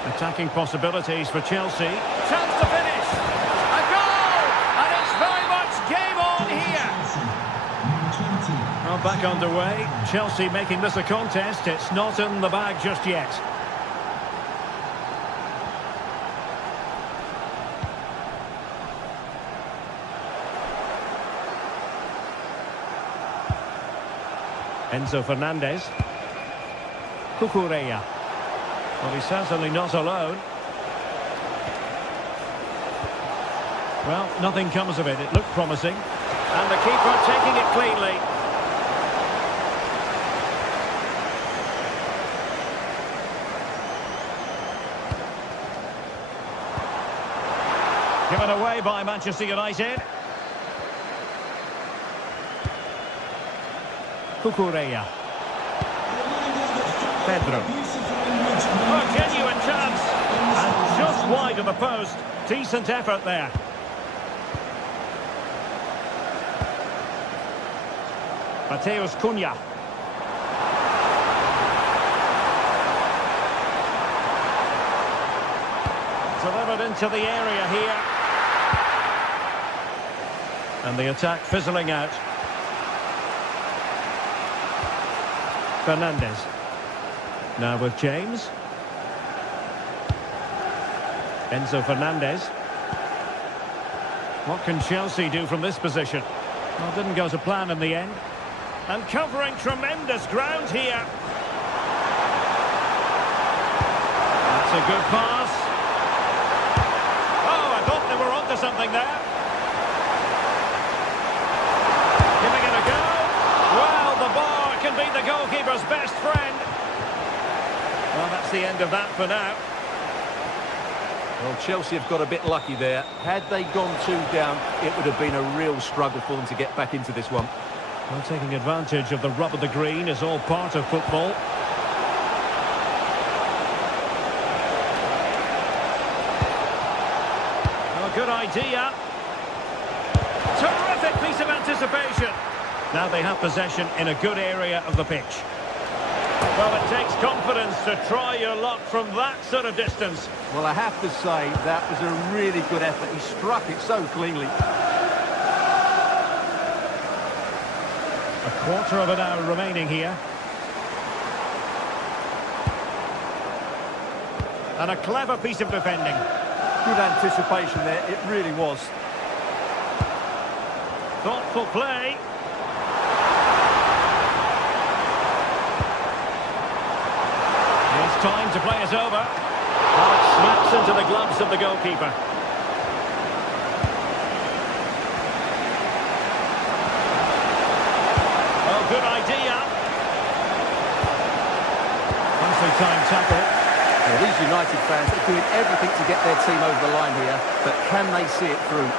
Attacking possibilities for Chelsea. Chance to finish. A goal! And it's very much game on here. Well, back underway. Chelsea making this a contest. It's not in the bag just yet. Enzo Fernandez. Cucurella. Well, he's certainly not alone. Well, nothing comes of it. It looked promising. And the keeper taking it cleanly. Given away by Manchester United. Cucurella. Pedro. Oh, genuine chance. And just wide of the post. Decent effort there. Mateus Cunha. Delivered into the area here. And the attack fizzling out. Fernandez. Now with James. Enzo Fernandez. What can Chelsea do from this position? Well, didn't go to plan in the end. And covering tremendous ground here. That's a good pass. Oh, I thought they were onto something there. Giving it a go. Well, the bar can be the goalkeeper's best friend. Well, that's the end of that for now. Well, Chelsea have got a bit lucky there. Had they gone 2 down, it would have been a real struggle for them to get back into this one. Well, taking advantage of the rub of the green is all part of football. Oh, good idea. Terrific piece of anticipation. Now they have possession in a good area of the pitch. Well, it takes confidence to try your luck from that sort of distance. Well, I have to say, that was a really good effort. He struck it so cleanly. A quarter of an hour remaining here. And a clever piece of defending. Good anticipation there, it really was. Thoughtful play. It's time to play it over. Oh, it snaps into the gloves of the goalkeeper. Oh, good idea. Nicely timed tackle. Well, these United fans are doing everything to get their team over the line here, but can they see it through?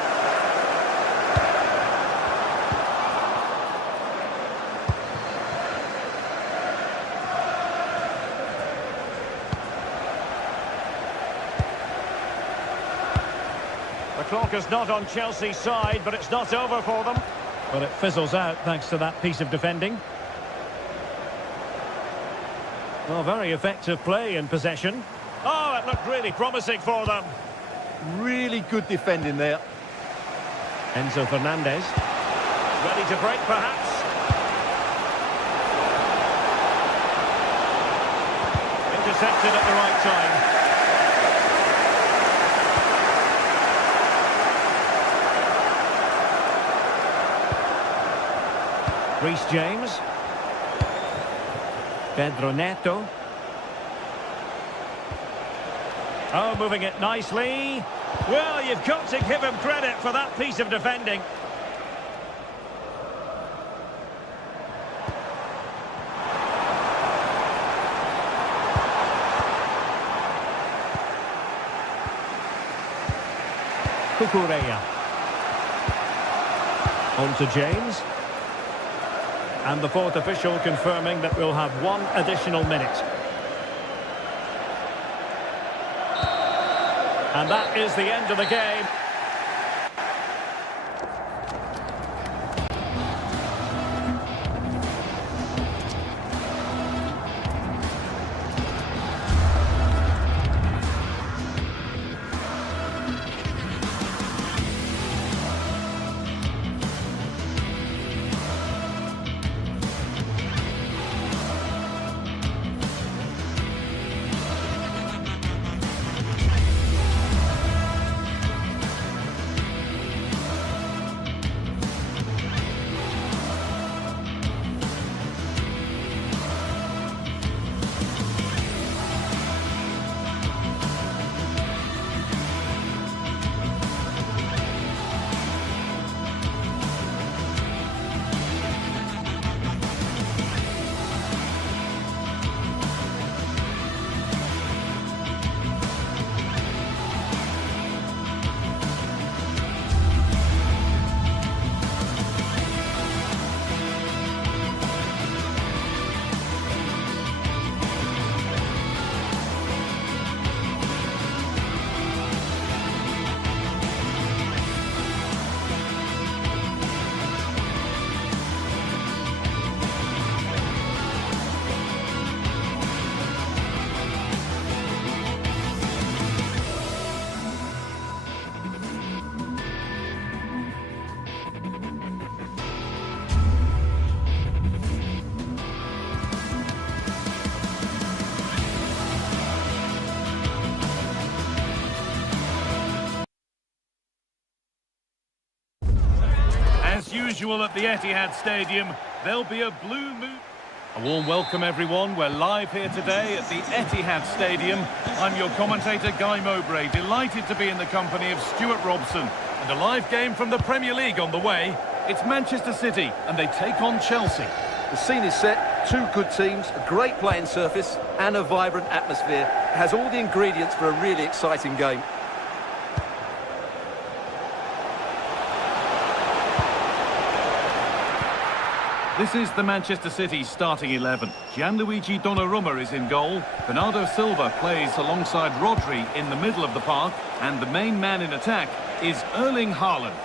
The clock is not on Chelsea's side, but it's not over for them. But it fizzles out thanks to that piece of defending. Well, very effective play in possession. Oh, it looked really promising for them. Really good defending there. Enzo Fernandez. Ready to break, perhaps. Intercepted at the right time. Reece James. Pedro Neto. Oh, moving it nicely. Well, you've got to give him credit for that piece of defending. Cucurella. On to James. And the fourth official confirming that we'll have 1 additional minute. And that is the end of the game. usual at the Etihad Stadium, there'll be a blue moon. A warm welcome, everyone. We're live here today at the Etihad Stadium. I'm your commentator, Guy Mowbray, delighted to be in the company of Stuart Robson. And a live game from the Premier League on the way. It's Manchester City, and they take on Chelsea. The scene is set, two good teams, a great playing surface and a vibrant atmosphere. It has all the ingredients for a really exciting game. This is the Manchester City starting 11. Gianluigi Donnarumma is in goal. Bernardo Silva plays alongside Rodri in the middle of the park. And the main man in attack is Erling Haaland.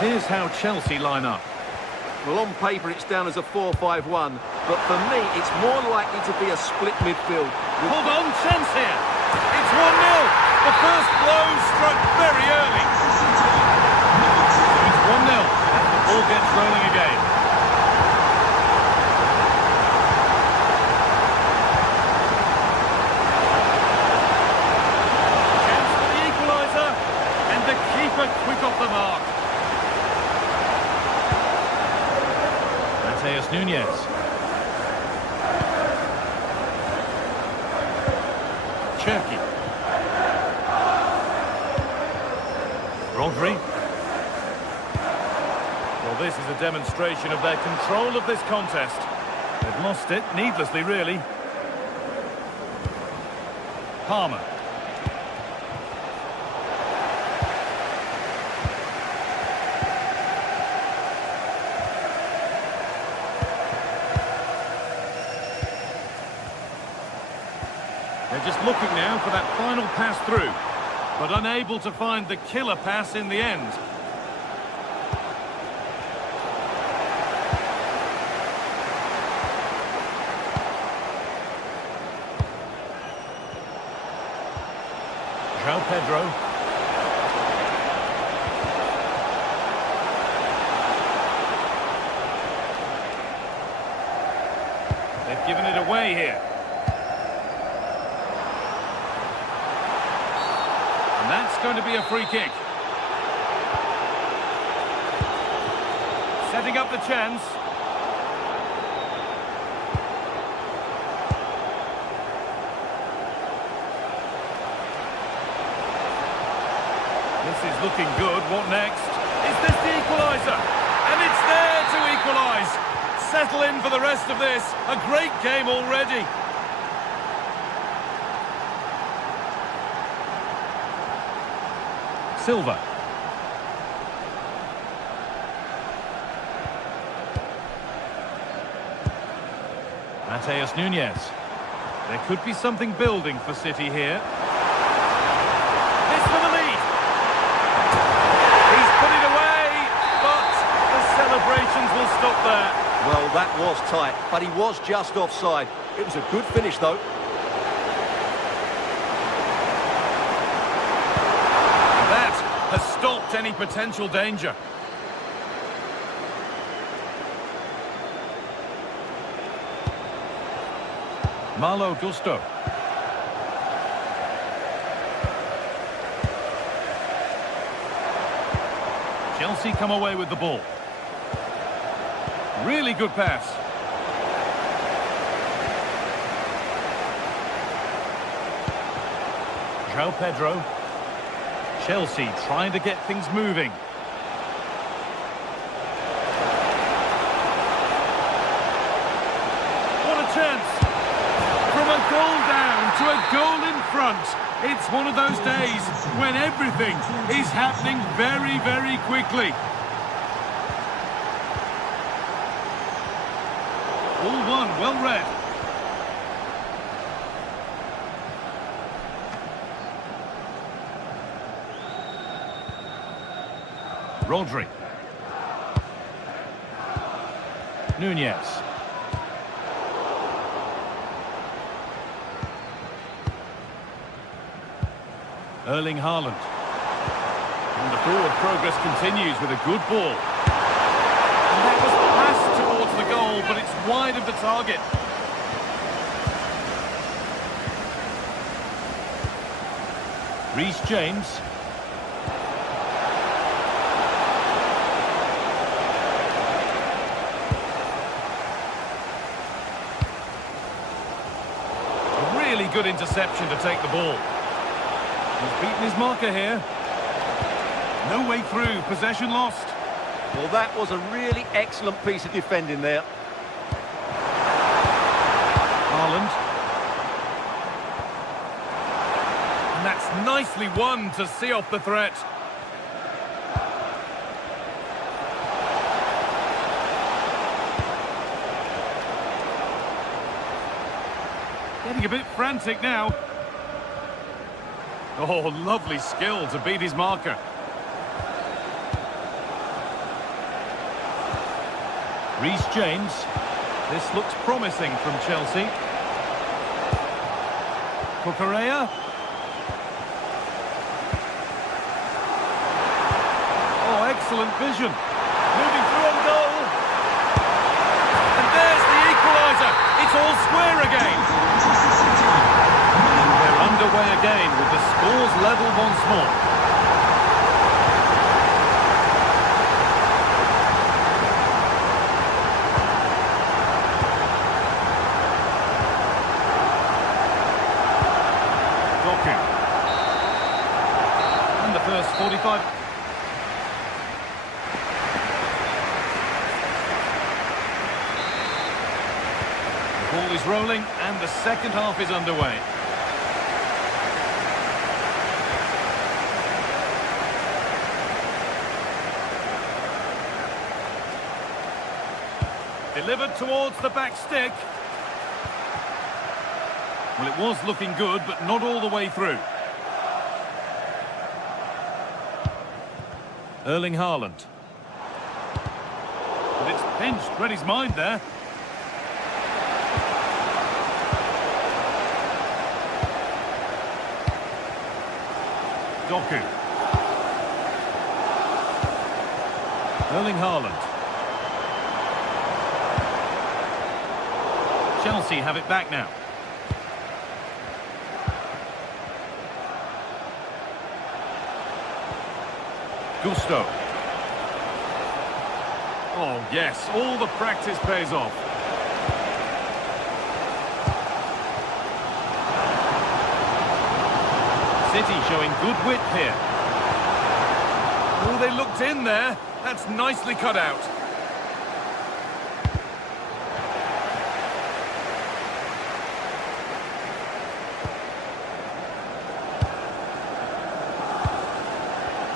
Here's how Chelsea line up. Well, on paper it's down as a 4-5-1, but for me it's more likely to be a split midfield. Hold on, chance here. It's 1-0. The first blow struck very early. It's 1-0 as the ball gets rolling again. Chance for the equaliser, and the keeper quick off the mark. Nunez. Cherki. Rodri. Well, this is a demonstration of their control of this contest. They've lost it, needlessly, really. Palmer. They're just looking now for that final pass through, but unable to find the killer pass in the end. João Pedro. They've given it away here. That's going to be a free kick. Setting up the chance. This is looking good. What next? Is this the equaliser? And it's there to equalise. Settle in for the rest of this. A great game already. Silva. Matheus Nunez. There could be something building for City here. This for the lead. He's put it away, but the celebrations will stop there. Well, that was tight, but he was just offside. It was a good finish, though. Has stopped any potential danger. Malo Gusto. Chelsea come away with the ball. Really good pass. João Pedro. Chelsea trying to get things moving. What a chance! From a goal down to a goal in front. It's one of those days when everything is happening very, very quickly. All one, well read. Rodri. Nunez. Erling Haaland. And the forward progress continues with a good ball. And that was passed towards the goal, but it's wide of the target. Reece James. good interception to take the ball. He's beaten his marker here. No way through, possession lost. Well, that was a really excellent piece of defending there. Haaland. And that's nicely won to see off the threat. Getting a bit frantic now. Oh, lovely skill to beat his marker. Reece James. This looks promising from Chelsea. Cucurella. Oh, excellent vision. Moving through on goal. And there's the equaliser. It's all square again. And they're underway again with the scores level once more. And the first 45. The ball is rolling and the second half is underway. Delivered towards the back stick. Well, it was looking good, but not all the way through. Erling Haaland. But it's pinched, read his mind there. Doku. Erling Haaland. Chelsea have it back now. Gusto. Oh, yes, all the practice pays off. City showing good width here. Oh, they looked in there. That's nicely cut out.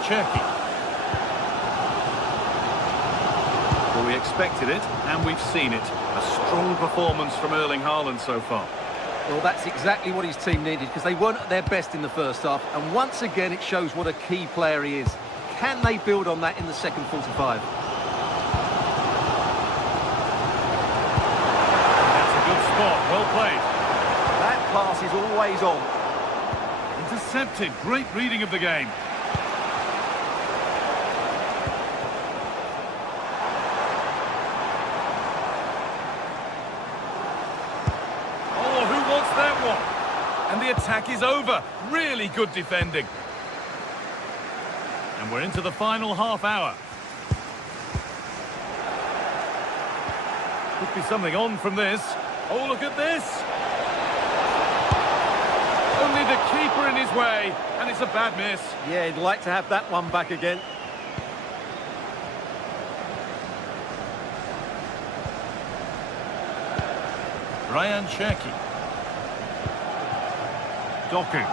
Cherki. Well, we expected it, and we've seen it. A strong performance from Erling Haaland so far. Well, that's exactly what his team needed, because they weren't at their best in the first half, and once again it shows what a key player he is. Can they build on that in the second 45? That's a good spot, well played. That pass is always on. Intercepted, great reading of the game. And the attack is over. Really good defending. And we're into the final half hour. Could be something on from this. Oh, look at this. Only the keeper in his way, and it's a bad miss. Yeah, he'd like to have that one back again. Ryan Cherki. Doku.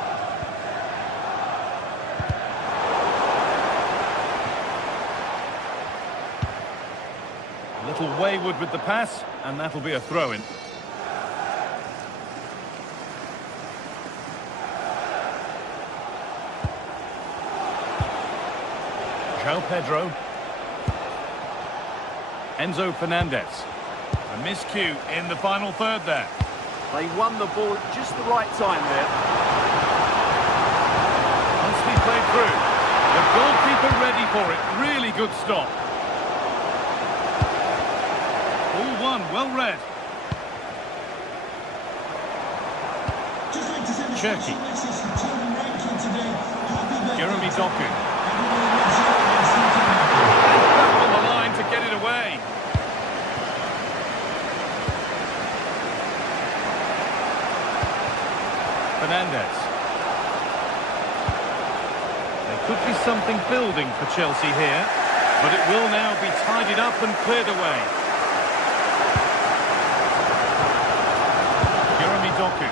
A little wayward with the pass, and that'll be a throw-in. João Pedro. Enzo Fernandez. A miscue in the final third there. They won the ball at just the right time there. Nicely played through. The goalkeeper ready for it. Really good stop. All one, well read. Cherki. Jeremy Doku. Back on the line to get it away. Fernandes. There could be something building for Chelsea here, but it will now be tidied up and cleared away. Jeremy Doku.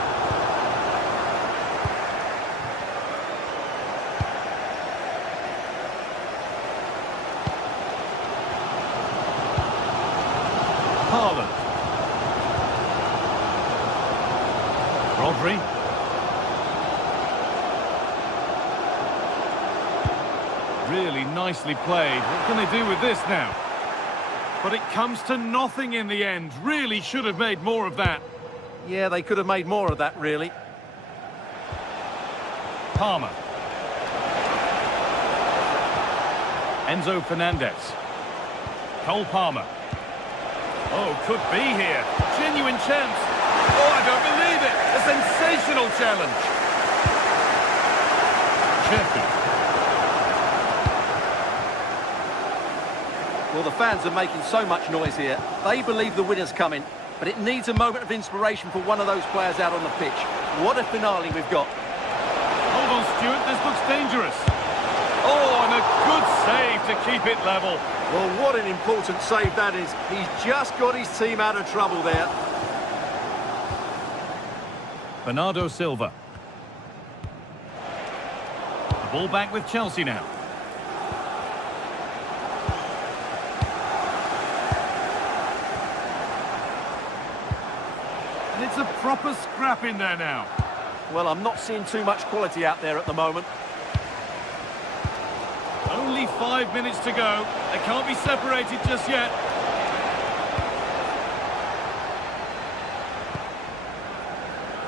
Haaland. Rodri. Really nicely played. What can they do with this now? But it comes to nothing in the end. Really should have made more of that. Yeah, they could have made more of that, really. Palmer. Enzo Fernandez. Cole Palmer. Oh, could be here. Genuine chance. Oh, I don't believe it. A sensational challenge. Cherki. Well, the fans are making so much noise here. They believe the winner's coming, but it needs a moment of inspiration for one of those players out on the pitch. What a finale we've got. Hold on, Stuart. This looks dangerous. Oh, and a good save to keep it level. Well, what an important save that is. He's just got his team out of trouble there. Bernardo Silva. The ball back with Chelsea now. And it's a proper scrap in there now. Well, I'm not seeing too much quality out there at the moment. Only 5 minutes to go. They can't be separated just yet.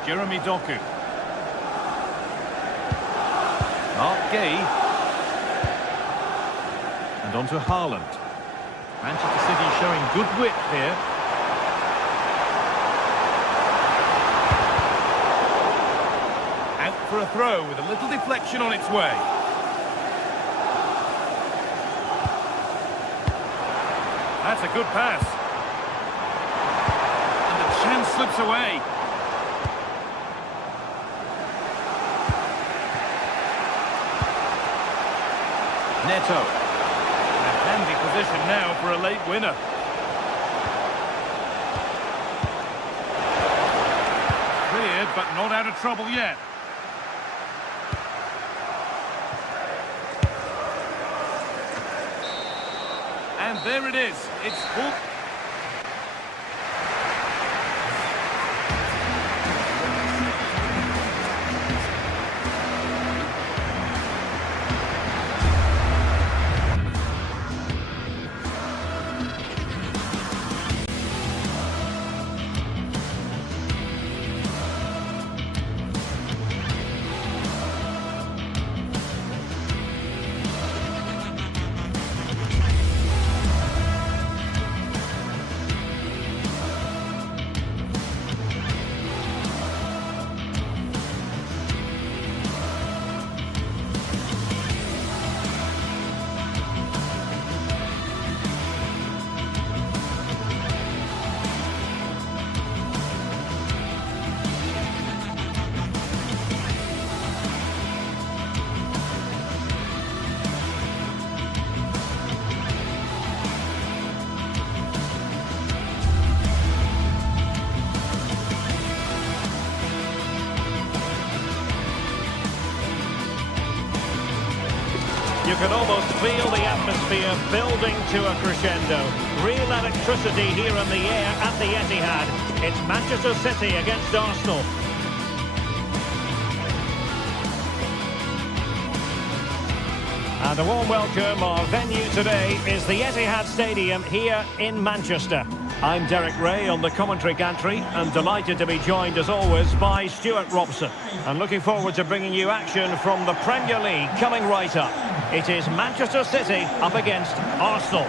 Jeremy Doku. Mark Gay. And on to Haaland. Manchester City showing good width here. Out for a throw with a little deflection on its way. That's a good pass. And the chance slips away. Neto. A handy position now for a late winner. Cleared, but not out of trouble yet. And there it is. It's full. You can almost feel the atmosphere building to a crescendo. Real electricity here in the air at the Etihad. It's Manchester City against Arsenal. And a warm welcome. Our venue today is the Etihad Stadium here in Manchester. I'm Derek Ray on the commentary gantry and delighted to be joined as always by Stuart Robson. And looking forward to bringing you action from the Premier League coming right up. It is Manchester City up against Arsenal.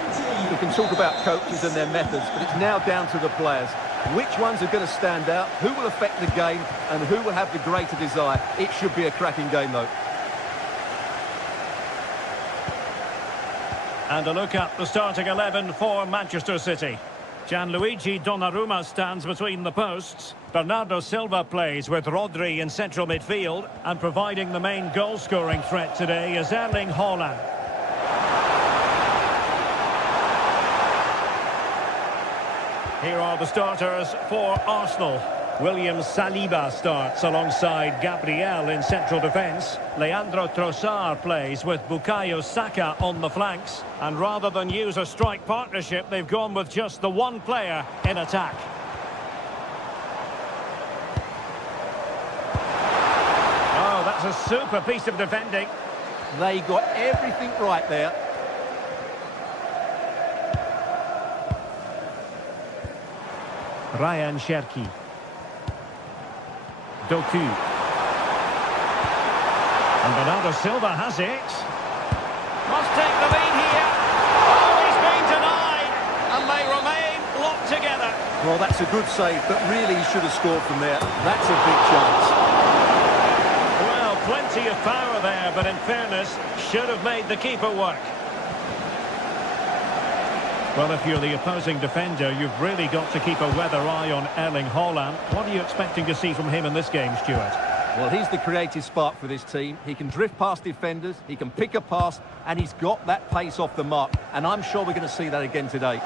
We can talk about coaches and their methods, but it's now down to the players. Which ones are going to stand out, who will affect the game, and who will have the greater desire. It should be a cracking game, though. And a look at the starting 11 for Manchester City. Gianluigi Donnarumma stands between the posts. Bernardo Silva plays with Rodri in central midfield, and providing the main goal-scoring threat today is Erling Haaland. Here are the starters for Arsenal. William Saliba starts alongside Gabriel in central defence. Leandro Trossard plays with Bukayo Saka on the flanks. And rather than use a strike partnership, they've gone with just the one player in attack. Oh, that's a super piece of defending. They got everything right there. Ryan Cherki. Doku. And Bernardo Silva has it. Must take the lead here. Oh, he's been denied. And they remain locked together. Well, that's a good save, but really he should have scored from there. That's a big chance. Well, plenty of power there, but in fairness, should have made the keeper work. Well, if you're the opposing defender, you've really got to keep a weather eye on Erling Haaland. What are you expecting to see from him in this game, Stuart? Well, he's the creative spark for this team. He can drift past defenders, he can pick a pass, and he's got that pace off the mark. And I'm sure we're going to see that again today.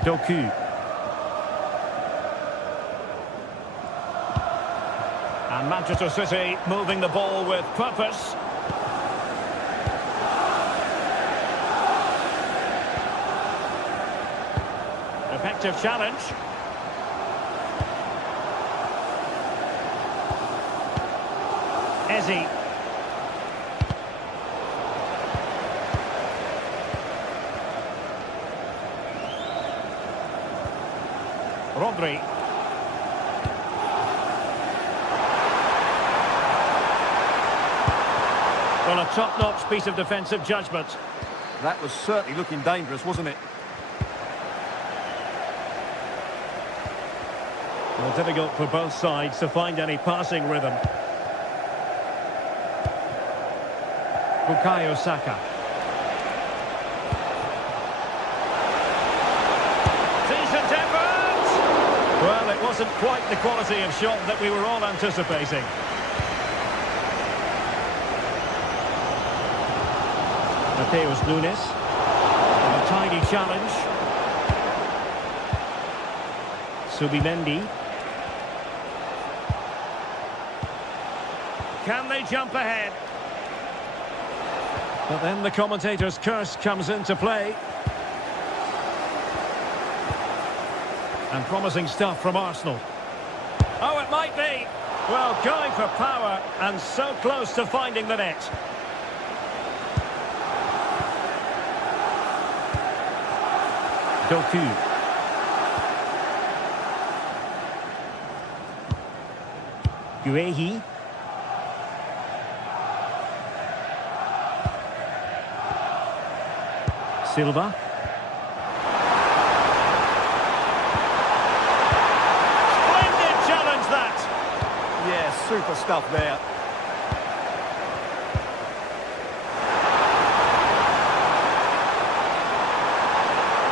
Doku. And Manchester City moving the ball with purpose. Effective challenge. Eze. Rodri. Well, a top-notch piece of defensive judgment. That was certainly looking dangerous, wasn't it? Well, difficult for both sides to find any passing rhythm. Bukayo Saka. Decent effort! Well, it wasn't quite the quality of shot that we were all anticipating. Mateus Nunes. And a tidy challenge. Subimendi. Can they jump ahead? But then the commentator's curse comes into play. And promising stuff from Arsenal. Oh, it might be. Well, going for power and so close to finding the net. Doku. Guehi. Silva. Splendid challenge that. Yeah, super stuff there.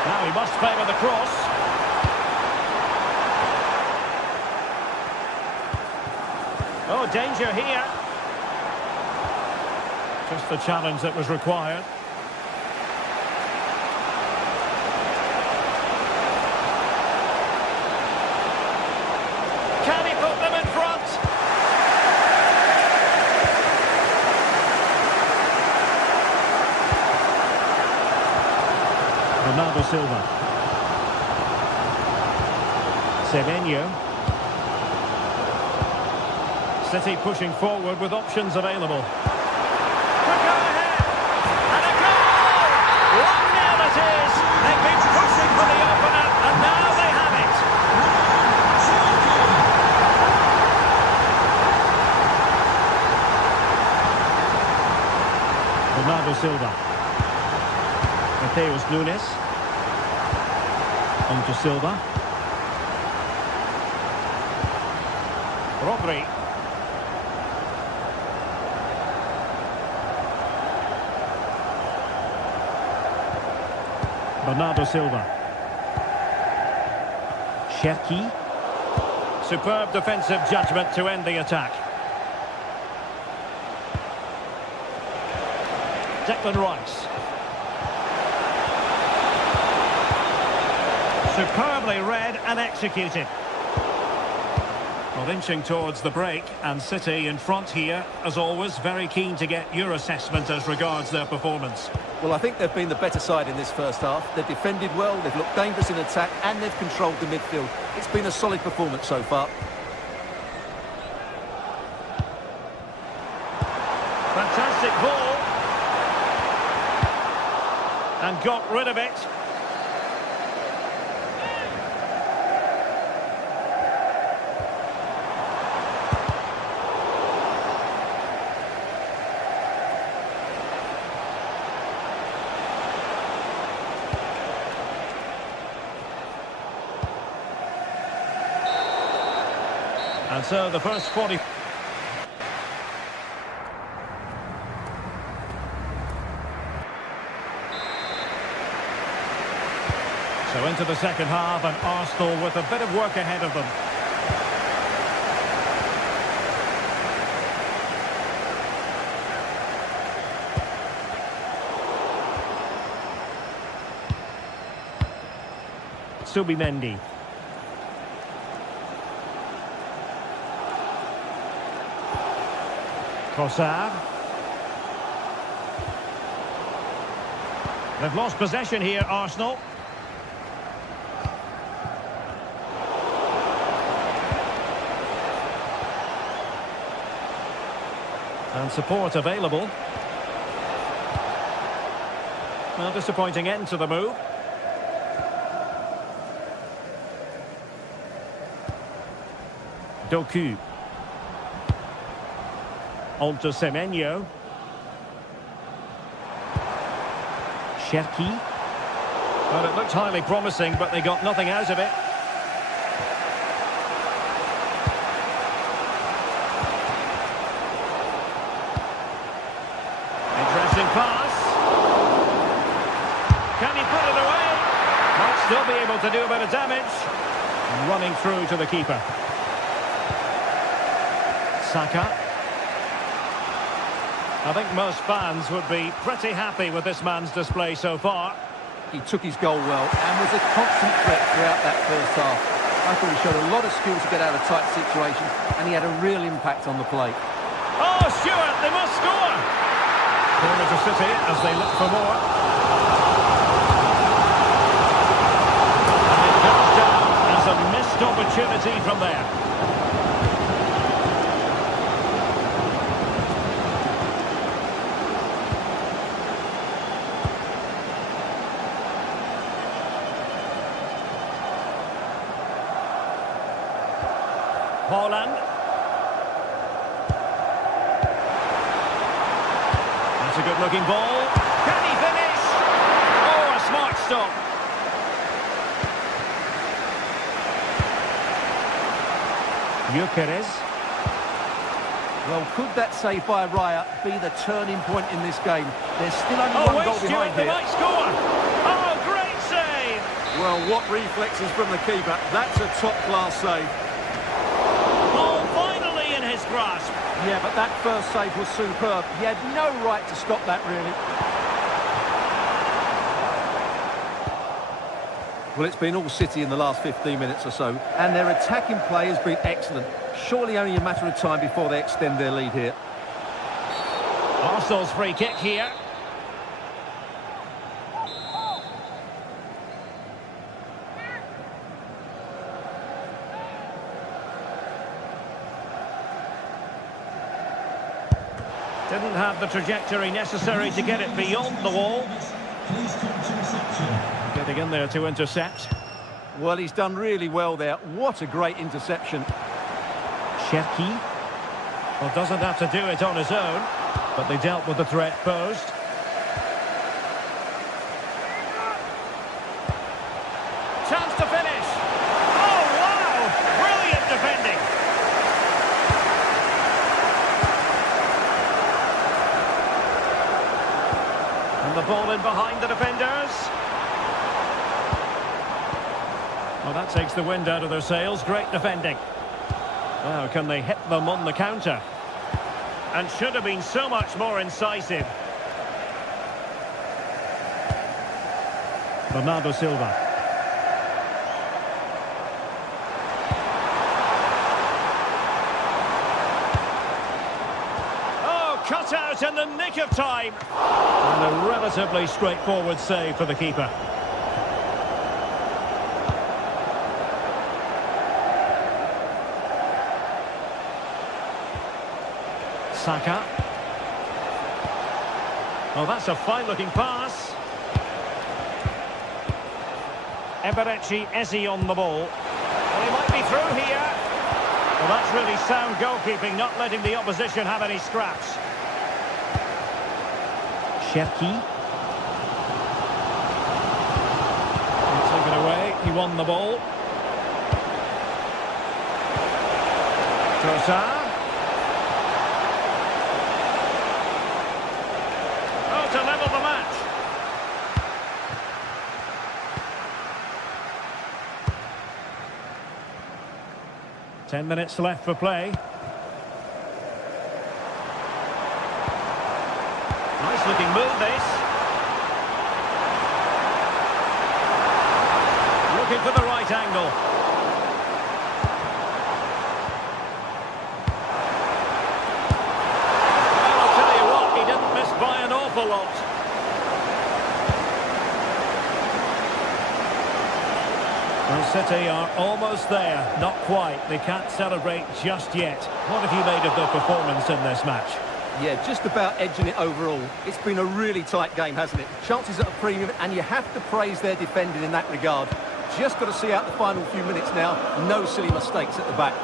Now he must favour the cross. Oh, danger here. Just the challenge that was required. Can he put them in front? Bernardo Silva. Semenyo. City pushing forward with options available. Could go ahead. And a goal! 1-0 it is. They've been pushing for the opener, and now they have it. Bernardo Silva. Mateus Nunes. On to Silva. Rodri. Bernardo Silva. Cherki. Superb defensive judgment to end the attack. Declan Rice. Superbly read and executed. Well, inching towards the break, and City in front here, as always, very keen to get your assessment as regards their performance. Well, I think they've been the better side in this first half. They've defended well, they've looked dangerous in attack, and they've controlled the midfield. It's been a solid performance so far. Fantastic ball. And got rid of it. And so the first 40... So into the second half, and Arsenal with a bit of work ahead of them. Subimendi. Trossard. They've lost possession here, Arsenal. And support available. Well, disappointing end to the move. Doku. On to Semenyo. Cherki. Well, it looked highly promising, but they got nothing out of it. Interesting pass. Can he put it away? Might still be able to do a bit of damage. Running through to the keeper. Saka. I think most fans would be pretty happy with this man's display so far. He took his goal well and was a constant threat throughout that first half. I thought he showed a lot of skill to get out of tight situations, and he had a real impact on the play. Oh, Stewart, they must score! Corner to City as they look for more. And it goes down as a missed opportunity from there. Holland. That's a good-looking ball. Can he finish? Oh, a smart stop. Gyökeres. Well, could that save by Raya be the turning point in this game? There's still only one goal behind they here. might score. Oh, great save. Well, what reflexes from the keeper. That's a top-class save. Grasp. Yeah, but that first save was superb. He had no right to stop that, really. Well, it's been all City in the last 15 minutes or so, and their attacking play has been excellent. Surely only a matter of time before they extend their lead here. Arsenal's free kick here. Didn't have the trajectory necessary to get it beyond the wall. Getting in there to intercept. Well, he's done really well there. What a great interception. Cherki. Well, doesn't have to do it on his own, but they dealt with the threat posed. Chance to finish. Oh, wow! Brilliant defending. And the ball in behind the defenders. Well, that takes the wind out of their sails. Great defending. Now, can they hit them on the counter? And should have been so much more incisive. Bernardo Silva. Oh, cut out in the nick of time. And a relatively straightforward save for the keeper. Saka. Oh, that's a fine-looking pass. Eberechi Eze on the ball. Well, he might be through here. Well, that's really sound goalkeeping, not letting the opposition have any scraps. Cherki. Taken away. He won the ball. Trossard. To level the match. Ten minutes left for play. Nice looking move, this. Looking for the right angle. By an awful lot. Well, City are almost there. Not quite. They can't celebrate just yet. What have you made of their performance in this match? Yeah, just about edging it overall. It's been a really tight game, hasn't it? Chances at a premium, and you have to praise their defending in that regard. Just got to see out the final few minutes now. No silly mistakes at the back.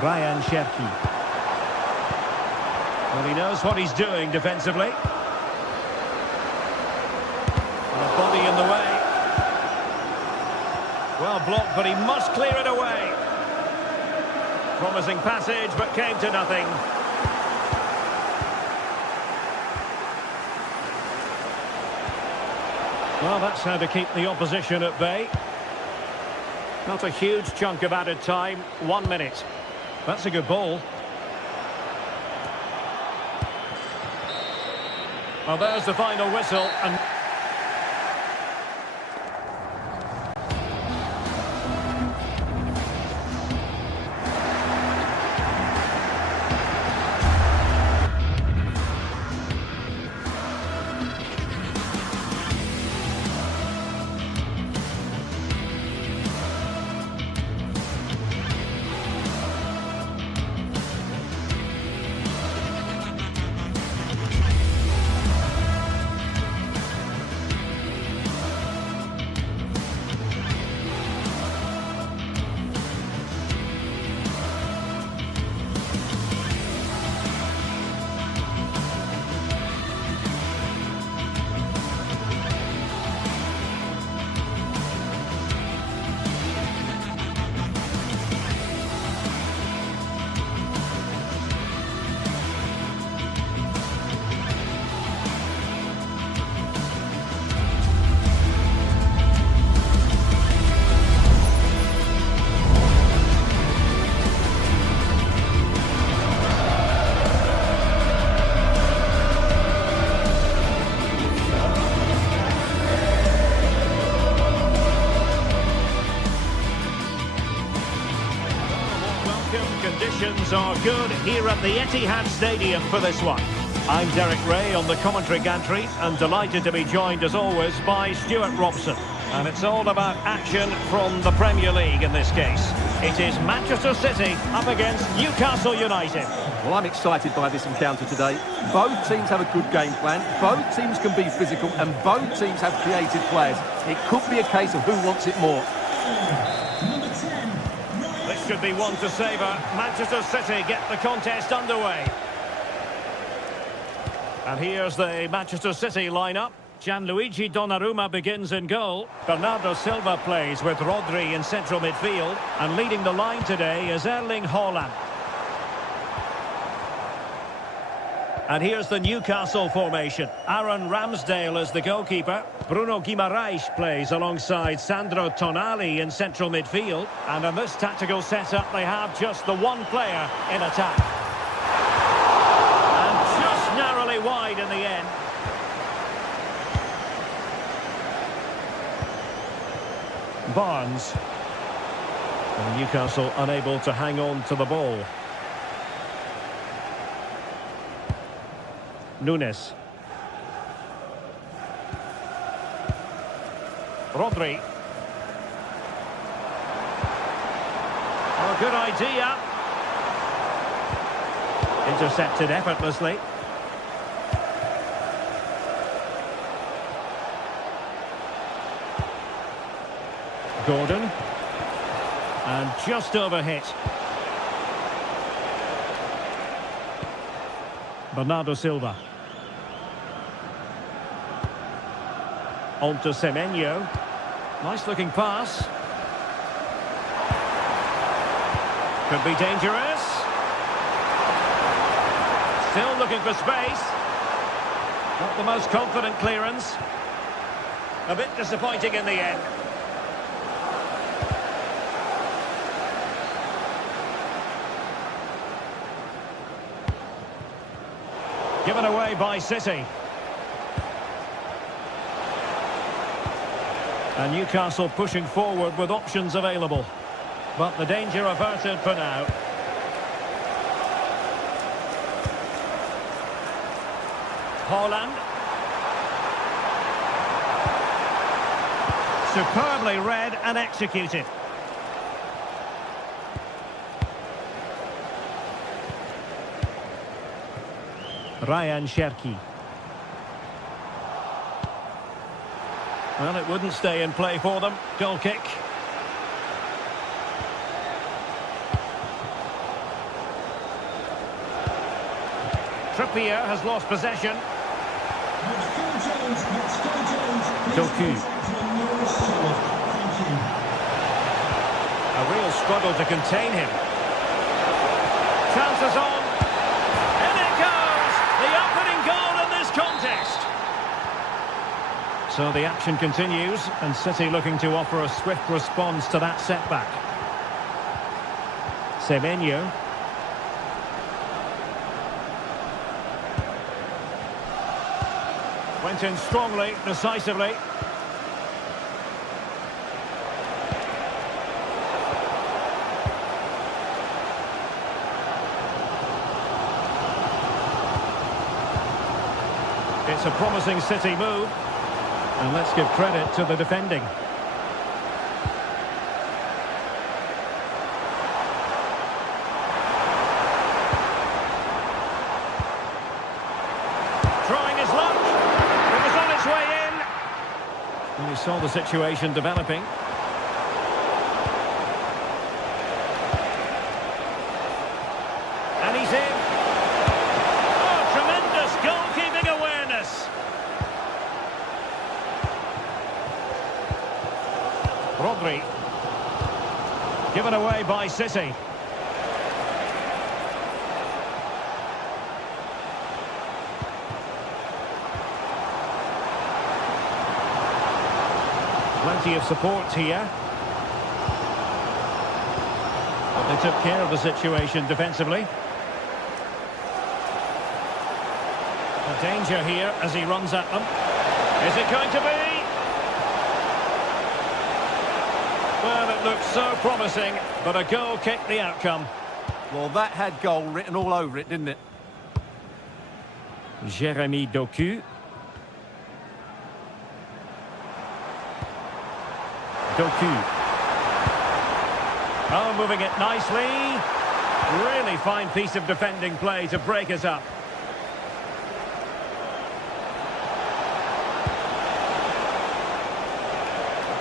Ryan Cherki. Well, he knows what he's doing defensively. And a body in the way. Well blocked, but he must clear it away. Promising passage, but came to nothing. Well, that's how to keep the opposition at bay. Not a huge chunk of added time. 1 minute. That's a good ball. Well, there's the final whistle. And conditions are good here at the Etihad Stadium for this one. I'm Derek Ray on the commentary gantry and delighted to be joined as always by Stuart Robson. And it's all about action from the Premier League in this case. It is Manchester City up against Newcastle United. Well, I'm excited by this encounter today. Both teams have a good game plan, both teams can be physical, and both teams have creative players. It could be a case of who wants it more. This should be one to savour. Manchester City get the contest underway. And here's the Manchester City lineup. Gianluigi Donnarumma begins in goal. Bernardo Silva plays with Rodri in central midfield. And leading the line today is Erling Haaland. And here's the Newcastle formation. Aaron Ramsdale is the goalkeeper. Bruno Guimaraes plays alongside Sandro Tonali in central midfield. And in this tactical setup, they have just the one player in attack. And just narrowly wide in the end. Barnes. And Newcastle unable to hang on to the ball. Nunes. Rodri. Oh, good idea. Intercepted effortlessly. Gordon. And just overhit. Bernardo Silva. On to Semenyo. Nice looking pass. Could be dangerous. Still looking for space. Not the most confident clearance. A bit disappointing in the end. Given away by City. And Newcastle pushing forward with options available. But the danger averted for now. Haaland. Superbly read and executed. Ryan Cherki. Well, it wouldn't stay in play for them. Goal kick. Trippier has lost possession. Doku. A real struggle to contain him. Chances on. In it goes! The opening goal in this contest. So the action continues, and City looking to offer a swift response to that setback. Semenyo. Went in strongly, decisively. It's a promising City move. And let's give credit to the defending. Trying his luck. It was on its way in. And we saw the situation developing. And he's in. Oh, tremendous goalkeeping awareness. Rodri. Given away by City. Plenty of support here. But they took care of the situation defensively. A danger here as he runs at them. Is it going to be? Well, it looked so promising, but a goal kicked the outcome. Well, that had goal written all over it, didn't it? Jeremy Doku. Doku. Oh, moving it nicely. Really fine piece of defending play to break us up.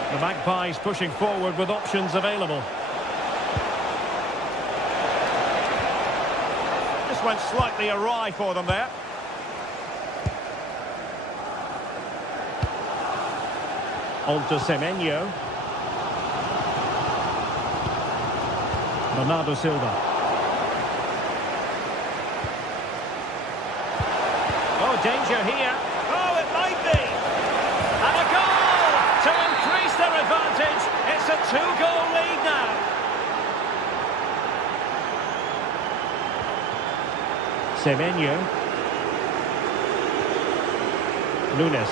The Magpies pushing forward with options available. Just went slightly awry for them there. On to Semenyo. Bernardo Silva. danger here. Oh, it might be. And a goal to increase their advantage. It's a 2-goal lead now. Semenyo. Nunes.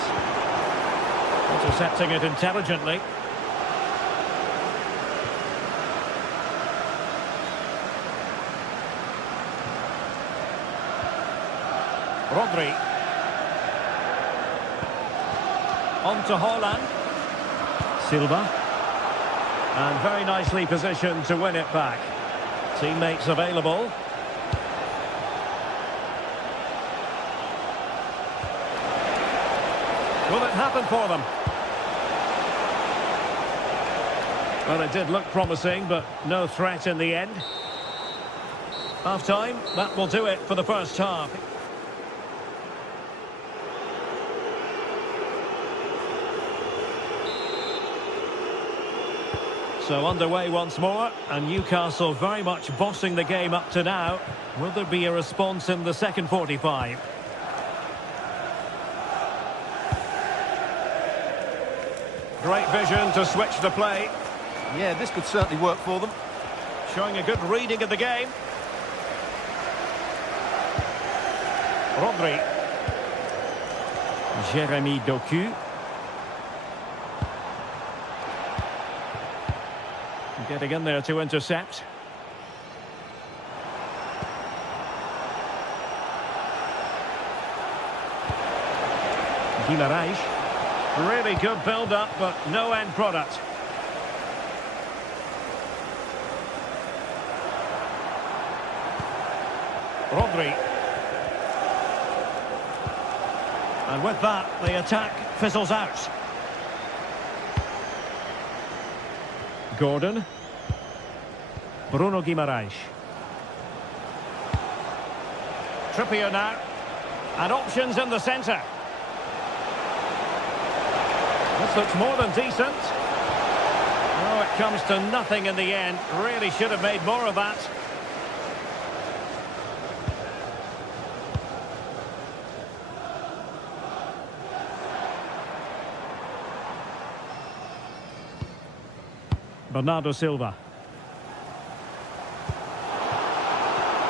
Intercepting it intelligently. Rodri. On to Haaland. Silva. And very nicely positioned to win it back. Teammates available. Will it happen for them? Well, it did look promising, but no threat in the end. Half-time, that will do it for the first half. So underway once more, and Newcastle very much bossing the game up to now. Will there be a response in the second 45? Great vision to switch the play. Yeah, this could certainly work for them. Showing a good reading of the game. Rodri. Jeremy Doku. Getting in there to intercept. Guimarães. Really good build-up, but no end product. Rodri. And with that, the attack fizzles out. Gordon. Bruno Guimarães. Trippier now. And options in the centre. This looks more than decent. Oh, it comes to nothing in the end. Really should have made more of that. Bernardo Silva.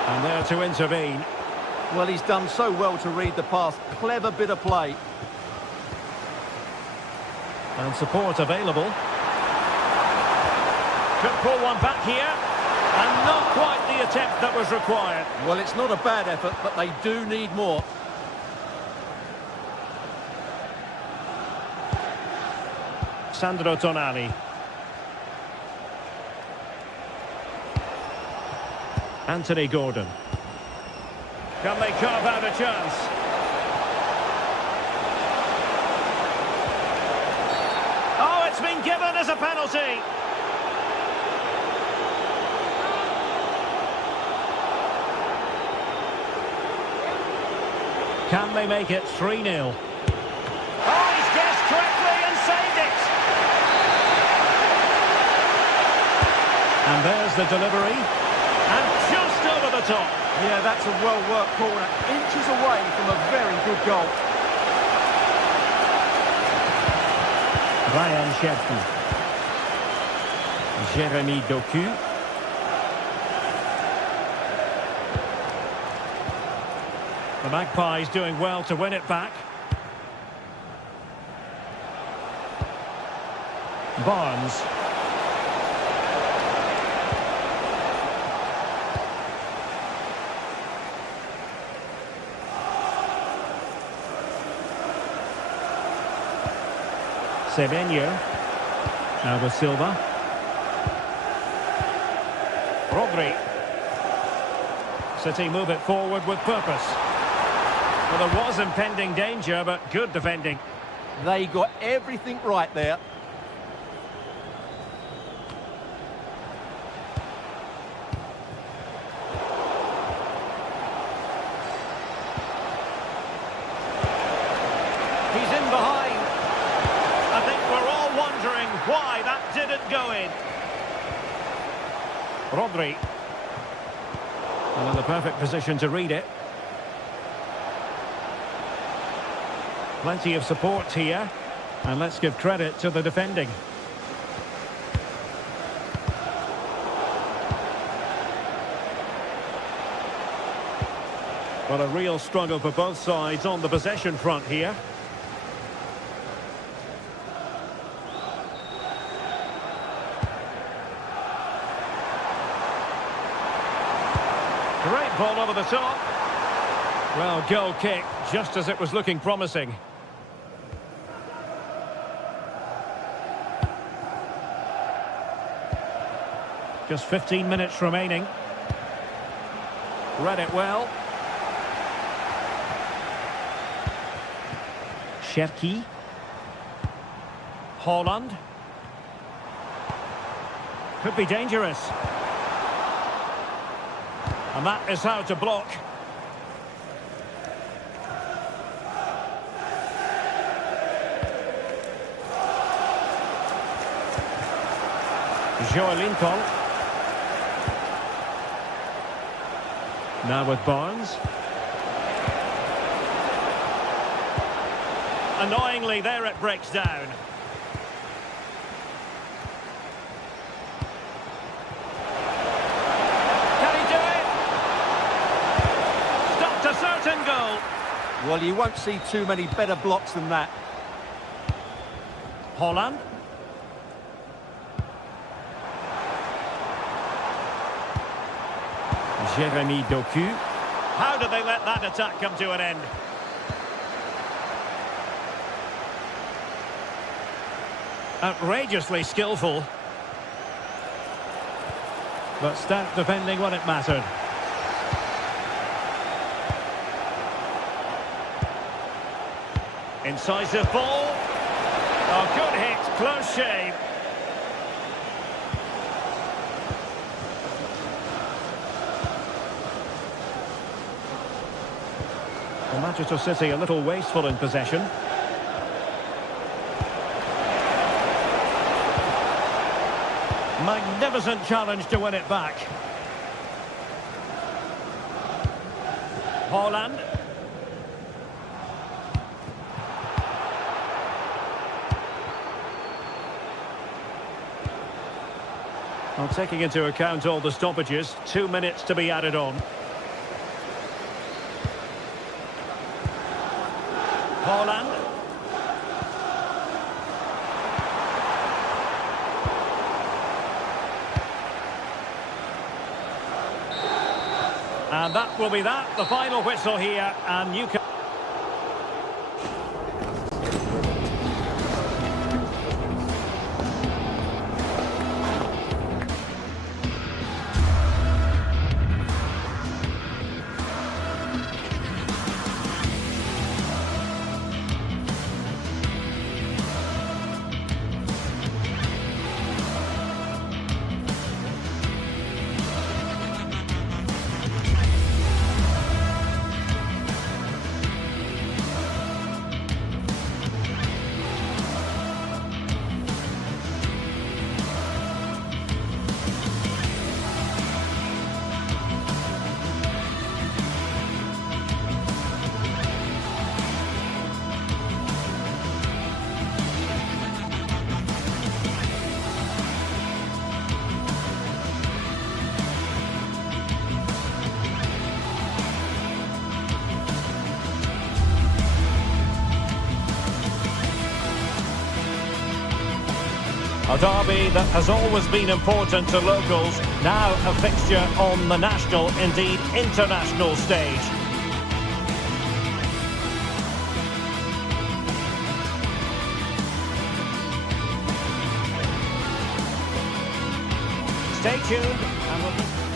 And there to intervene. Well, he's done so well to read the pass. Clever bit of play. And support available. Could pull one back here. And not quite the attempt that was required. Well, it's not a bad effort, but they do need more. Sandro Tonali. Anthony Gordon. Can they carve out a chance? Oh, it's been given as a penalty. Can they make it 3-0? Oh, he's guessed correctly and saved it. And there's the delivery. And just over the top. Yeah, that's a well-worked corner. Inches away from a very good goal. Ryan Cherki. Jeremy Doku. The Magpies doing well to win it back. Barnes. Semenyo. Now with Silva. Rodri. City move it forward with purpose. Well, there was impending danger, but good defending. They got everything right there. He's in behind. I think we're all wondering why that didn't go in. Rodri. Well, in the perfect position to read it. Plenty of support here. And let's give credit to the defending. Well, a real struggle for both sides on the possession front here. Great ball over the top. Well, goal kick, just as it was looking promising. Just 15 minutes remaining. Read it well. Cherki. Holland. Could be dangerous. And that is how to block. Lincoln. Now with Barnes. Annoyingly, there it breaks down. Can he do it? Stopped a certain goal. Well, you won't see too many better blocks than that. Holland. Jeremy Doku. How did they let that attack come to an end? Outrageously skillful. But stout defending when it mattered. Incisive ball. Oh, good hit, close shave. Well, Manchester City a little wasteful in possession. Magnificent challenge to win it back. Holland. Well, taking into account all the stoppages, 2 minutes to be added on. Holland. And that will be that, the final whistle here, and you can... A derby that has always been important to locals, now a fixture on the national, indeed international stage. Stay tuned.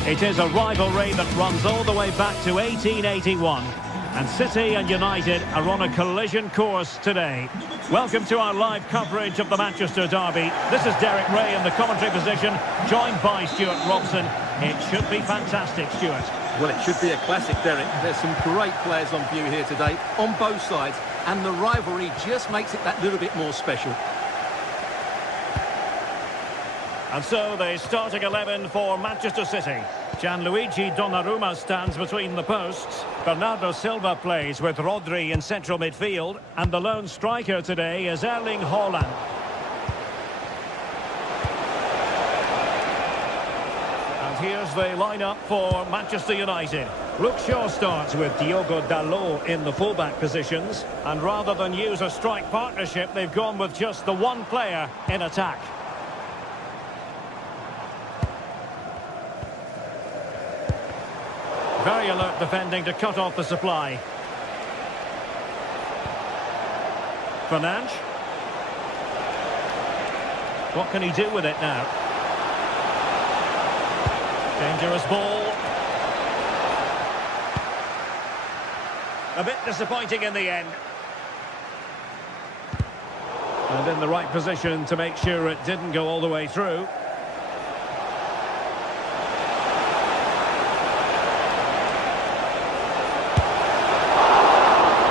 It is a rivalry that runs all the way back to 1881. And City and United are on a collision course today. Welcome to our live coverage of the Manchester derby. This is Derek Ray in the commentary position, joined by Stuart Robson. It should be fantastic, Stuart. Well, it should be a classic, Derek. There's some great players on view here today, on both sides, and the rivalry just makes it that little bit more special. And so the starting 11 for Manchester City. Gianluigi Donnarumma stands between the posts. Bernardo Silva plays with Rodri in central midfield. And the lone striker today is Erling Haaland. And here's the lineup for Manchester United. Luke Shaw starts with Diogo Dalot in the fullback positions. And rather than use a strike partnership, they've gone with just the one player in attack. Very alert defending to cut off the supply. Fernandes. What can he do with it now? Dangerous ball. A bit disappointing in the end. And in the right position to make sure it didn't go all the way through.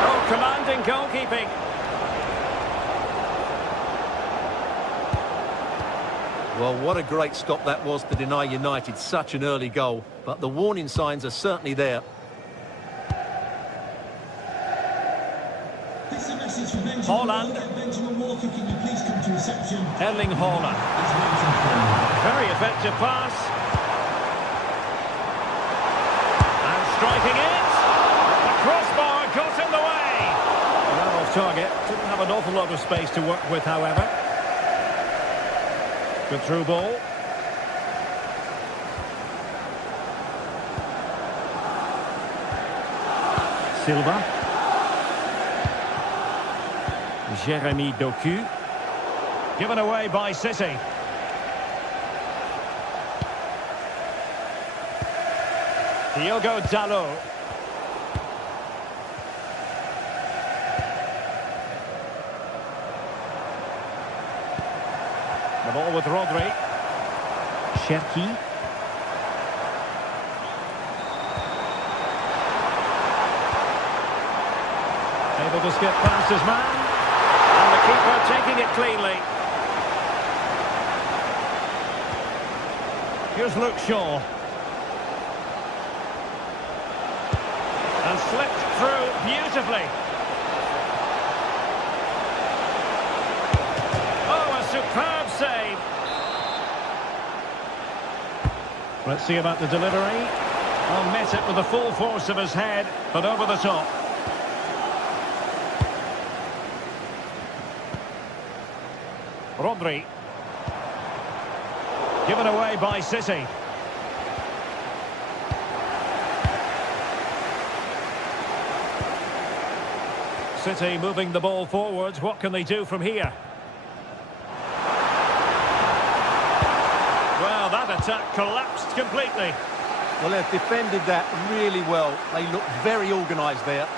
Oh, commanding goalkeeping. Well, what a great stop that was to deny United such an early goal. But the warning signs are certainly there. Haaland. Erling Haaland. Very effective pass. And striking it. The crossbar got in the way. Well off target. Didn't have an awful lot of space to work with, however. Good through ball. Silva. Jeremy Doku. Given away by City. Diogo Dalot. The ball with Rodri. Cherki. Able to skip past his man. And the keeper taking it cleanly. Here's Luke Shaw. And slipped through beautifully. Oh, a superb save. Let's see about the delivery. Well, met it with the full force of his head, but over the top. Rodri. Given away by City. City moving the ball forwards. What can they do from here? Well, that attack collapsed completely. Well, they've defended that really well. They look very organised there.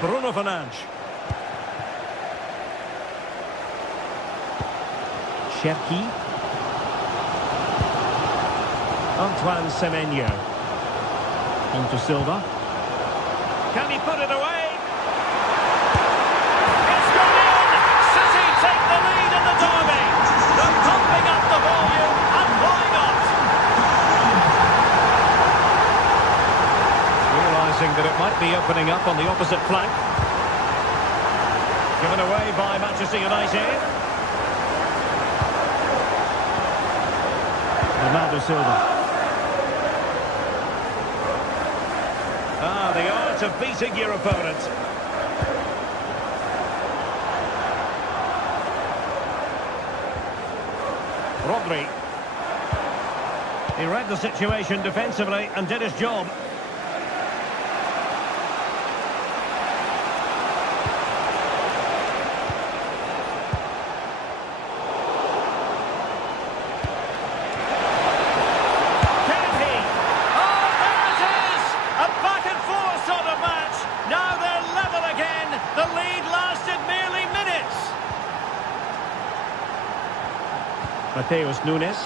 Bruno Fernandes. Cherki. Antoine Semenyo. On to Silva. Can he put it away? It's gone in! City take the lead in the derby. They're pumping up the volume, and why not? Realising that it might be opening up on the opposite flank. Given away by Manchester United. Bernardo Silva. The art of beating your opponent. Rodri. He read the situation defensively and did his job. Mateus Nunes.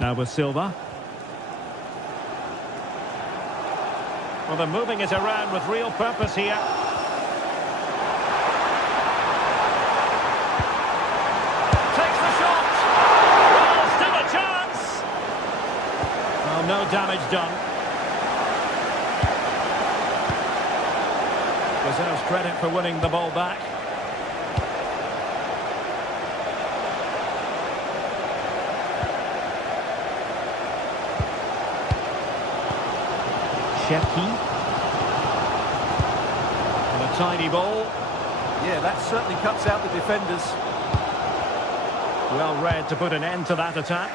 Now with Silva. Well, they're moving it around with real purpose here. Takes the shot. Well, still a chance. Well, no damage done. Deserves credit for winning the ball back. Shepki. And a tiny ball. Yeah, that certainly cuts out the defenders. Well read to put an end to that attack.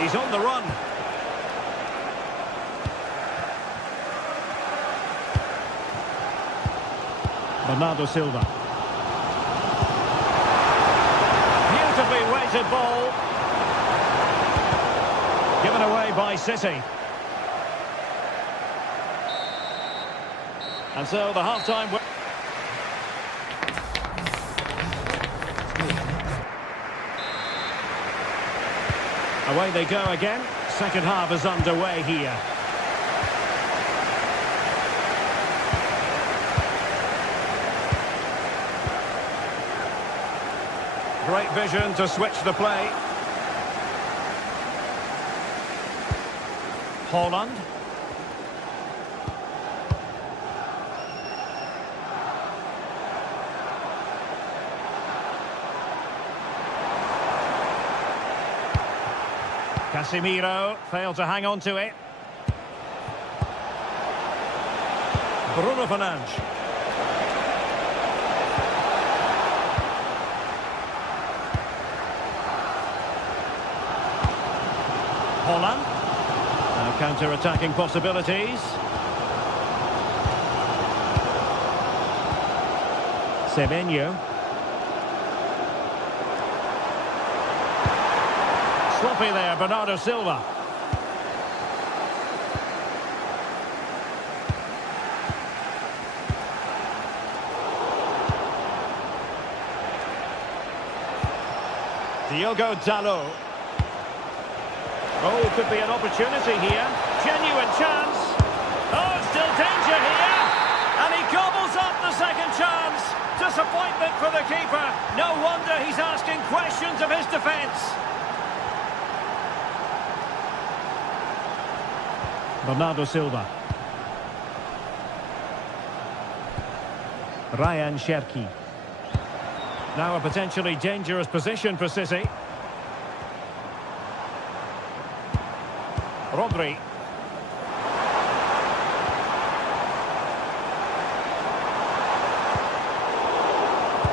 He's on the run. Bernardo Silva. Beautifully weighted ball. Given away by City. And so the half-time... Away they go again. Second half is underway here. Great vision to switch the play. Holland. Casemiro failed to hang on to it. Bruno Fernandes. Holland. Now counter-attacking possibilities. Semenyo. Sloppy there, Bernardo Silva. Diogo Dalot. Oh, could be an opportunity here. Genuine chance. Oh, still danger here. And he gobbles up the second chance. Disappointment for the keeper. No wonder he's asking questions of his defence. Bernardo Silva. Ryan Cherki. Now a potentially dangerous position for City. Rodri.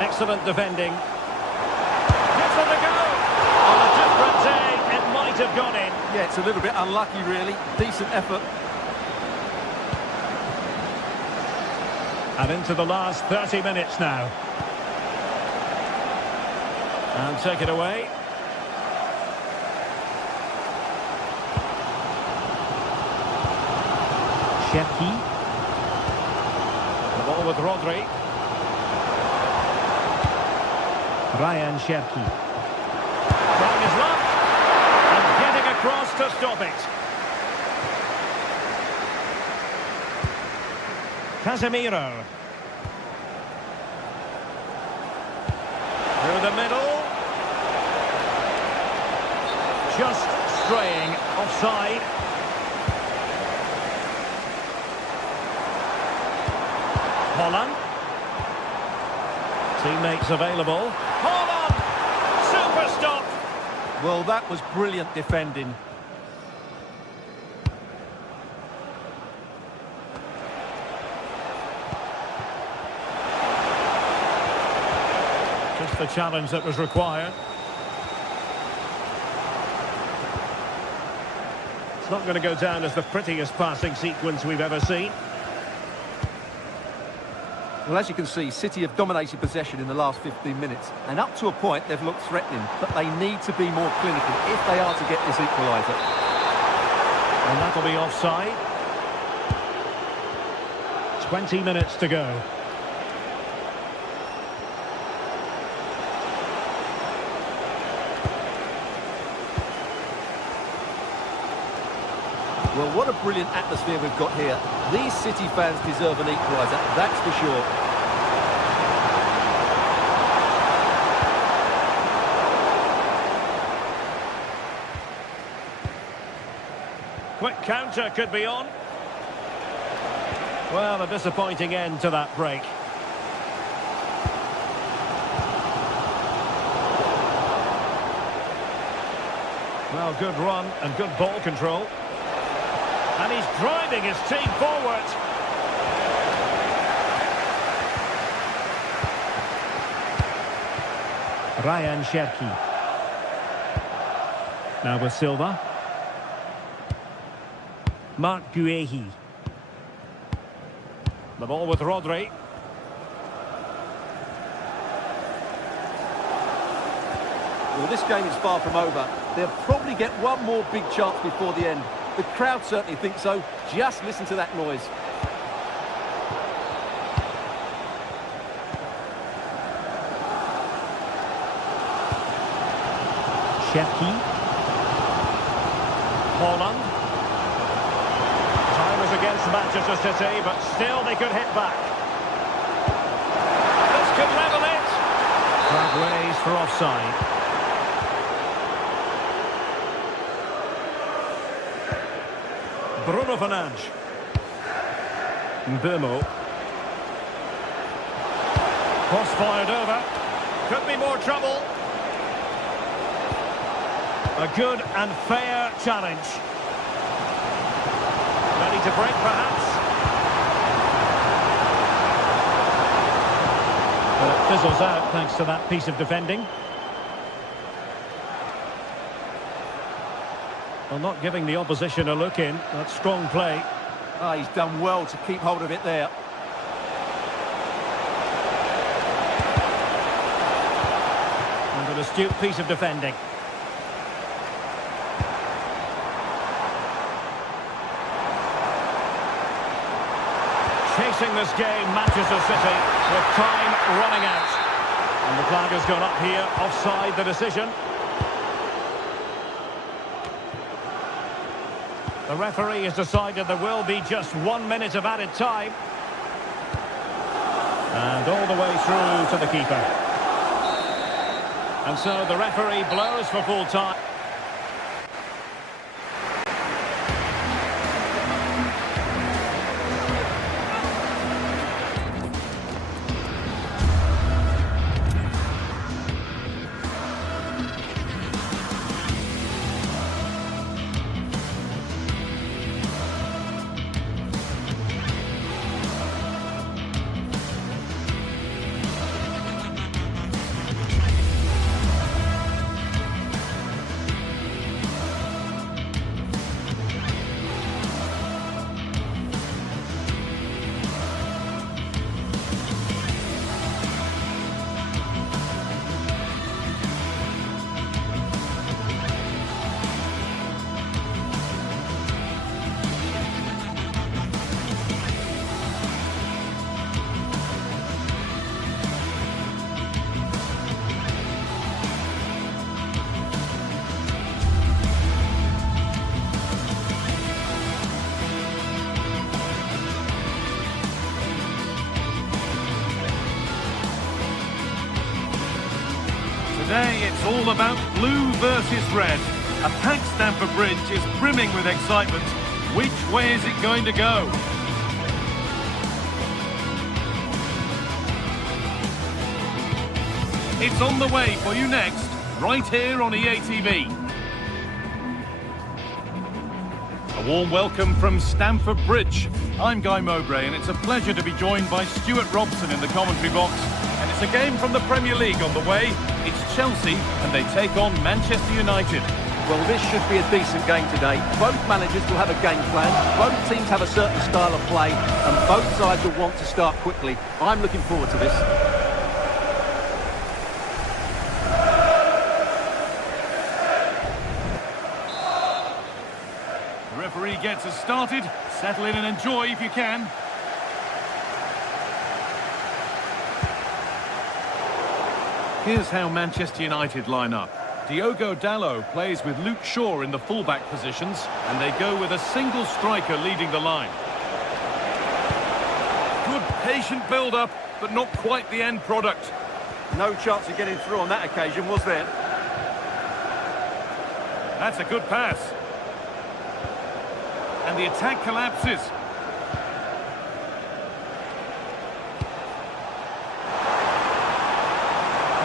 Excellent defending. Gives it a go. On a different day, it might have gone in. Yeah, it's a little bit unlucky, really. Decent effort. And into the last 30 minutes now. And take it away. Cherki. The ball with Rodri. Ryan Cherki. Trying his luck. And getting across to stop it. Casemiro. Through the middle. Just straying offside. Holland. Teammates available. Holland! Super stop! Well, that was brilliant defending. Just the challenge that was required. It's not going to go down as the prettiest passing sequence we've ever seen. Well, as you can see, City have dominated possession in the last 15 minutes. And up to a point, they've looked threatening. But they need to be more clinical if they are to get this equaliser. And that'll be offside. 20 minutes to go. Well, what a brilliant atmosphere we've got here. These City fans deserve an equaliser, that's for sure. Quick counter could be on. Well, a disappointing end to that break. Well, good run and good ball control. And he's driving his team forward. Ryan Cherki. Now with Silva. Marc Guehi. The ball with Rodri. Well, this game is far from over. They'll probably get one more big chance before the end. The crowd certainly think so. Just listen to that noise. Cherki. Holland. Time is against Manchester City, but still they could hit back. This could level it. Flag raised for offside. Bruno Fernandes. Mbeumo. Cross fired over. Could be more trouble. A good and fair challenge. Ready to break, perhaps. Well, it fizzles out thanks to that piece of defending. Well, not giving the opposition a look in. That's strong play. Ah, he's done well to keep hold of it there. And an astute piece of defending. Chasing this game, Manchester City, with time running out. And the flag has gone up here, offside the decision. The referee has decided there will be just 1 minute of added time. And all the way through to the keeper. And so the referee blows for full time. Today it's all about blue versus red. A packed Stamford Bridge is brimming with excitement. Which way is it going to go? It's on the way for you next, right here on EA TV. A warm welcome from Stamford Bridge. I'm Guy Mowbray and it's a pleasure to be joined by Stuart Robson in the commentary box. And it's a game from the Premier League on the way. It's Chelsea and they take on Manchester United. Well, this should be a decent game today. Both managers will have a game plan. Both teams have a certain style of play and both sides will want to start quickly. I'm looking forward to this. The referee gets us started. Settle in and enjoy if you can. Here's how Manchester United line up. Diogo Dalot plays with Luke Shaw in the fullback positions, and they go with a single striker leading the line. Good patient build-up, but not quite the end product. No chance of getting through on that occasion, was there? That's a good pass. And the attack collapses.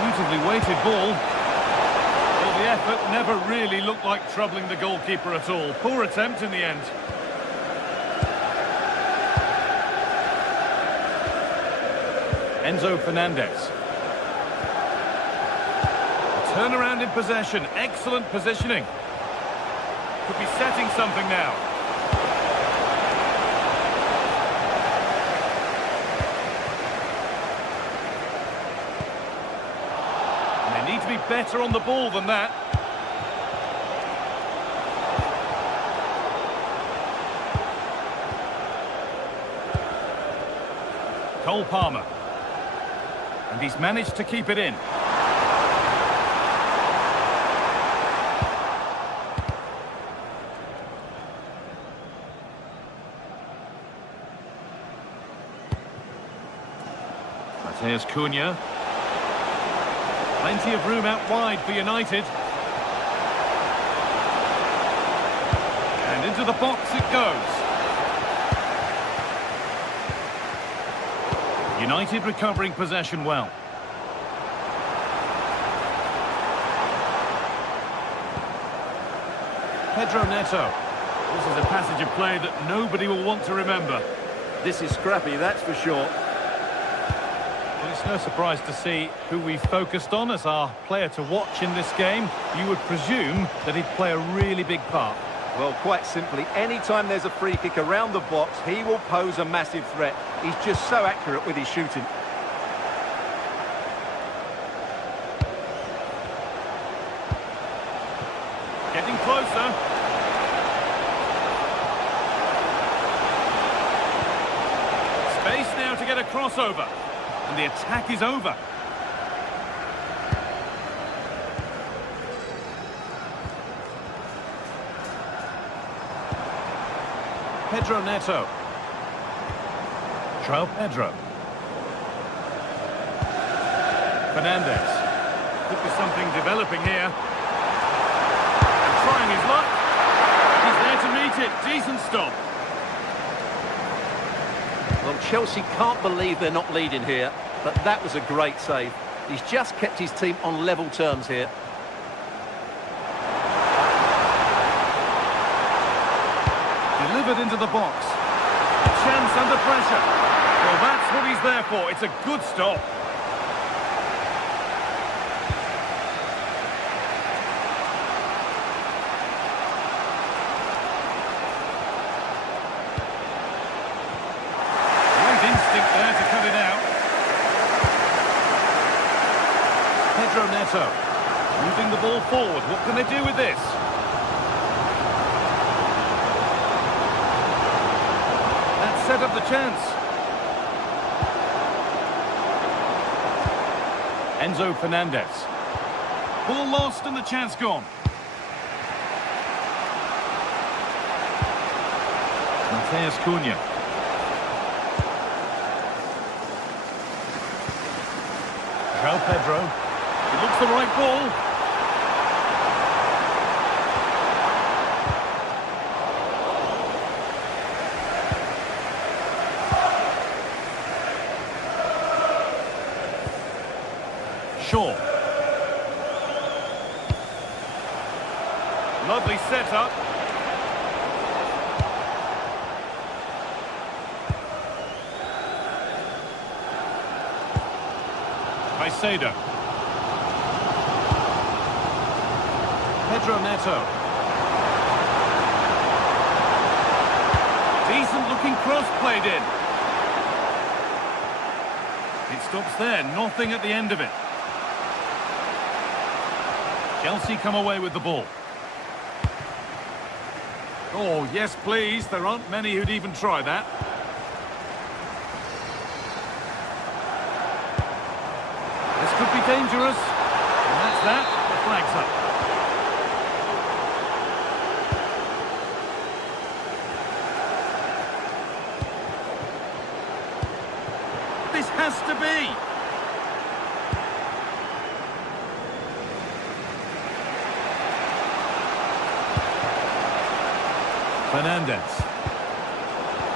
Beautifully weighted ball. Well, the effort never really looked like troubling the goalkeeper at all. Poor attempt in the end. Enzo Fernandez. Turnaround in possession. Excellent positioning. Could be setting something now. And they need to be better on the ball than that. Cole Palmer. And he's managed to keep it in. Here's Cunha. Plenty of room out wide for United. And into the box it goes. United recovering possession well. Pedro Neto. This is a passage of play that nobody will want to remember. This is scrappy, that's for sure. Well, it's no surprise to see who we focused on as our player to watch in this game. You would presume that he'd play a really big part. Well, quite simply, anytime there's a free kick around the box, he will pose a massive threat. He's just so accurate with his shooting. Getting closer. Space now to get a crossover. And the attack is over. Pedro Neto. João Pedro. Fernandez. Could be something developing here. And trying his luck. He's there to meet it. Decent stop. Well, Chelsea can't believe they're not leading here, but that was a great save. He's just kept his team on level terms here. Delivered into the box. A chance under pressure. Well, that's what he's there for. It's a good stop. Great instinct there to cut it out. Pedro Neto. Moving the ball forward. What can they do with this? Set up the chance. Enzo Fernandez. Ball lost and the chance gone. Matheus Cunha. João Pedro. It looks the right ball. Shaw. Lovely setup. Caicedo. Pedro Neto. Decent looking cross played in. It stops there, nothing at the end of it. Chelsea come away with the ball. Oh, yes, please. There aren't many who'd even try that. This could be dangerous. And that's that. The flag's up. Has to be. Fernandez.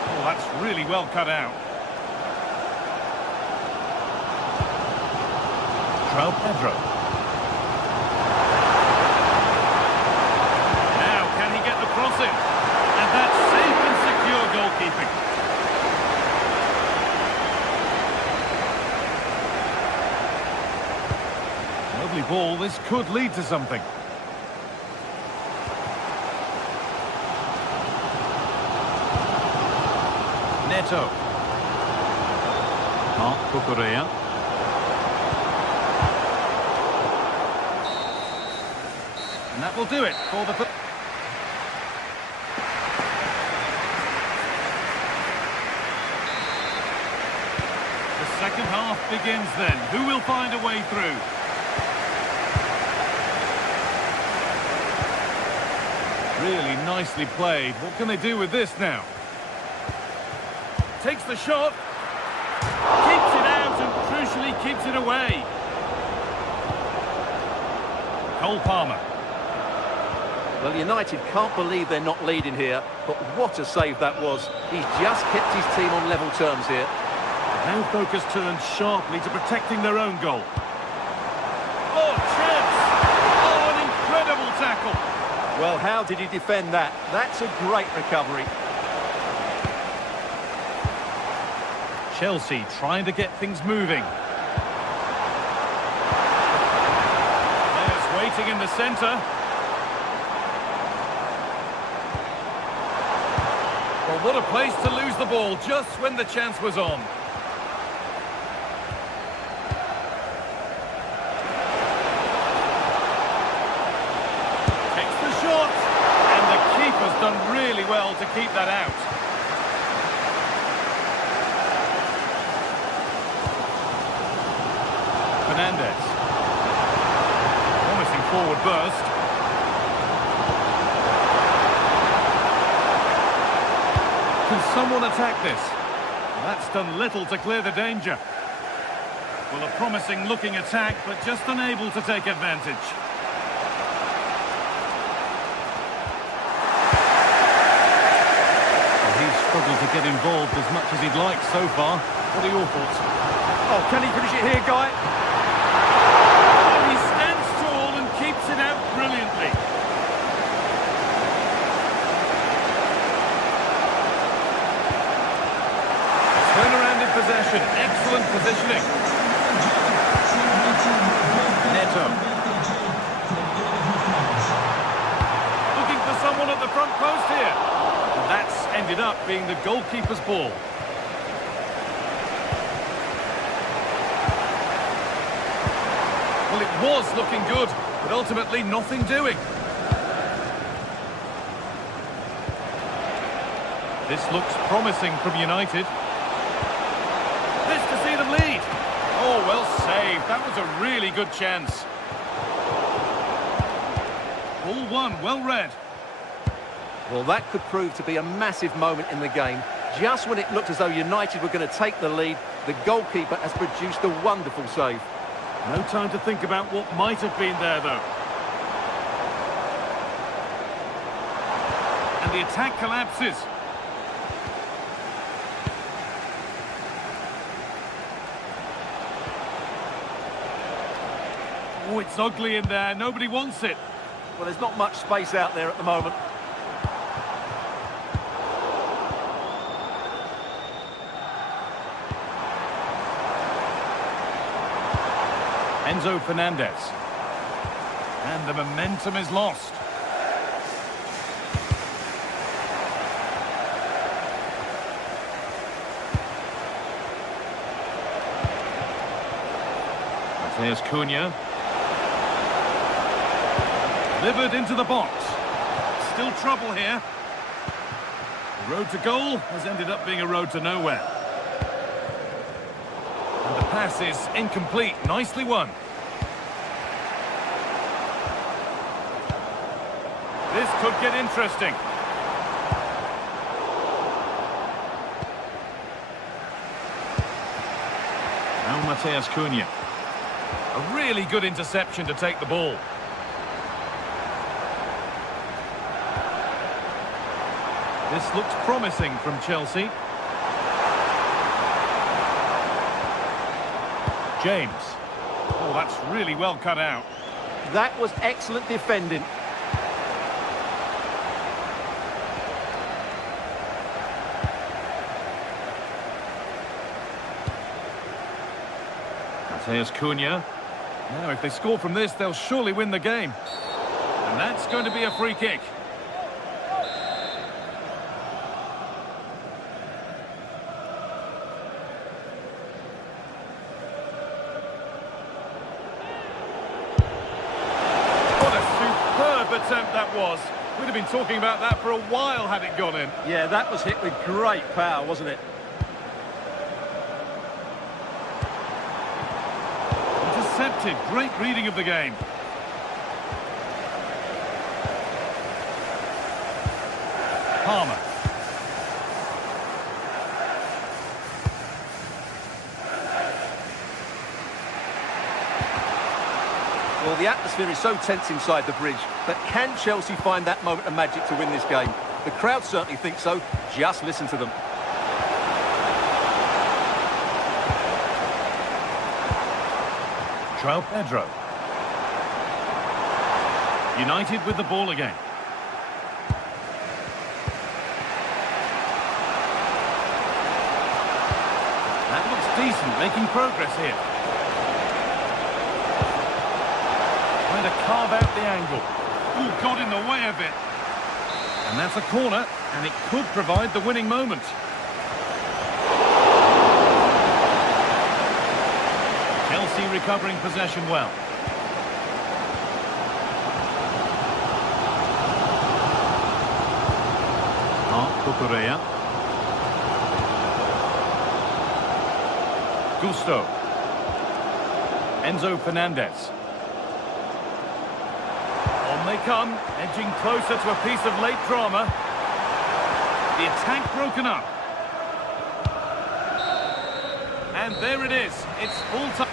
Oh, that's really well cut out. Pedro. Now, can he get the crossing? And that's safe and secure goalkeeping. Lovely ball. This could lead to something. Neto. Cucurella. And that will do it for the... The second half begins then. Who will find a way through? Really nicely played. What can they do with this now? Takes the shot. Keeps it out and crucially keeps it away. Cole Palmer. Well, United can't believe they're not leading here, but what a save that was. He's just kept his team on level terms here. Now focus turns sharply to protecting their own goal. Oh, chance! Oh, an incredible tackle. Well, how did he defend that? That's a great recovery. Chelsea trying to get things moving. Players waiting in the centre. Well, what a place to lose the ball just when the chance was on. Takes the shot. And the keeper's done really well to keep that out. Fernandez. Promising forward burst. Can someone attack this? That's done little to clear the danger. Well, a promising looking attack, but just unable to take advantage. Well, he's struggled to get involved as much as he'd like so far. What are your thoughts? Oh, can he finish it here, Guy? Oh, he stands tall and keeps it out brilliantly. Turnaround in possession. Excellent positioning. Neto. Looking for someone at the front post here. And that's ended up being the goalkeeper's ball. Well, it was looking good, but ultimately nothing doing. This looks promising from United. This to see them lead. Oh, well saved. That was a really good chance. Ball one, well read. Well, that could prove to be a massive moment in the game. Just when it looked as though United were going to take the lead, the goalkeeper has produced a wonderful save. No time to think about what might have been there, though. And the attack collapses. Oh, it's ugly in there. Nobody wants it. Well, there's not much space out there at the moment. Enzo Fernandez. And the momentum is lost. There's Cunha. Delivered into the box. Still trouble here. The road to goal has ended up being a road to nowhere. And the pass is incomplete. Nicely won. This could get interesting. Mateus Cunha. A really good interception to take the ball. This looks promising from Chelsea. James. Oh, that's really well cut out. That was excellent defending. Mateus Cunha. Now, if they score from this, they'll surely win the game. And that's going to be a free kick. What a superb attempt that was. We'd have been talking about that for a while had it gone in. Yeah, that was hit with great power, wasn't it? Intercepted. Great reading of the game. Palmer. Well, the atmosphere is so tense inside the bridge, but can Chelsea find that moment of magic to win this game? The crowd certainly think so. Just listen to them. João Pedro. United with the ball again. That looks decent, making progress here. Trying to carve out the angle. Ooh, got in the way of it. And that's a corner, and it could provide the winning moment. Chelsea recovering possession well. Cucurella. Gusto. Enzo Fernandez. On they come, edging closer to a piece of late drama. The attack broken up. And there it is. It's full time.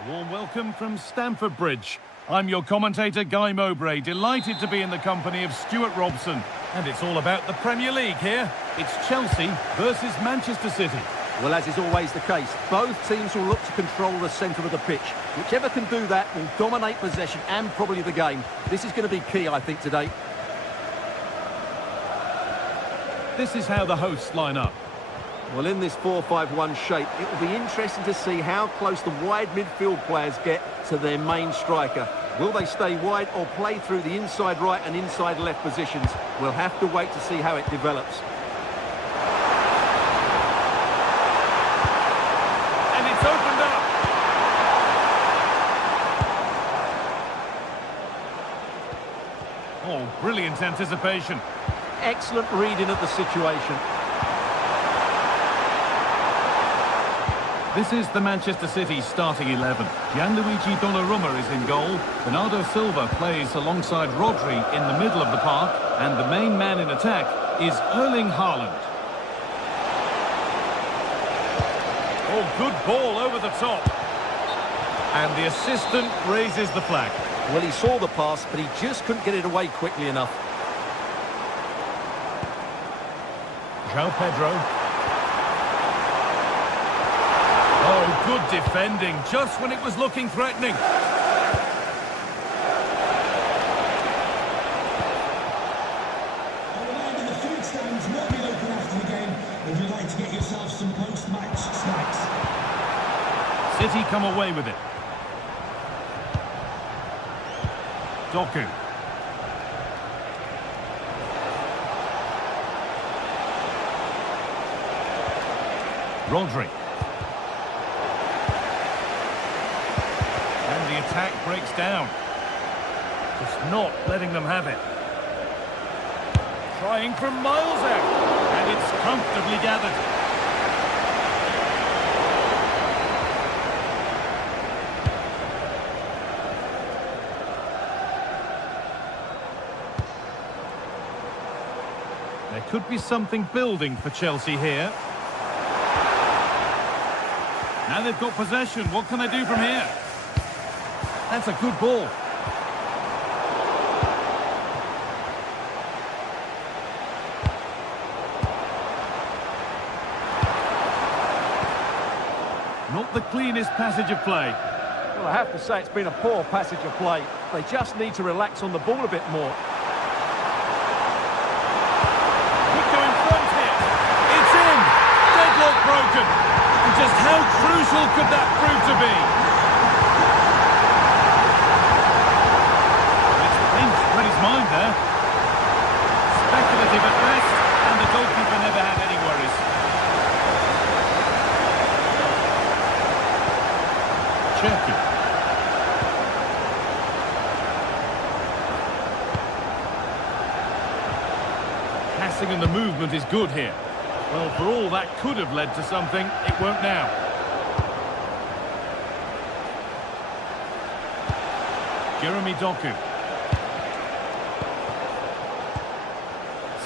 A warm welcome from Stamford Bridge. I'm your commentator, Guy Mowbray, delighted to be in the company of Stuart Robson. And it's all about the Premier League here. It's Chelsea versus Manchester City. Well, as is always the case, both teams will look to control the centre of the pitch. Whichever can do that will dominate possession and probably the game. This is going to be key, I think, today. This is how the hosts line up. Well, in this 4-5-1 shape, it will be interesting to see how close the wide midfield players get to their main striker. Will they stay wide or play through the inside right and inside left positions? We'll have to wait to see how it develops. And it's opened up. Oh, brilliant anticipation. Excellent reading of the situation. This is the Manchester City starting 11. Gianluigi Donnarumma is in goal. Bernardo Silva plays alongside Rodri in the middle of the park. And the main man in attack is Erling Haaland. Oh, good ball over the top. And the assistant raises the flag. Well, he saw the pass, but he just couldn't get it away quickly enough. João Pedro. Oh, good defending, just when it was looking threatening. A reminder, the food stands will be open after the game if you'd like to get yourself some post-match snacks. City come away with it. Doku. Rodri. And the attack breaks down. Just not letting them have it. Trying from miles out. And it's comfortably gathered. There could be something building for Chelsea here. Now they've got possession. What can they do from here? That's a good ball. Not the cleanest passage of play. Well, I have to say it's been a poor passage of play. They just need to relax on the ball a bit more. Could go in front here. It's in. Deadlock broken. And just how crucial could that prove to be? It's pinched read his mind there. Speculative at best, and the goalkeeper never had any worries. Cherky. Passing and the movement is good here. Well, for all that could have led to something, it won't now. Jeremy Doku.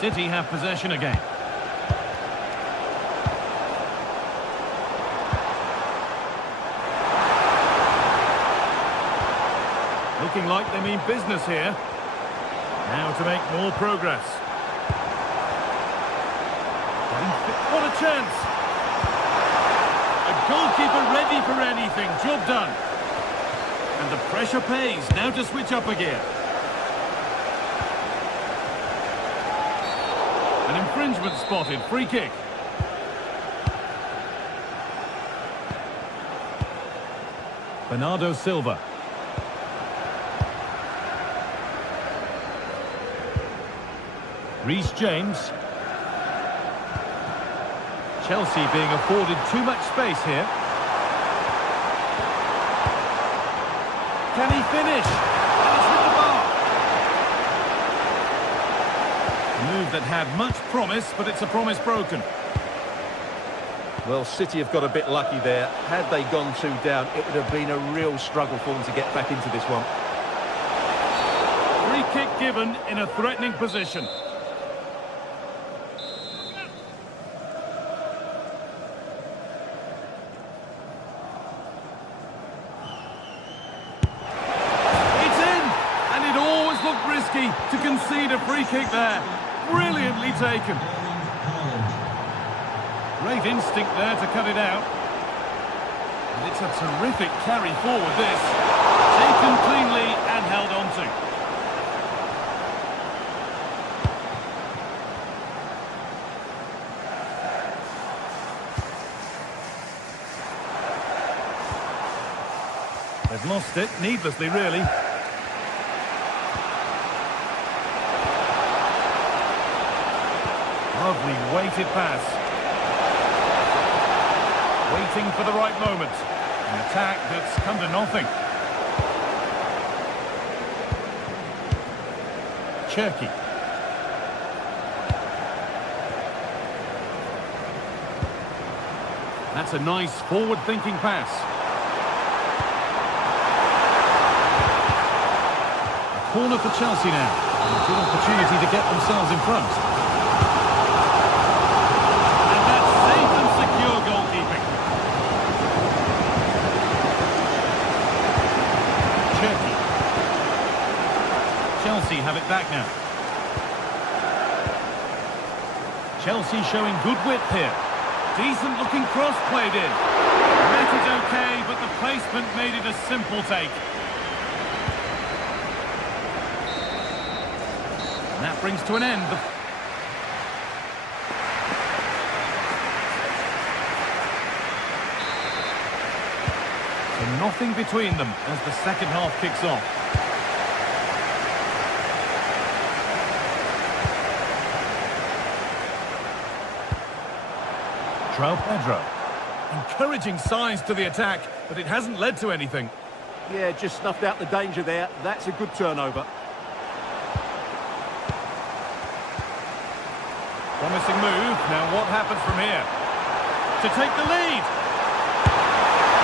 City have possession again. Looking like they mean business here. Now to make more progress. What a chance! A goalkeeper ready for anything. Job done. And the pressure pays. Now to switch up again. An infringement spotted. Free kick. Bernardo Silva. Reece James. Chelsea being afforded too much space here. Can he finish? And it's hit the bar. A move that had much promise, but it's a promise broken. Well, City have got a bit lucky there. Had they gone 2 down, it would have been a real struggle for them to get back into this one. Free kick given in a threatening position. Risky to concede a free kick there. Brilliantly taken. Great instinct there to cut it out. And it's a terrific carry forward, this. Taken cleanly and held on to. lost it, needlessly really. Lovely weighted pass. Waiting for the right moment. An attack that's come to nothing. Cherky. That's a nice forward-thinking pass. A corner for Chelsea now. A good opportunity to get themselves in front. And that's safe and secure goalkeeping. Cherky. Chelsea have it back now. Chelsea showing good width here. Decent looking cross played in. Met it okay, but the placement made it a simple take. And that brings to an end. So nothing between them as the second half kicks off. Pedro. Encouraging signs to the attack, but it hasn't led to anything. Yeah, just snuffed out the danger there. That's a good turnover. Promising move. Now what happens from here? To take the lead.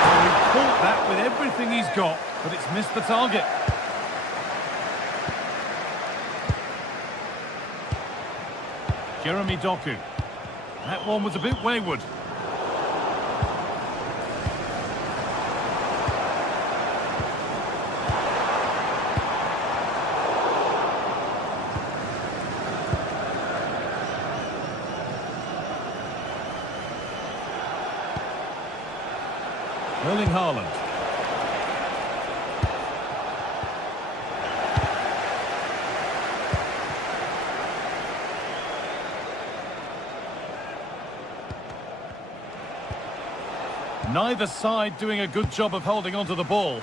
Well, he caught that with everything he's got, but it's missed the target. Jeremy Doku. That one was a bit wayward. Erling Haaland. Neither side doing a good job of holding onto the ball.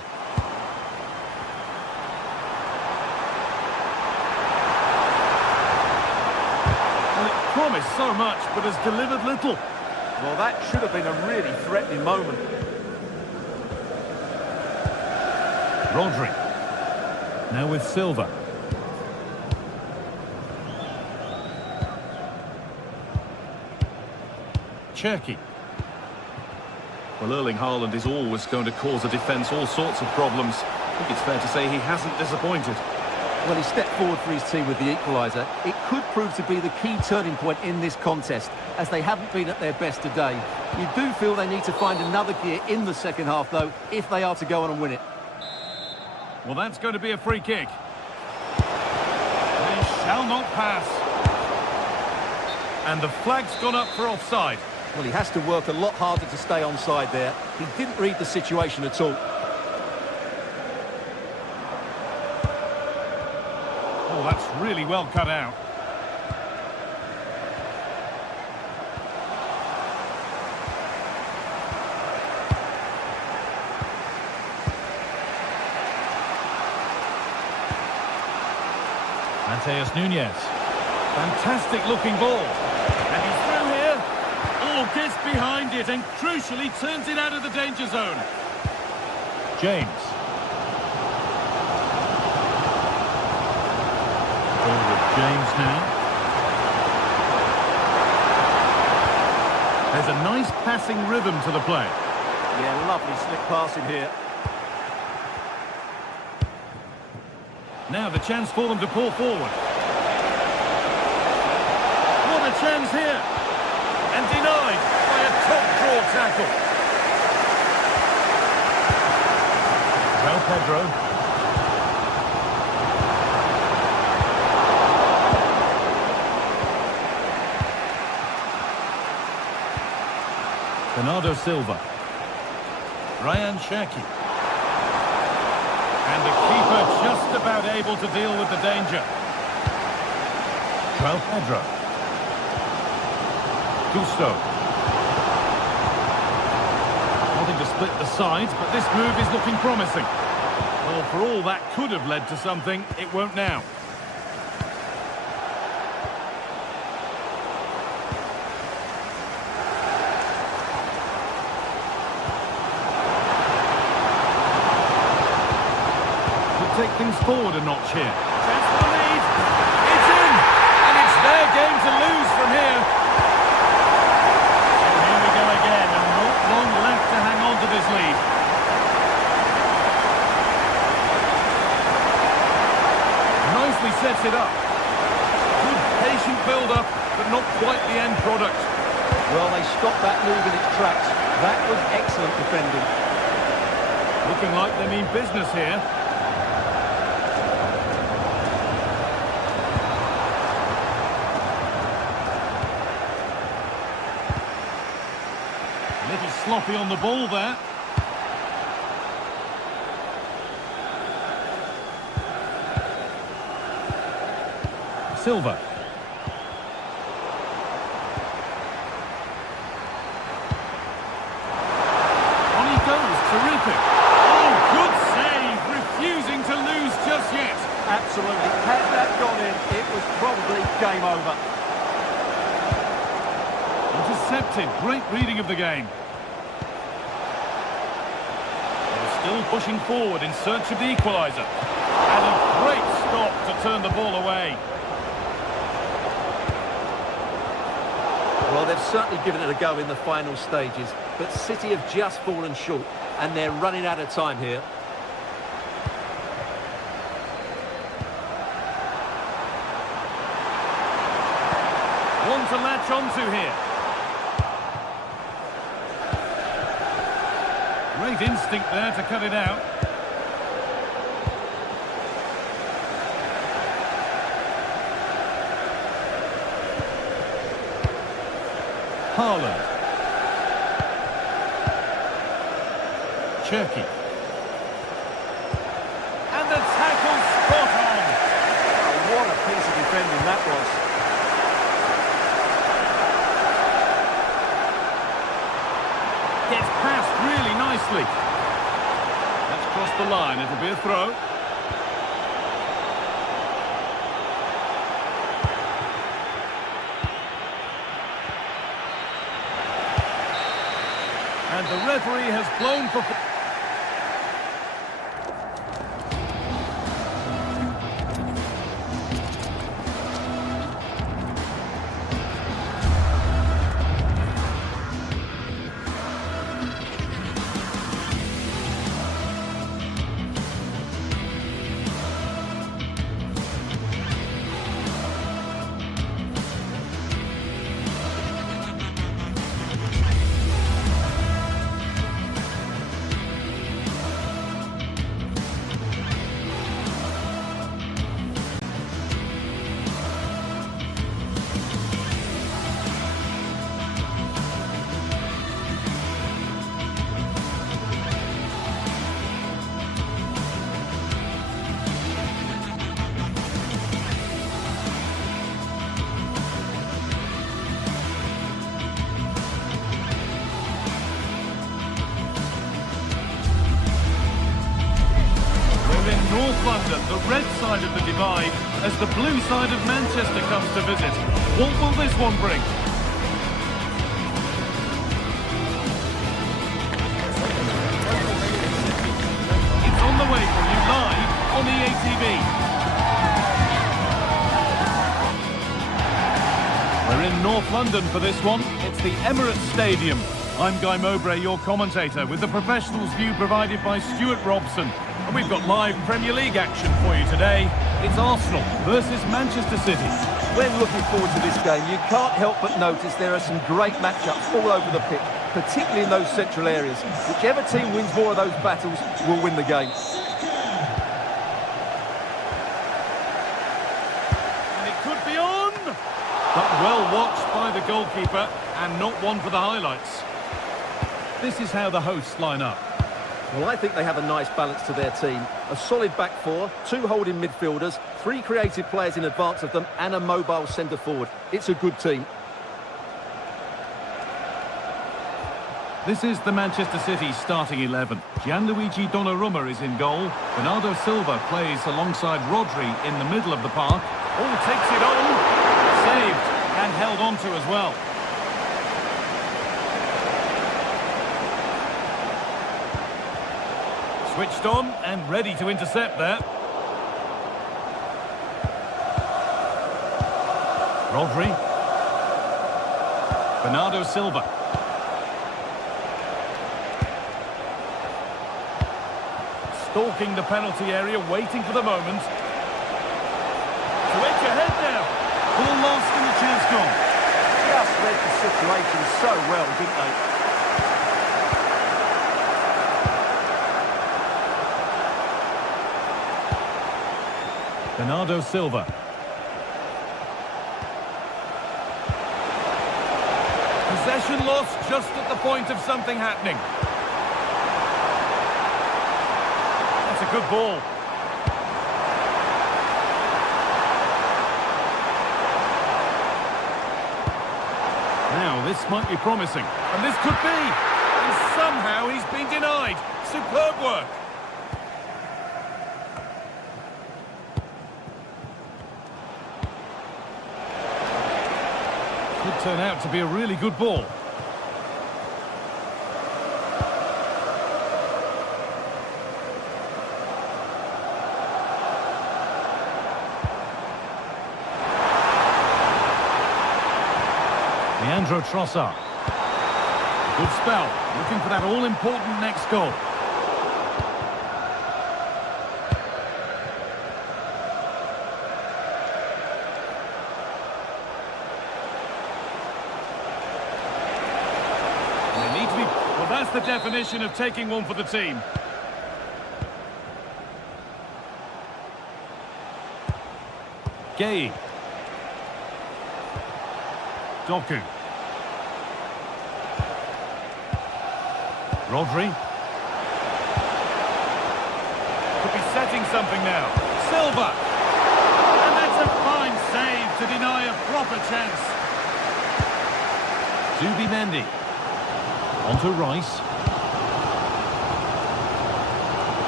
Well, it promised so much, but has delivered little. Well, that should have been a really threatening moment. Rodri. Now with Silva. Cherky. Well, Erling Haaland is always going to cause a defence all sorts of problems. I think it's fair to say he hasn't disappointed. Well, he stepped forward for his team with the equaliser. It could prove to be the key turning point in this contest, as they haven't been at their best today. You do feel they need to find another gear in the second half, though, if they are to go on and win it. Well, that's going to be a free kick. They shall not pass. And the flag's gone up for offside. Well, he has to work a lot harder to stay onside there. He didn't read the situation at all. Oh, that's really well cut out. Mateus Nunes. Fantastic looking ball. And he's through here. Oh, gets behind it and crucially turns it out of the danger zone. James. Forward James now. There's a nice passing rhythm to the play. Yeah, lovely slick passing here. Now the chance for them to pull forward. What a chance here. And denied by a top-draw tackle. Well, Pedro. Bernardo Silva. Ryan Cherky. And the keeper just about able to deal with the danger. Well, Pedro. Gusto. Wanting to split the sides, but this move is looking promising. Well, for all that could have led to something, it won't now. Take things forward a notch here. Chance for the lead. It's in! And it's their game to lose from here. So here we go again, and not long left to hang on to this lead. Nicely sets it up. Good patient build-up, but not quite the end product. Well, they stopped that move in its tracks. That was excellent defending. Looking like they mean business here. Little sloppy on the ball there. Silva. On he goes, terrific. Oh, good save, refusing to lose just yet. Absolutely. Had that gone in, it was probably game over. Intercepted, great reading of the game. They're still pushing forward in search of the equaliser. And a great stop to turn the ball away. Well, they've certainly given it a go in the final stages, but City have just fallen short, and they're running out of time here. One to latch onto here. Great instinct there to cut it out. Haaland. Cherky. And the tackle spot on. Oh, what a piece of defending that was. Gets past really nicely. That's crossed the line. It'll be a throw. And the referee has blown for... North London, the red side of the divide, as the blue side of Manchester comes to visit. What will this one bring? It's on the way for you live on the ATV. We're in North London for this one. It's the Emirates Stadium. I'm Guy Mowbray, your commentator, with the professionals' view provided by Stuart Robson. And we've got live Premier League action for you today. It's Arsenal versus Manchester City. When looking forward to this game, you can't help but notice there are some great matchups all over the pitch, particularly in those central areas. Whichever team wins more of those battles will win the game. And it could be on! But well watched by the goalkeeper, and not one for the highlights. This is how the hosts line up. Well, I think they have a nice balance to their team. A solid back four, two holding midfielders, three creative players in advance of them, and a mobile centre-forward. It's a good team. This is the Manchester City starting 11. Gianluigi Donnarumma is in goal. Bernardo Silva plays alongside Rodri in the middle of the park. Oh, takes it on. Saved and held on to as well. Switched on and ready to intercept there. Rodri. Bernardo Silva. Stalking the penalty area, waiting for the moment. To edge ahead now. Ball lost and the chance gone. Just read the situation so well, didn't they? Bernardo Silva. Possession lost just at the point of something happening. That's a good ball. Now, this might be promising. And this could be. And somehow he's been denied. Superb work. Could turn out to be a really good ball. Leandro Trossard. Good spell. Looking for that all-important next goal. They need to be... Well, that's the definition of taking one for the team. Gay. Doku. Rodri. Could be setting something now. Silva. And that's a fine save to deny a proper chance. Zubimendi. On to Rice.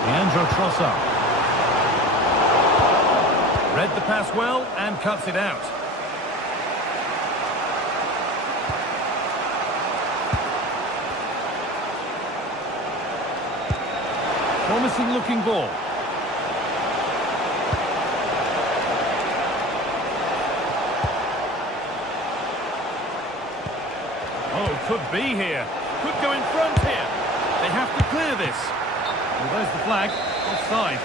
Leandro Trossard. Read the pass well and cuts it out. Promising looking ball. Oh, could be here. Could go in front here. They have to clear this. Well, there's the flag. Offside.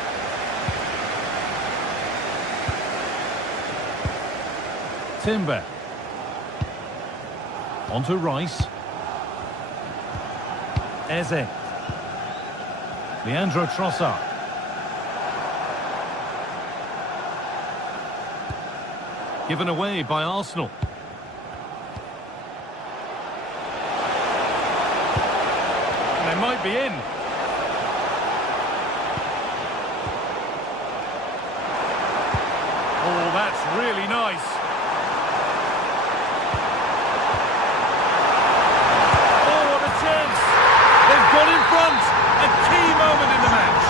Timber. On to Rice. Eze. Leandro Trossard. Given away by Arsenal. They might be in. Oh, that's really nice. Oh, what a chance. They've got in front. A key moment in the match.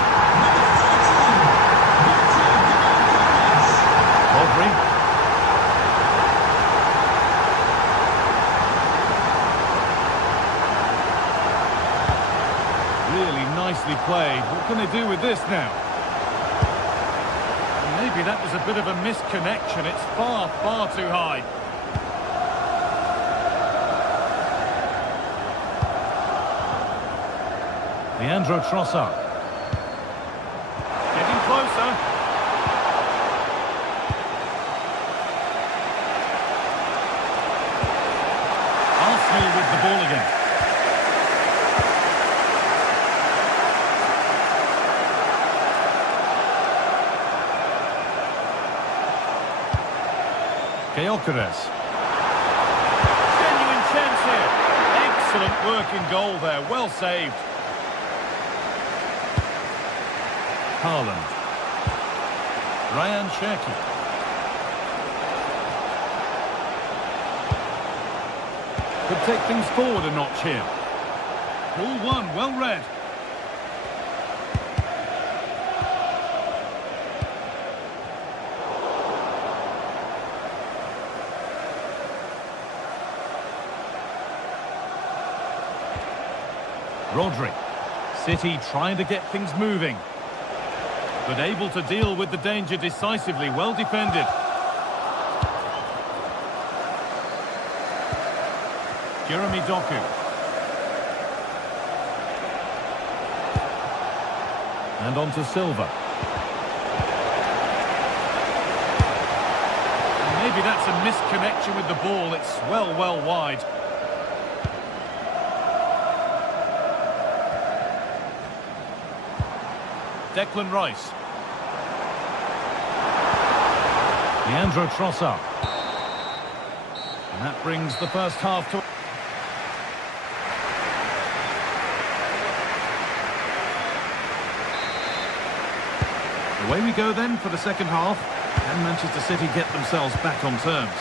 Rodri. Really nicely played. What can they do with this now? Maybe that was a bit of a misconnection. It's far, far too high. Leandro Trossard. Getting closer. Arsenal with the ball again. Gyökeres. Genuine chance here. Excellent work in goal there. Well saved. Haaland. Ryan Cherki. Could take things forward a notch here. Ball one, well read. Rodri. City trying to get things moving, but able to deal with the danger decisively. Well defended. Jeremy Doku. And on to Silva. And maybe that's a misconnection with the ball. It's well wide. Declan Rice. Leandro Trossard. And that brings the first half to... Away we go then for the second half. Can Manchester City get themselves back on terms?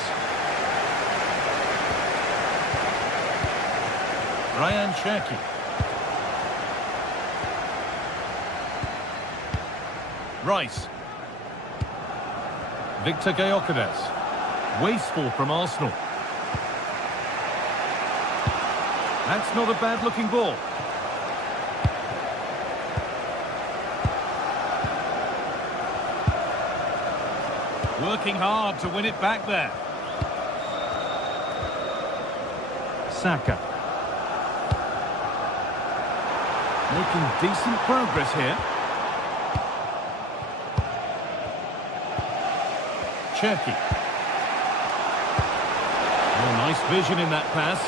Ryan Cherki. Rice. Victor Gyökeres. Wasteful from Arsenal. That's not a bad-looking ball. Working hard to win it back there. Saka. Making decent progress here. Cherki. Oh, nice vision in that pass.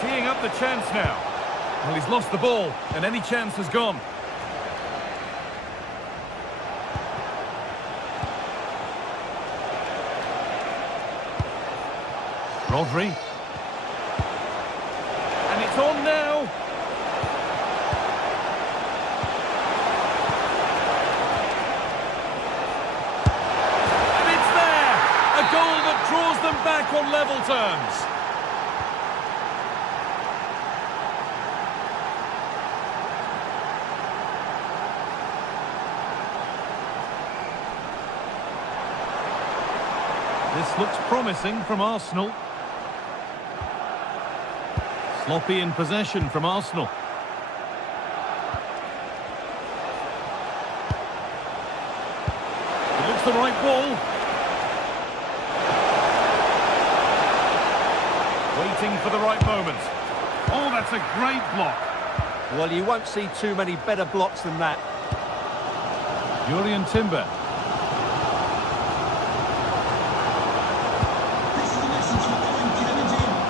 Teeing up the chance now. Well, he's lost the ball, and any chance has gone. Rodri. And it's on now. And it's there! A goal that draws them back on level terms. This looks promising from Arsenal. Sloppy in possession from Arsenal. It looks the right ball. Waiting for the right moment. Oh, that's a great block. Well, you won't see too many better blocks than that. Julian Timber.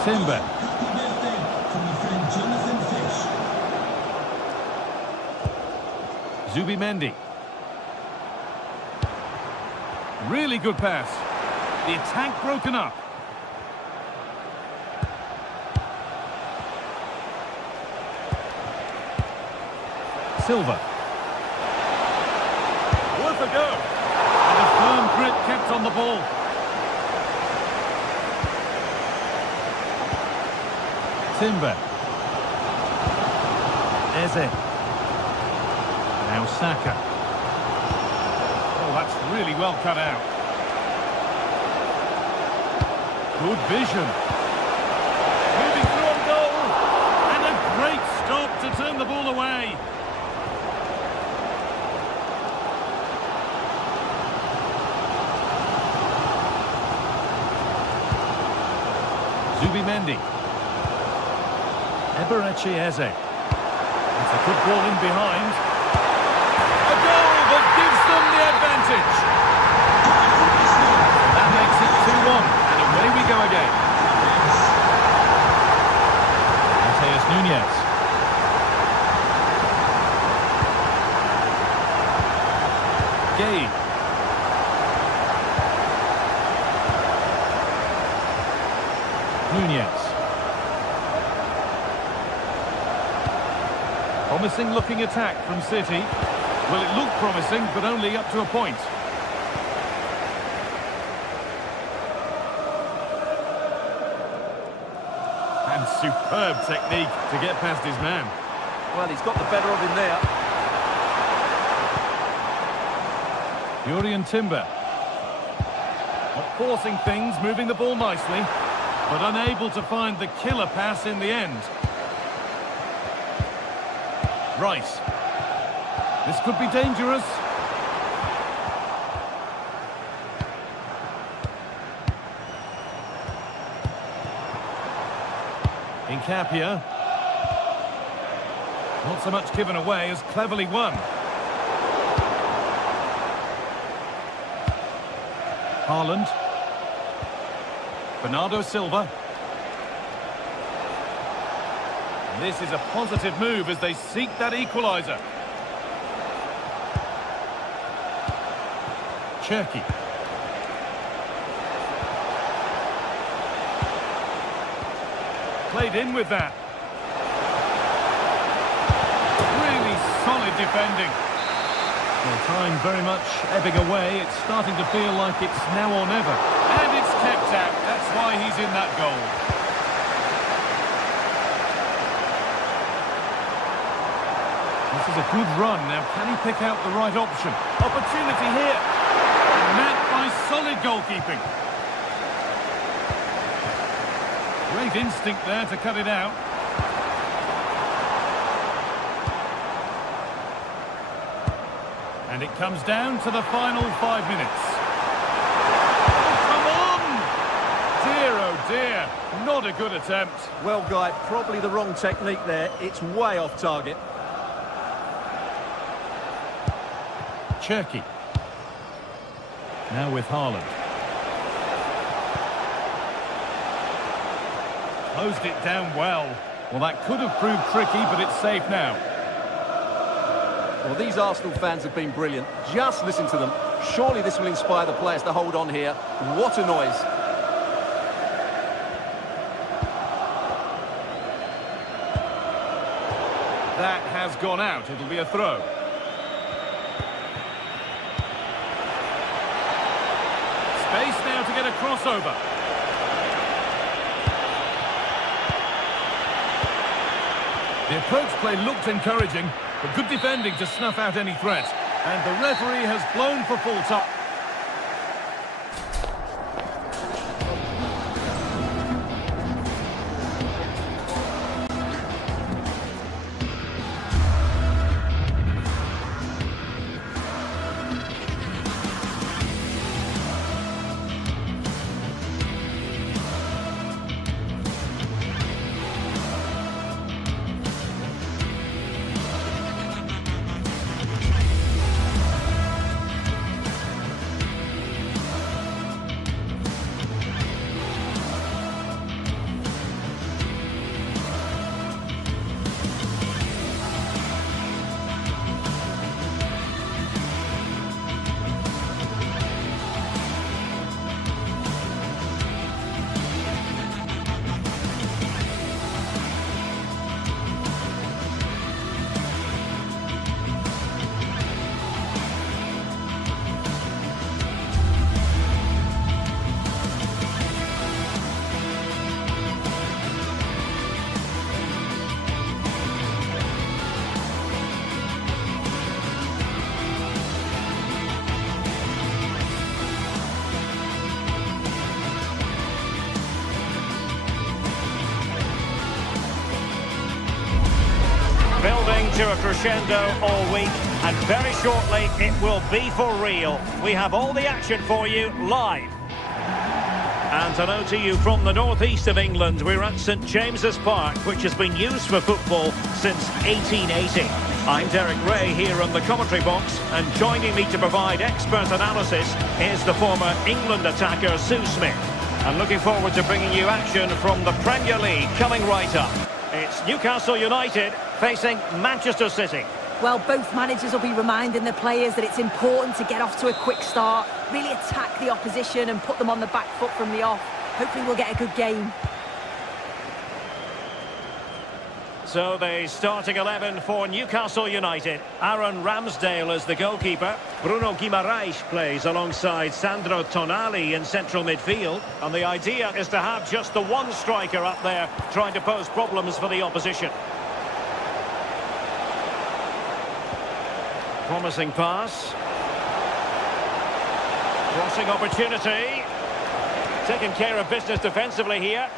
Timber. Happy birthday from your friend Jonathan Fish. Zubimendi. Really good pass. The attack broken up. Silva. Worth a go. And a firm grip kept on the ball. Timber. Eze. Now Saka. Oh, that's really well cut out. Good vision. Moving through on goal. And a great stop to turn the ball away. Zubimendi. Eberechi Eze. It's a good ball in behind. A goal that gives them the advantage. That makes it 2-1, and away we go again. Mateus Nunes. Gay. Nunes. Promising looking attack from City. Well, it looked promising, but only up to a point. superb technique to get past his man. Well, he's got the better of him there. Jurriën Timber. Not forcing things, moving the ball nicely, but unable to find the killer pass in the end. Rice. This could be dangerous. Incapia. Not so much given away as cleverly won. Haaland. Bernardo Silva. And this is a positive move as they seek that equaliser. Cherki. Played in with that. Really solid defending. Well, time very much ebbing away. It's starting to feel like it's now or never. And it's kept out. That's why he's in that goal. This is a good run. Now, can he pick out the right option? Opportunity here. Met by solid goalkeeping. Great instinct there to cut it out. And it comes down to the final 5 minutes. Oh, come on! Dear, oh dear. Not a good attempt. Well, Guy, probably the wrong technique there. It's way off target. Cherki. Now with Haaland. Closed it down well. Well, that could have proved tricky, but it's safe now. Well, these Arsenal fans have been brilliant. Just listen to them. Surely this will inspire the players to hold on here. What a noise. That has gone out. It'll be a throw. Space now to get a crossover. The approach play looked encouraging, but good defending to snuff out any threat. And the referee has blown for full time. Building to a crescendo all week, and very shortly it will be for real. We have all the action for you live. And hello to you from the northeast of England. We're at St James's Park, which has been used for football since 1880. I'm Derek Ray here on the commentary box, and joining me to provide expert analysis is the former England attacker Sue Smith. And looking forward to bringing you action from the Premier League coming right up. It's Newcastle United facing Manchester City. Well, both managers will be reminding the players that it's important to get off to a quick start, really attack the opposition and put them on the back foot from the off. Hopefully we'll get a good game. So the starting 11 for Newcastle United. Aaron Ramsdale is the goalkeeper. Bruno Guimaraes plays alongside Sandro Tonali in central midfield. And the idea is to have just the one striker up there trying to pose problems for the opposition. Promising pass. Crossing opportunity. Taking care of business defensively here.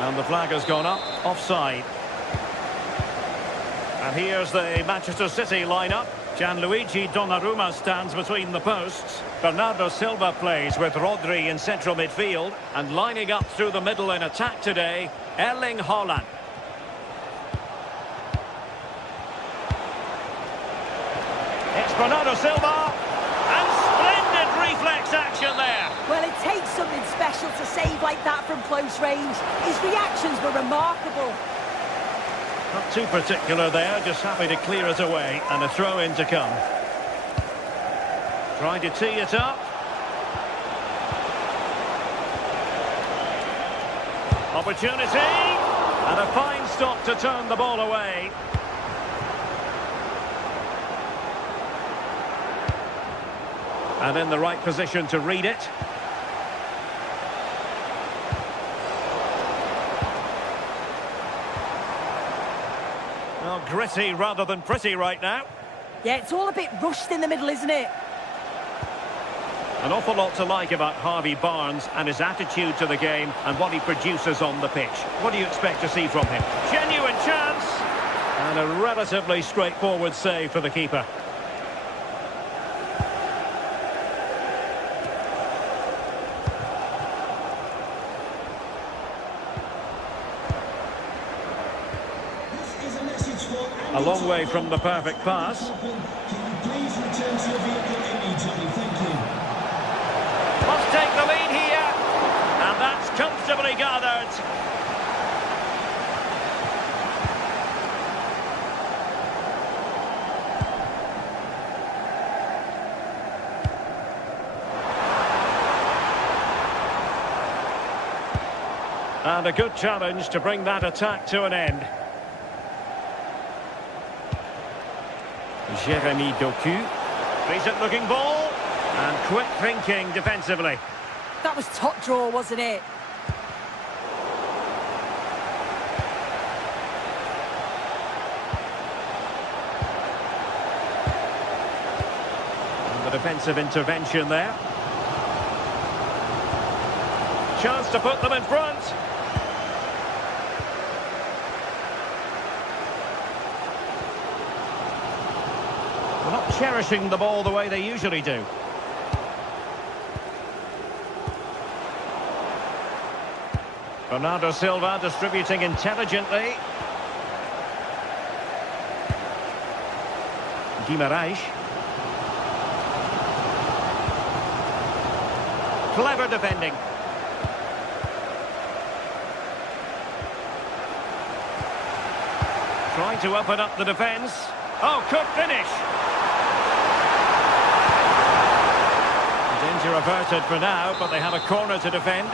And the flag has gone up, offside. And here's the Manchester City lineup. Gianluigi Donnarumma stands between the posts. Bernardo Silva plays with Rodri in central midfield. And lining up through the middle in attack today, Erling Haaland. It's Bernardo Silva. And splendid reflex action there. Well, it takes something special to save like that from close range. His reactions were remarkable. Not too particular there, just happy to clear it away. And a throw-in to come. Trying to tee it up. Opportunity. And a fine stop to turn the ball away. And in the right position to read it. Well, gritty rather than pretty right now. Yeah, it's all a bit rushed in the middle, isn't it? An awful lot to like about Harvey Barnes and his attitude to the game and what he produces on the pitch. What do you expect to see from him? Genuine chance! And a relatively straightforward save for the keeper. A long way from the perfect pass. Can you please return to your vehicle immediately? Thank you. Must take the lead here. And that's comfortably gathered. And a good challenge to bring that attack to an end. Jeremy Doku. Decent looking ball. And quick thinking defensively. That was top draw, wasn't it? And the defensive intervention there. Chance to put them in front. Not cherishing the ball the way they usually do. Bernardo Silva distributing intelligently. Guimaraes. Clever defending. Trying to open up the defence. Oh, could finish. Danger averted for now, but they have a corner to defend.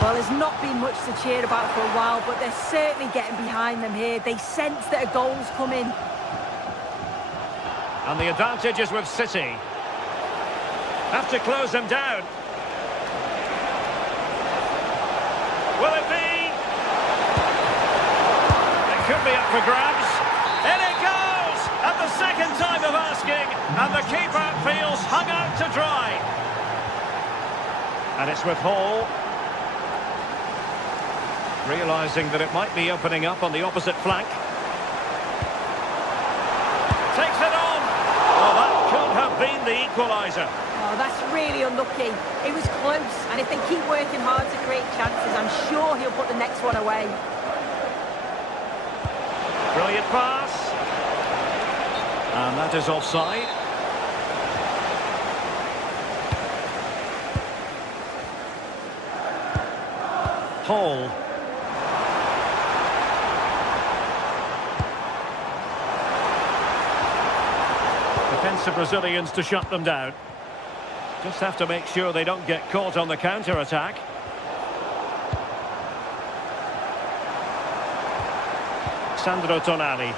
Well, there's not been much to cheer about for a while, but they're certainly getting behind them here. They sense that a goal's coming. And the advantage is with City. Have to close them down. Will it be? It could be up for grabs. In it goes! At the second time of asking, and the keeper feels hung out to dry. And it's with Hall. Realising that it might be opening up on the opposite flank. Takes it on! Oh, that could have been the equaliser. Oh, that's really unlucky. It was close, and if they keep working hard to create chances, I'm sure he'll put the next one away. Brilliant pass. And that is offside. Hall. Defensive Brazilians to shut them down. Just have to make sure they don't get caught on the counter-attack. Sandro Tonali.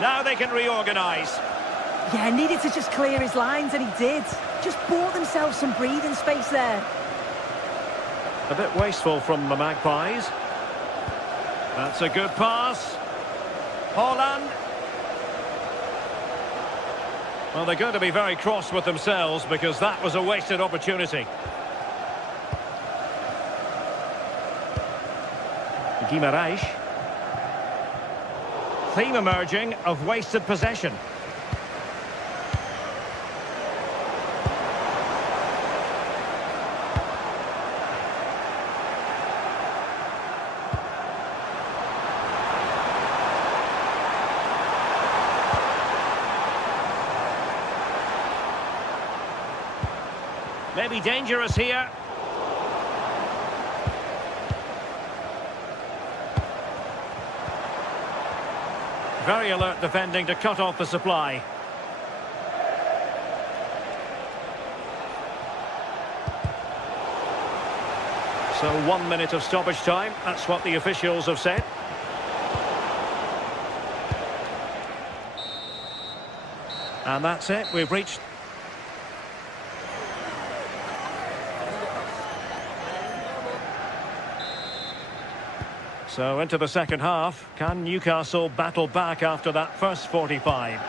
Now they can reorganise. Yeah, needed to just clear his lines, and he did. Just bought themselves some breathing space there. A bit wasteful from the Magpies. That's a good pass. Haaland. Well, they're going to be very cross with themselves because that was a wasted opportunity. Guimaraes. Theme emerging of wasted possession. Maybe dangerous here. Very alert defending to cut off the supply. So 1 minute of stoppage time. That's what the officials have said. And that's it. We've reached... So into the second half. Can Newcastle battle back after that first 45?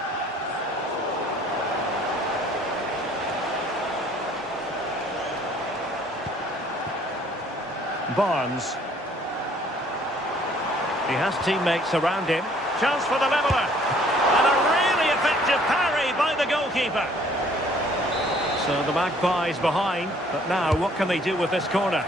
Barnes. He has teammates around him. Chance for the leveller. And a really effective parry by the goalkeeper. So the Magpies behind. But now what can they do with this corner?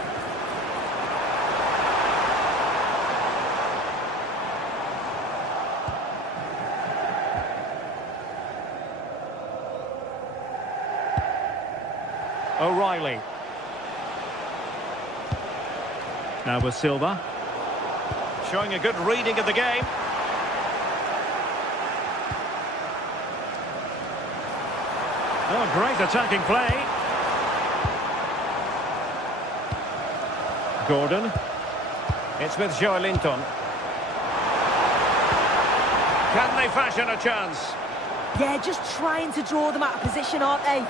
O'Reilly. Now with Silva. Showing a good reading of the game. Oh, great attacking play. Gordon. It's with Joelinton. Can they fashion a chance? Yeah, just trying to draw them out of position, aren't they?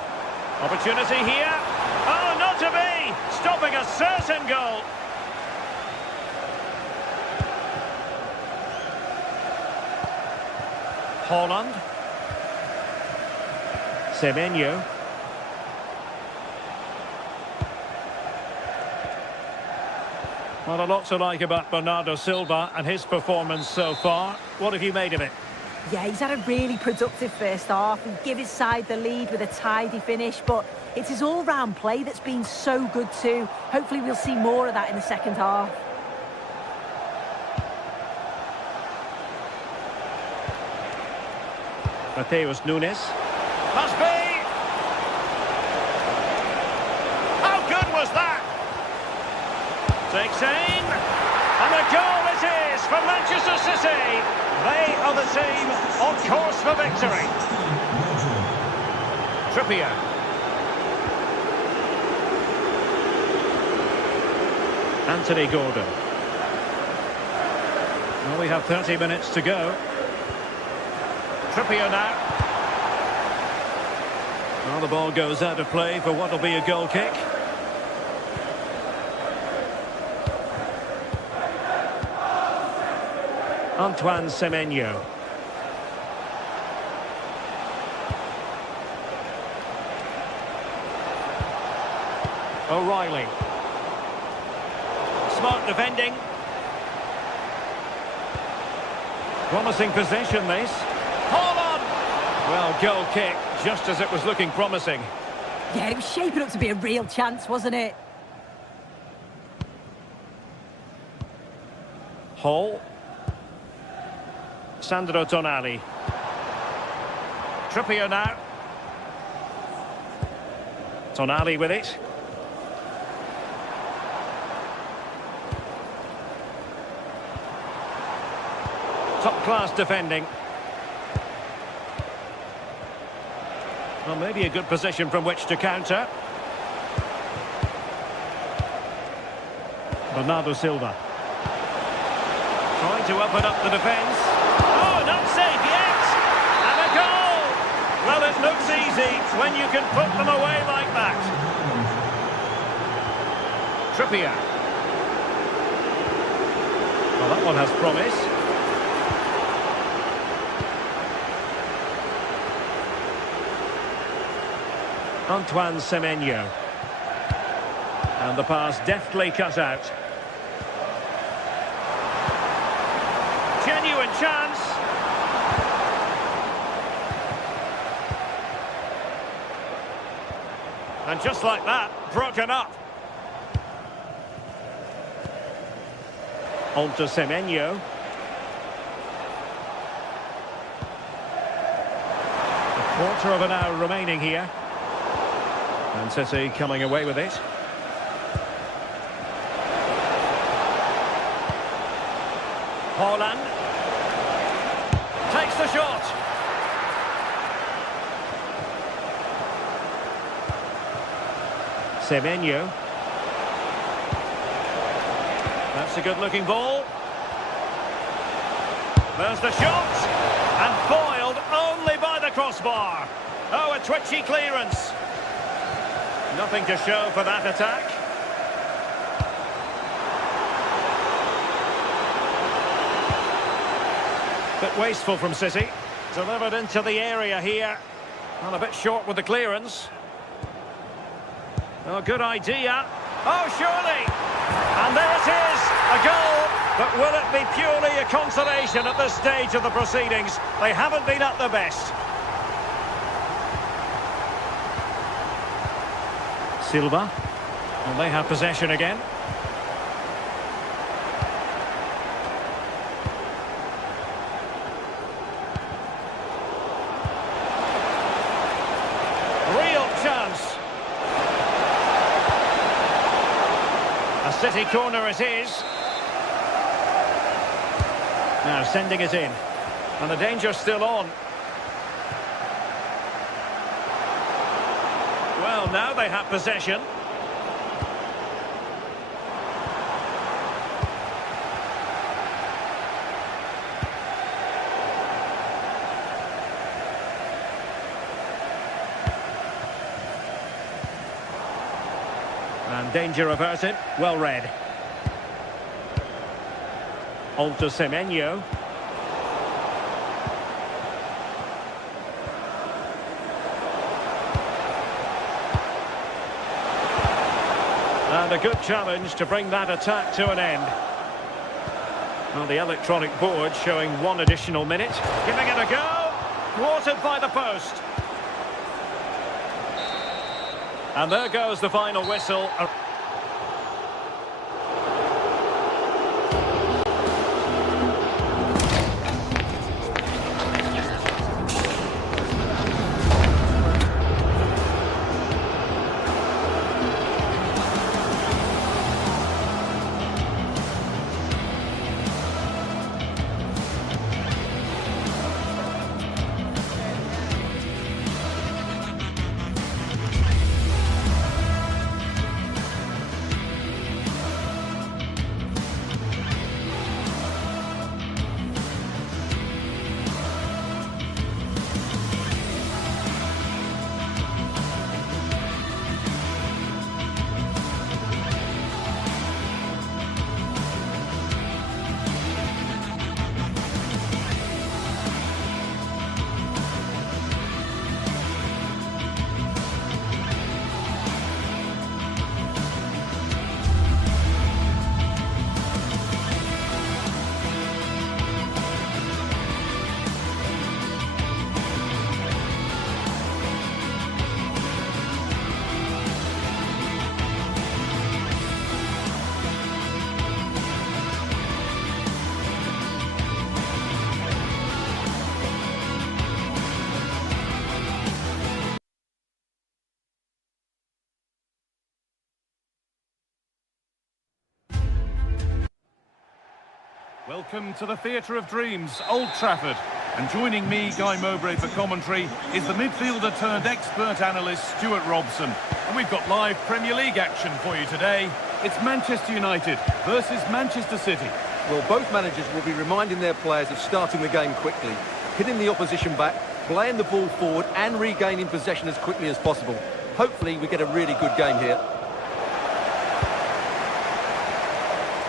Opportunity here. Oh, not to be! Stopping a certain goal. Haaland. Semenyo. Well, a lot to like about Bernardo Silva and his performance so far. What have you made of it? Yeah, he's had a really productive first half. He gave his side the lead with a tidy finish, but it's his all-round play that's been so good too. Hopefully we'll see more of that in the second half. Mateus Nunes. Must be! How good was that? Takes aim. And a goal it is for Manchester City. They are the team on course for victory. Trippier. Anthony Gordon. Well, we have 30 minutes to go. Trippier now. Well, the ball goes out of play for what will be a goal kick. Antoine Semenyo. O'Reilly. Smart defending. Promising possession, this. Haaland! Well, goal kick, just as it was looking promising. Yeah, it was shaping up to be a real chance, wasn't it? Hall. Sandro Tonali. Trippier now. Tonali with it. Top-class defending. Well, maybe a good position from which to counter. Bernardo Silva. Trying to open up the defence. Oh, not safe yet! And a goal! Well, it looks easy when you can put them away like that. Trippier. Well, that one has promise. Antoine Semenyo. And the pass deftly cut out. Genuine chance. And just like that, broken up. On to Semenyo. A quarter of an hour remaining here. And City coming away with it. Haaland takes the shot. Semenyo. That's a good-looking ball. There's the shot. And foiled only by the crossbar. Oh, a twitchy clearance. Nothing to show for that attack. Bit wasteful from City. Delivered into the area here. Well, a bit short with the clearance. Oh, good idea. Oh, surely. And there it is, a goal. But will it be purely a consolation at this stage of the proceedings? They haven't been at their best. Silva. And they have possession again. Real chance. A City corner it is. Now sending it in. And the danger's still on. Well, now they have possession. And danger averted. Well read. On to Semenyo. And a good challenge to bring that attack to an end. Well, the electronic board showing one additional minute. Giving it a go. Thwarted by the post. And there goes the final whistle. Welcome to the Theatre of Dreams, Old Trafford. And joining me, Guy Mowbray, for commentary is the midfielder turned expert analyst, Stuart Robson. And we've got live Premier League action for you today. It's Manchester United versus Manchester City. Well, both managers will be reminding their players of starting the game quickly, hitting the opposition back, playing the ball forward and regaining possession as quickly as possible. Hopefully we get a really good game here.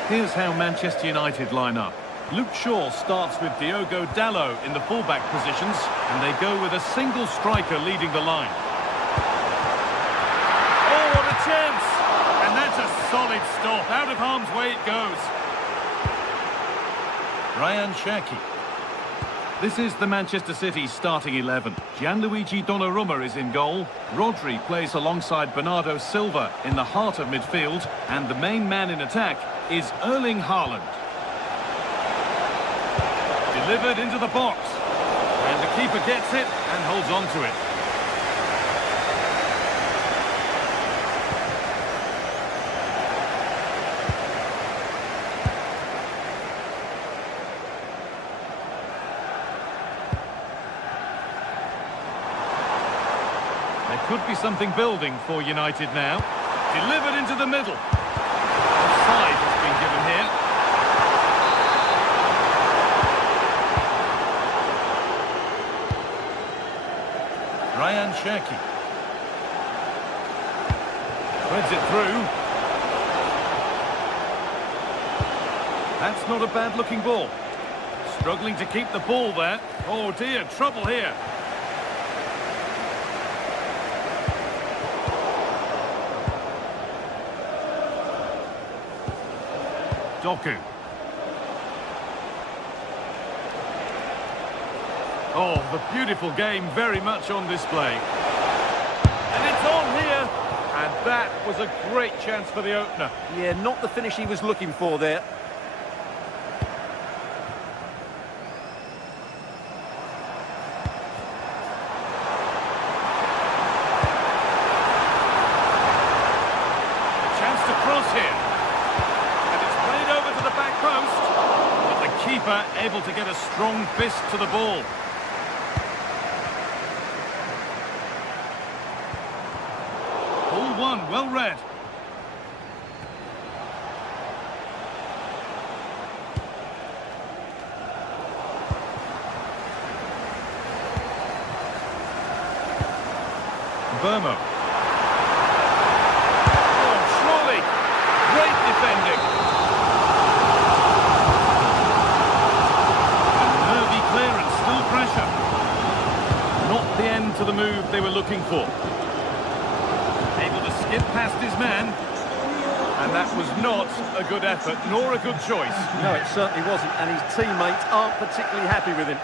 Here's how Manchester United line up. Luke Shaw starts with Diogo Dalot in the fullback positions, and they go with a single striker leading the line. Oh, what a chance! And that's a solid stop. Out of harm's way it goes. Ryan Cherki. This is the Manchester City starting 11. Gianluigi Donnarumma is in goal. Rodri plays alongside Bernardo Silva in the heart of midfield, and the main man in attack is Erling Haaland. Delivered into the box. And the keeper gets it and holds on to it. There could be something building for United now. Delivered into the middle. Offside has been given here. Ryan Cherki. Threads it through. That's not a bad-looking ball. Struggling to keep the ball there. Oh dear, trouble here. Doku. Oh, the beautiful game very much on display. And it's on here. And that was a great chance for the opener. Yeah, not the finish he was looking for there. A chance to cross here. But the keeper able to get a strong fist to the ball. Ball one, well read. Burmo. Oh, surely. Great defending. Not the end to the move they were looking for. Able to skip past his man. And that was not a good effort, nor a good choice. No, it certainly wasn't, and his teammates aren't particularly happy with him.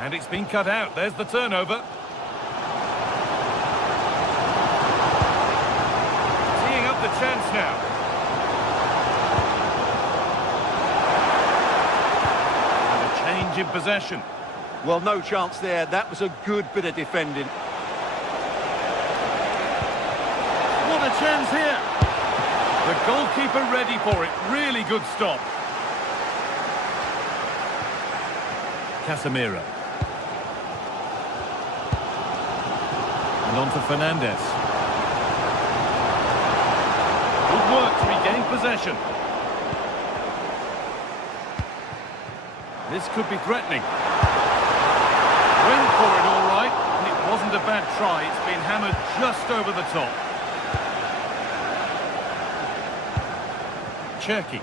And it's been cut out. There's the turnover. Teeing up the chance now. In possession. Well, no chance there. That was a good bit of defending. What a chance here. The goalkeeper ready for it. Really good stop. Casemiro. And on to Fernandes. Good work to regain possession. This could be threatening. Went for it all right, and it wasn't a bad try. It's been hammered just over the top. Cherki.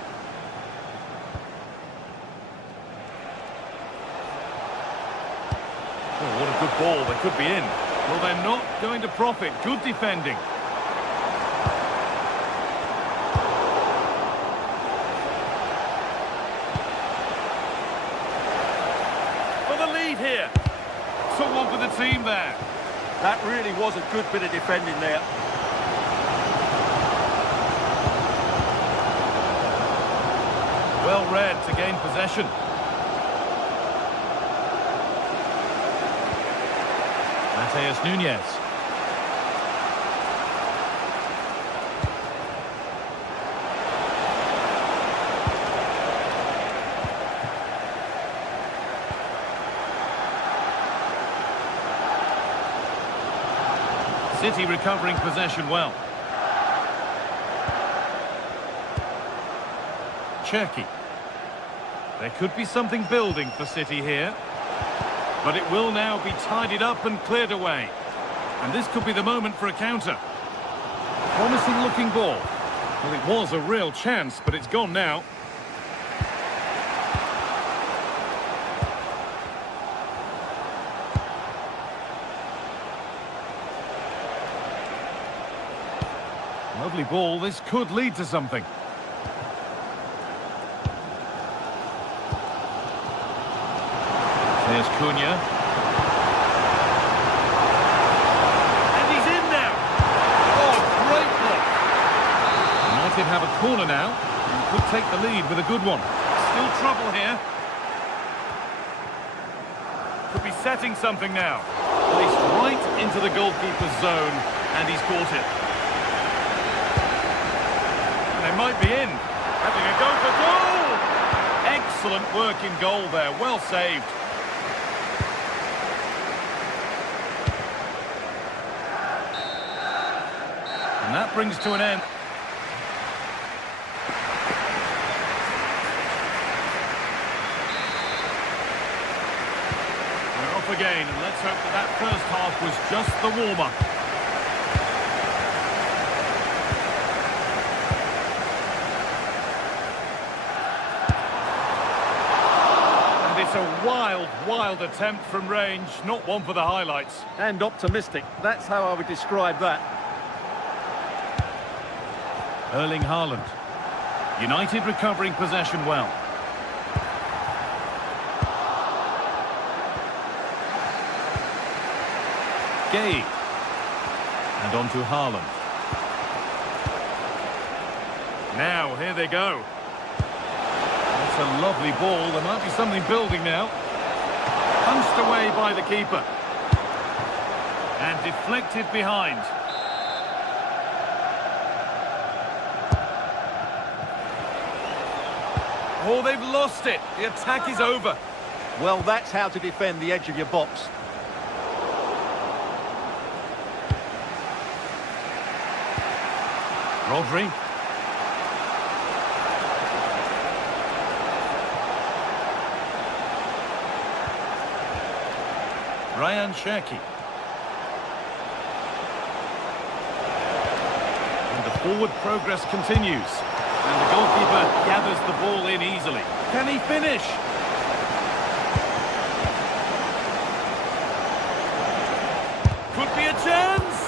Oh, what a good ball. They could be in. Well, they're not going to profit. Good defending. Here. Took one for the team there. That really was a good bit of defending there. Well read to gain possession. Mateus Nunes. City recovering possession well. Cherki. There could be something building for City here. But it will now be tidied up and cleared away. And this could be the moment for a counter. Promising looking ball. Well, it was a real chance, but it's gone now. Lovely ball. This could lead to something. There's Cunha. And he's in now. Oh, great block. United have a corner now. And could take the lead with a good one. Still trouble here. Could be setting something now. Placed right into the goalkeeper's zone. And he's caught it. And they might be in. Having a go for goal. Excellent work in goal there. Well saved. And that brings to an end. We're off again, and let's hope that that first half was just the warm-up. And it's a wild, wild attempt from range, not one for the highlights. And optimistic. That's how I would describe that. Erling Haaland. United recovering possession well. Gay. And on to Haaland. Now, here they go. That's a lovely ball. There might be something building now. Punched away by the keeper. And deflected behind. Oh, they've lost it. The attack is over. Well, that's how to defend the edge of your box. Rodri. Ryan Cherki. And the forward progress continues. And the goalkeeper gathers the ball in easily. Can he finish? Could be a chance!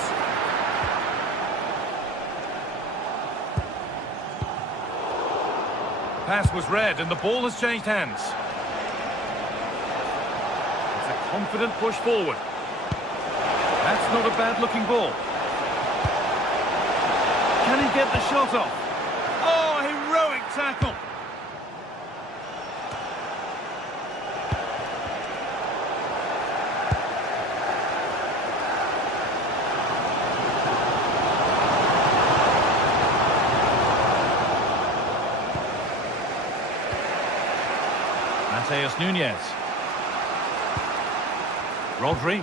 Pass was read and the ball has changed hands. It's a confident push forward. That's not a bad looking ball. Can he get the shot off? Oh, heroic tackle. Mateus Nunes. Rodri.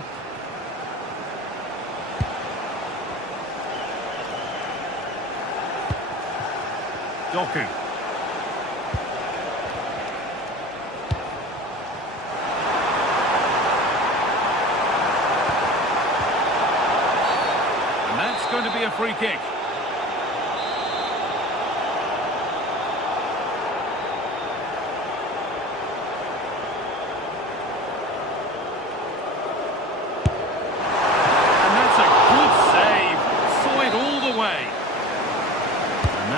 Doku. And that's going to be a free kick.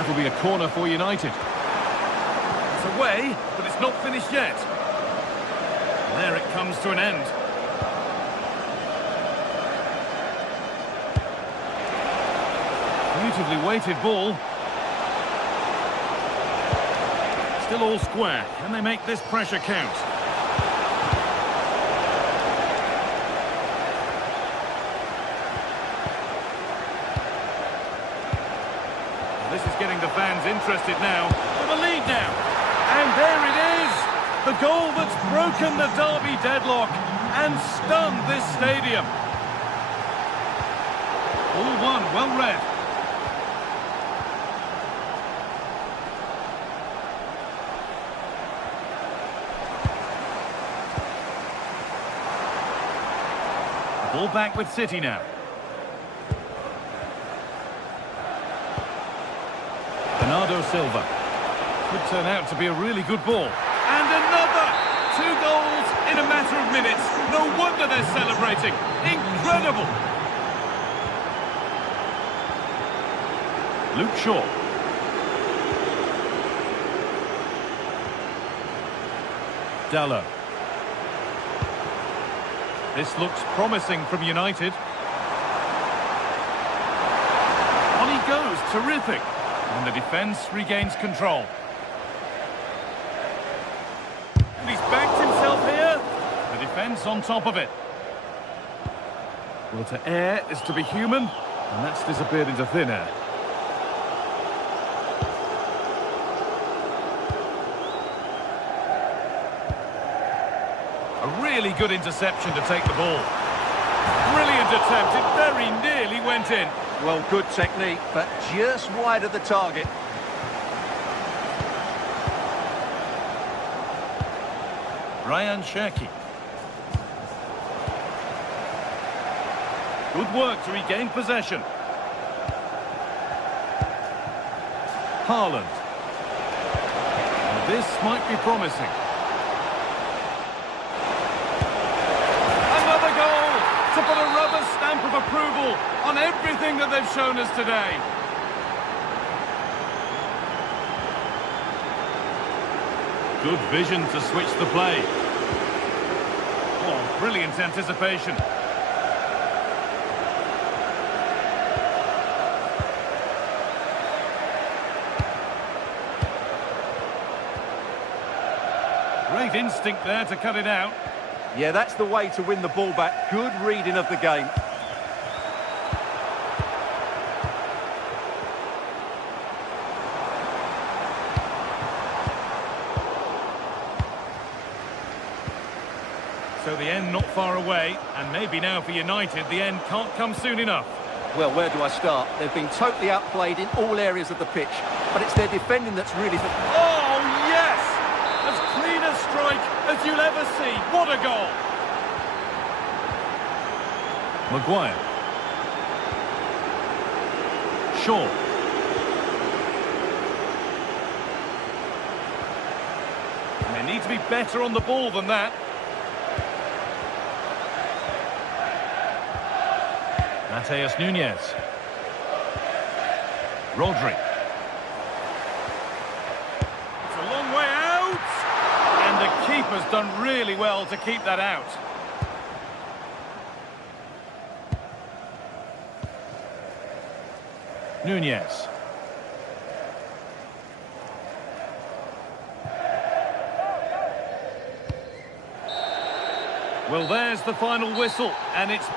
Will be a corner for United. It's away, but it's not finished yet. And there it comes to an end. Beautifully weighted ball. Still all square. Can they make this pressure count? This is getting the fans interested now. For the lead now. And there it is. The goal that's broken the derby deadlock and stunned this stadium. Ball one, well read. Ball back with City now. Bernardo Silva. Could turn out to be a really good ball. And another! 2 goals in a matter of minutes. No wonder they're celebrating. Incredible! Luke Shaw. Dallo. This looks promising from United. On he goes, terrific. And the defence regains control. And he's backed himself here. The defence on top of it. Well, to err is to be human, and that's disappeared into thin air. A really good interception to take the ball. Brilliant attempt, it very nearly went in. Well, good technique, but just wide of the target. Ryan Cherki. Good work to regain possession. Haaland. Well, this might be promising. Another goal to put a rubber stamp of approval on everything that they've shown us today. Good vision to switch the play. Oh, brilliant anticipation. Great instinct there to cut it out. Yeah, that's the way to win the ball back. Good reading of the game. So the end not far away, and maybe now for United, the end can't come soon enough. Well, where do I start? They've been totally outplayed in all areas of the pitch, but it's their defending that's really... Oh, yes! As clean a strike as you'll ever see. What a goal! Maguire. Shaw. And they need to be better on the ball than that. Mateus Nunes. Rodri. It's a long way out. And the keeper's done really well to keep that out. Nunes. Well, there's the final whistle, and it's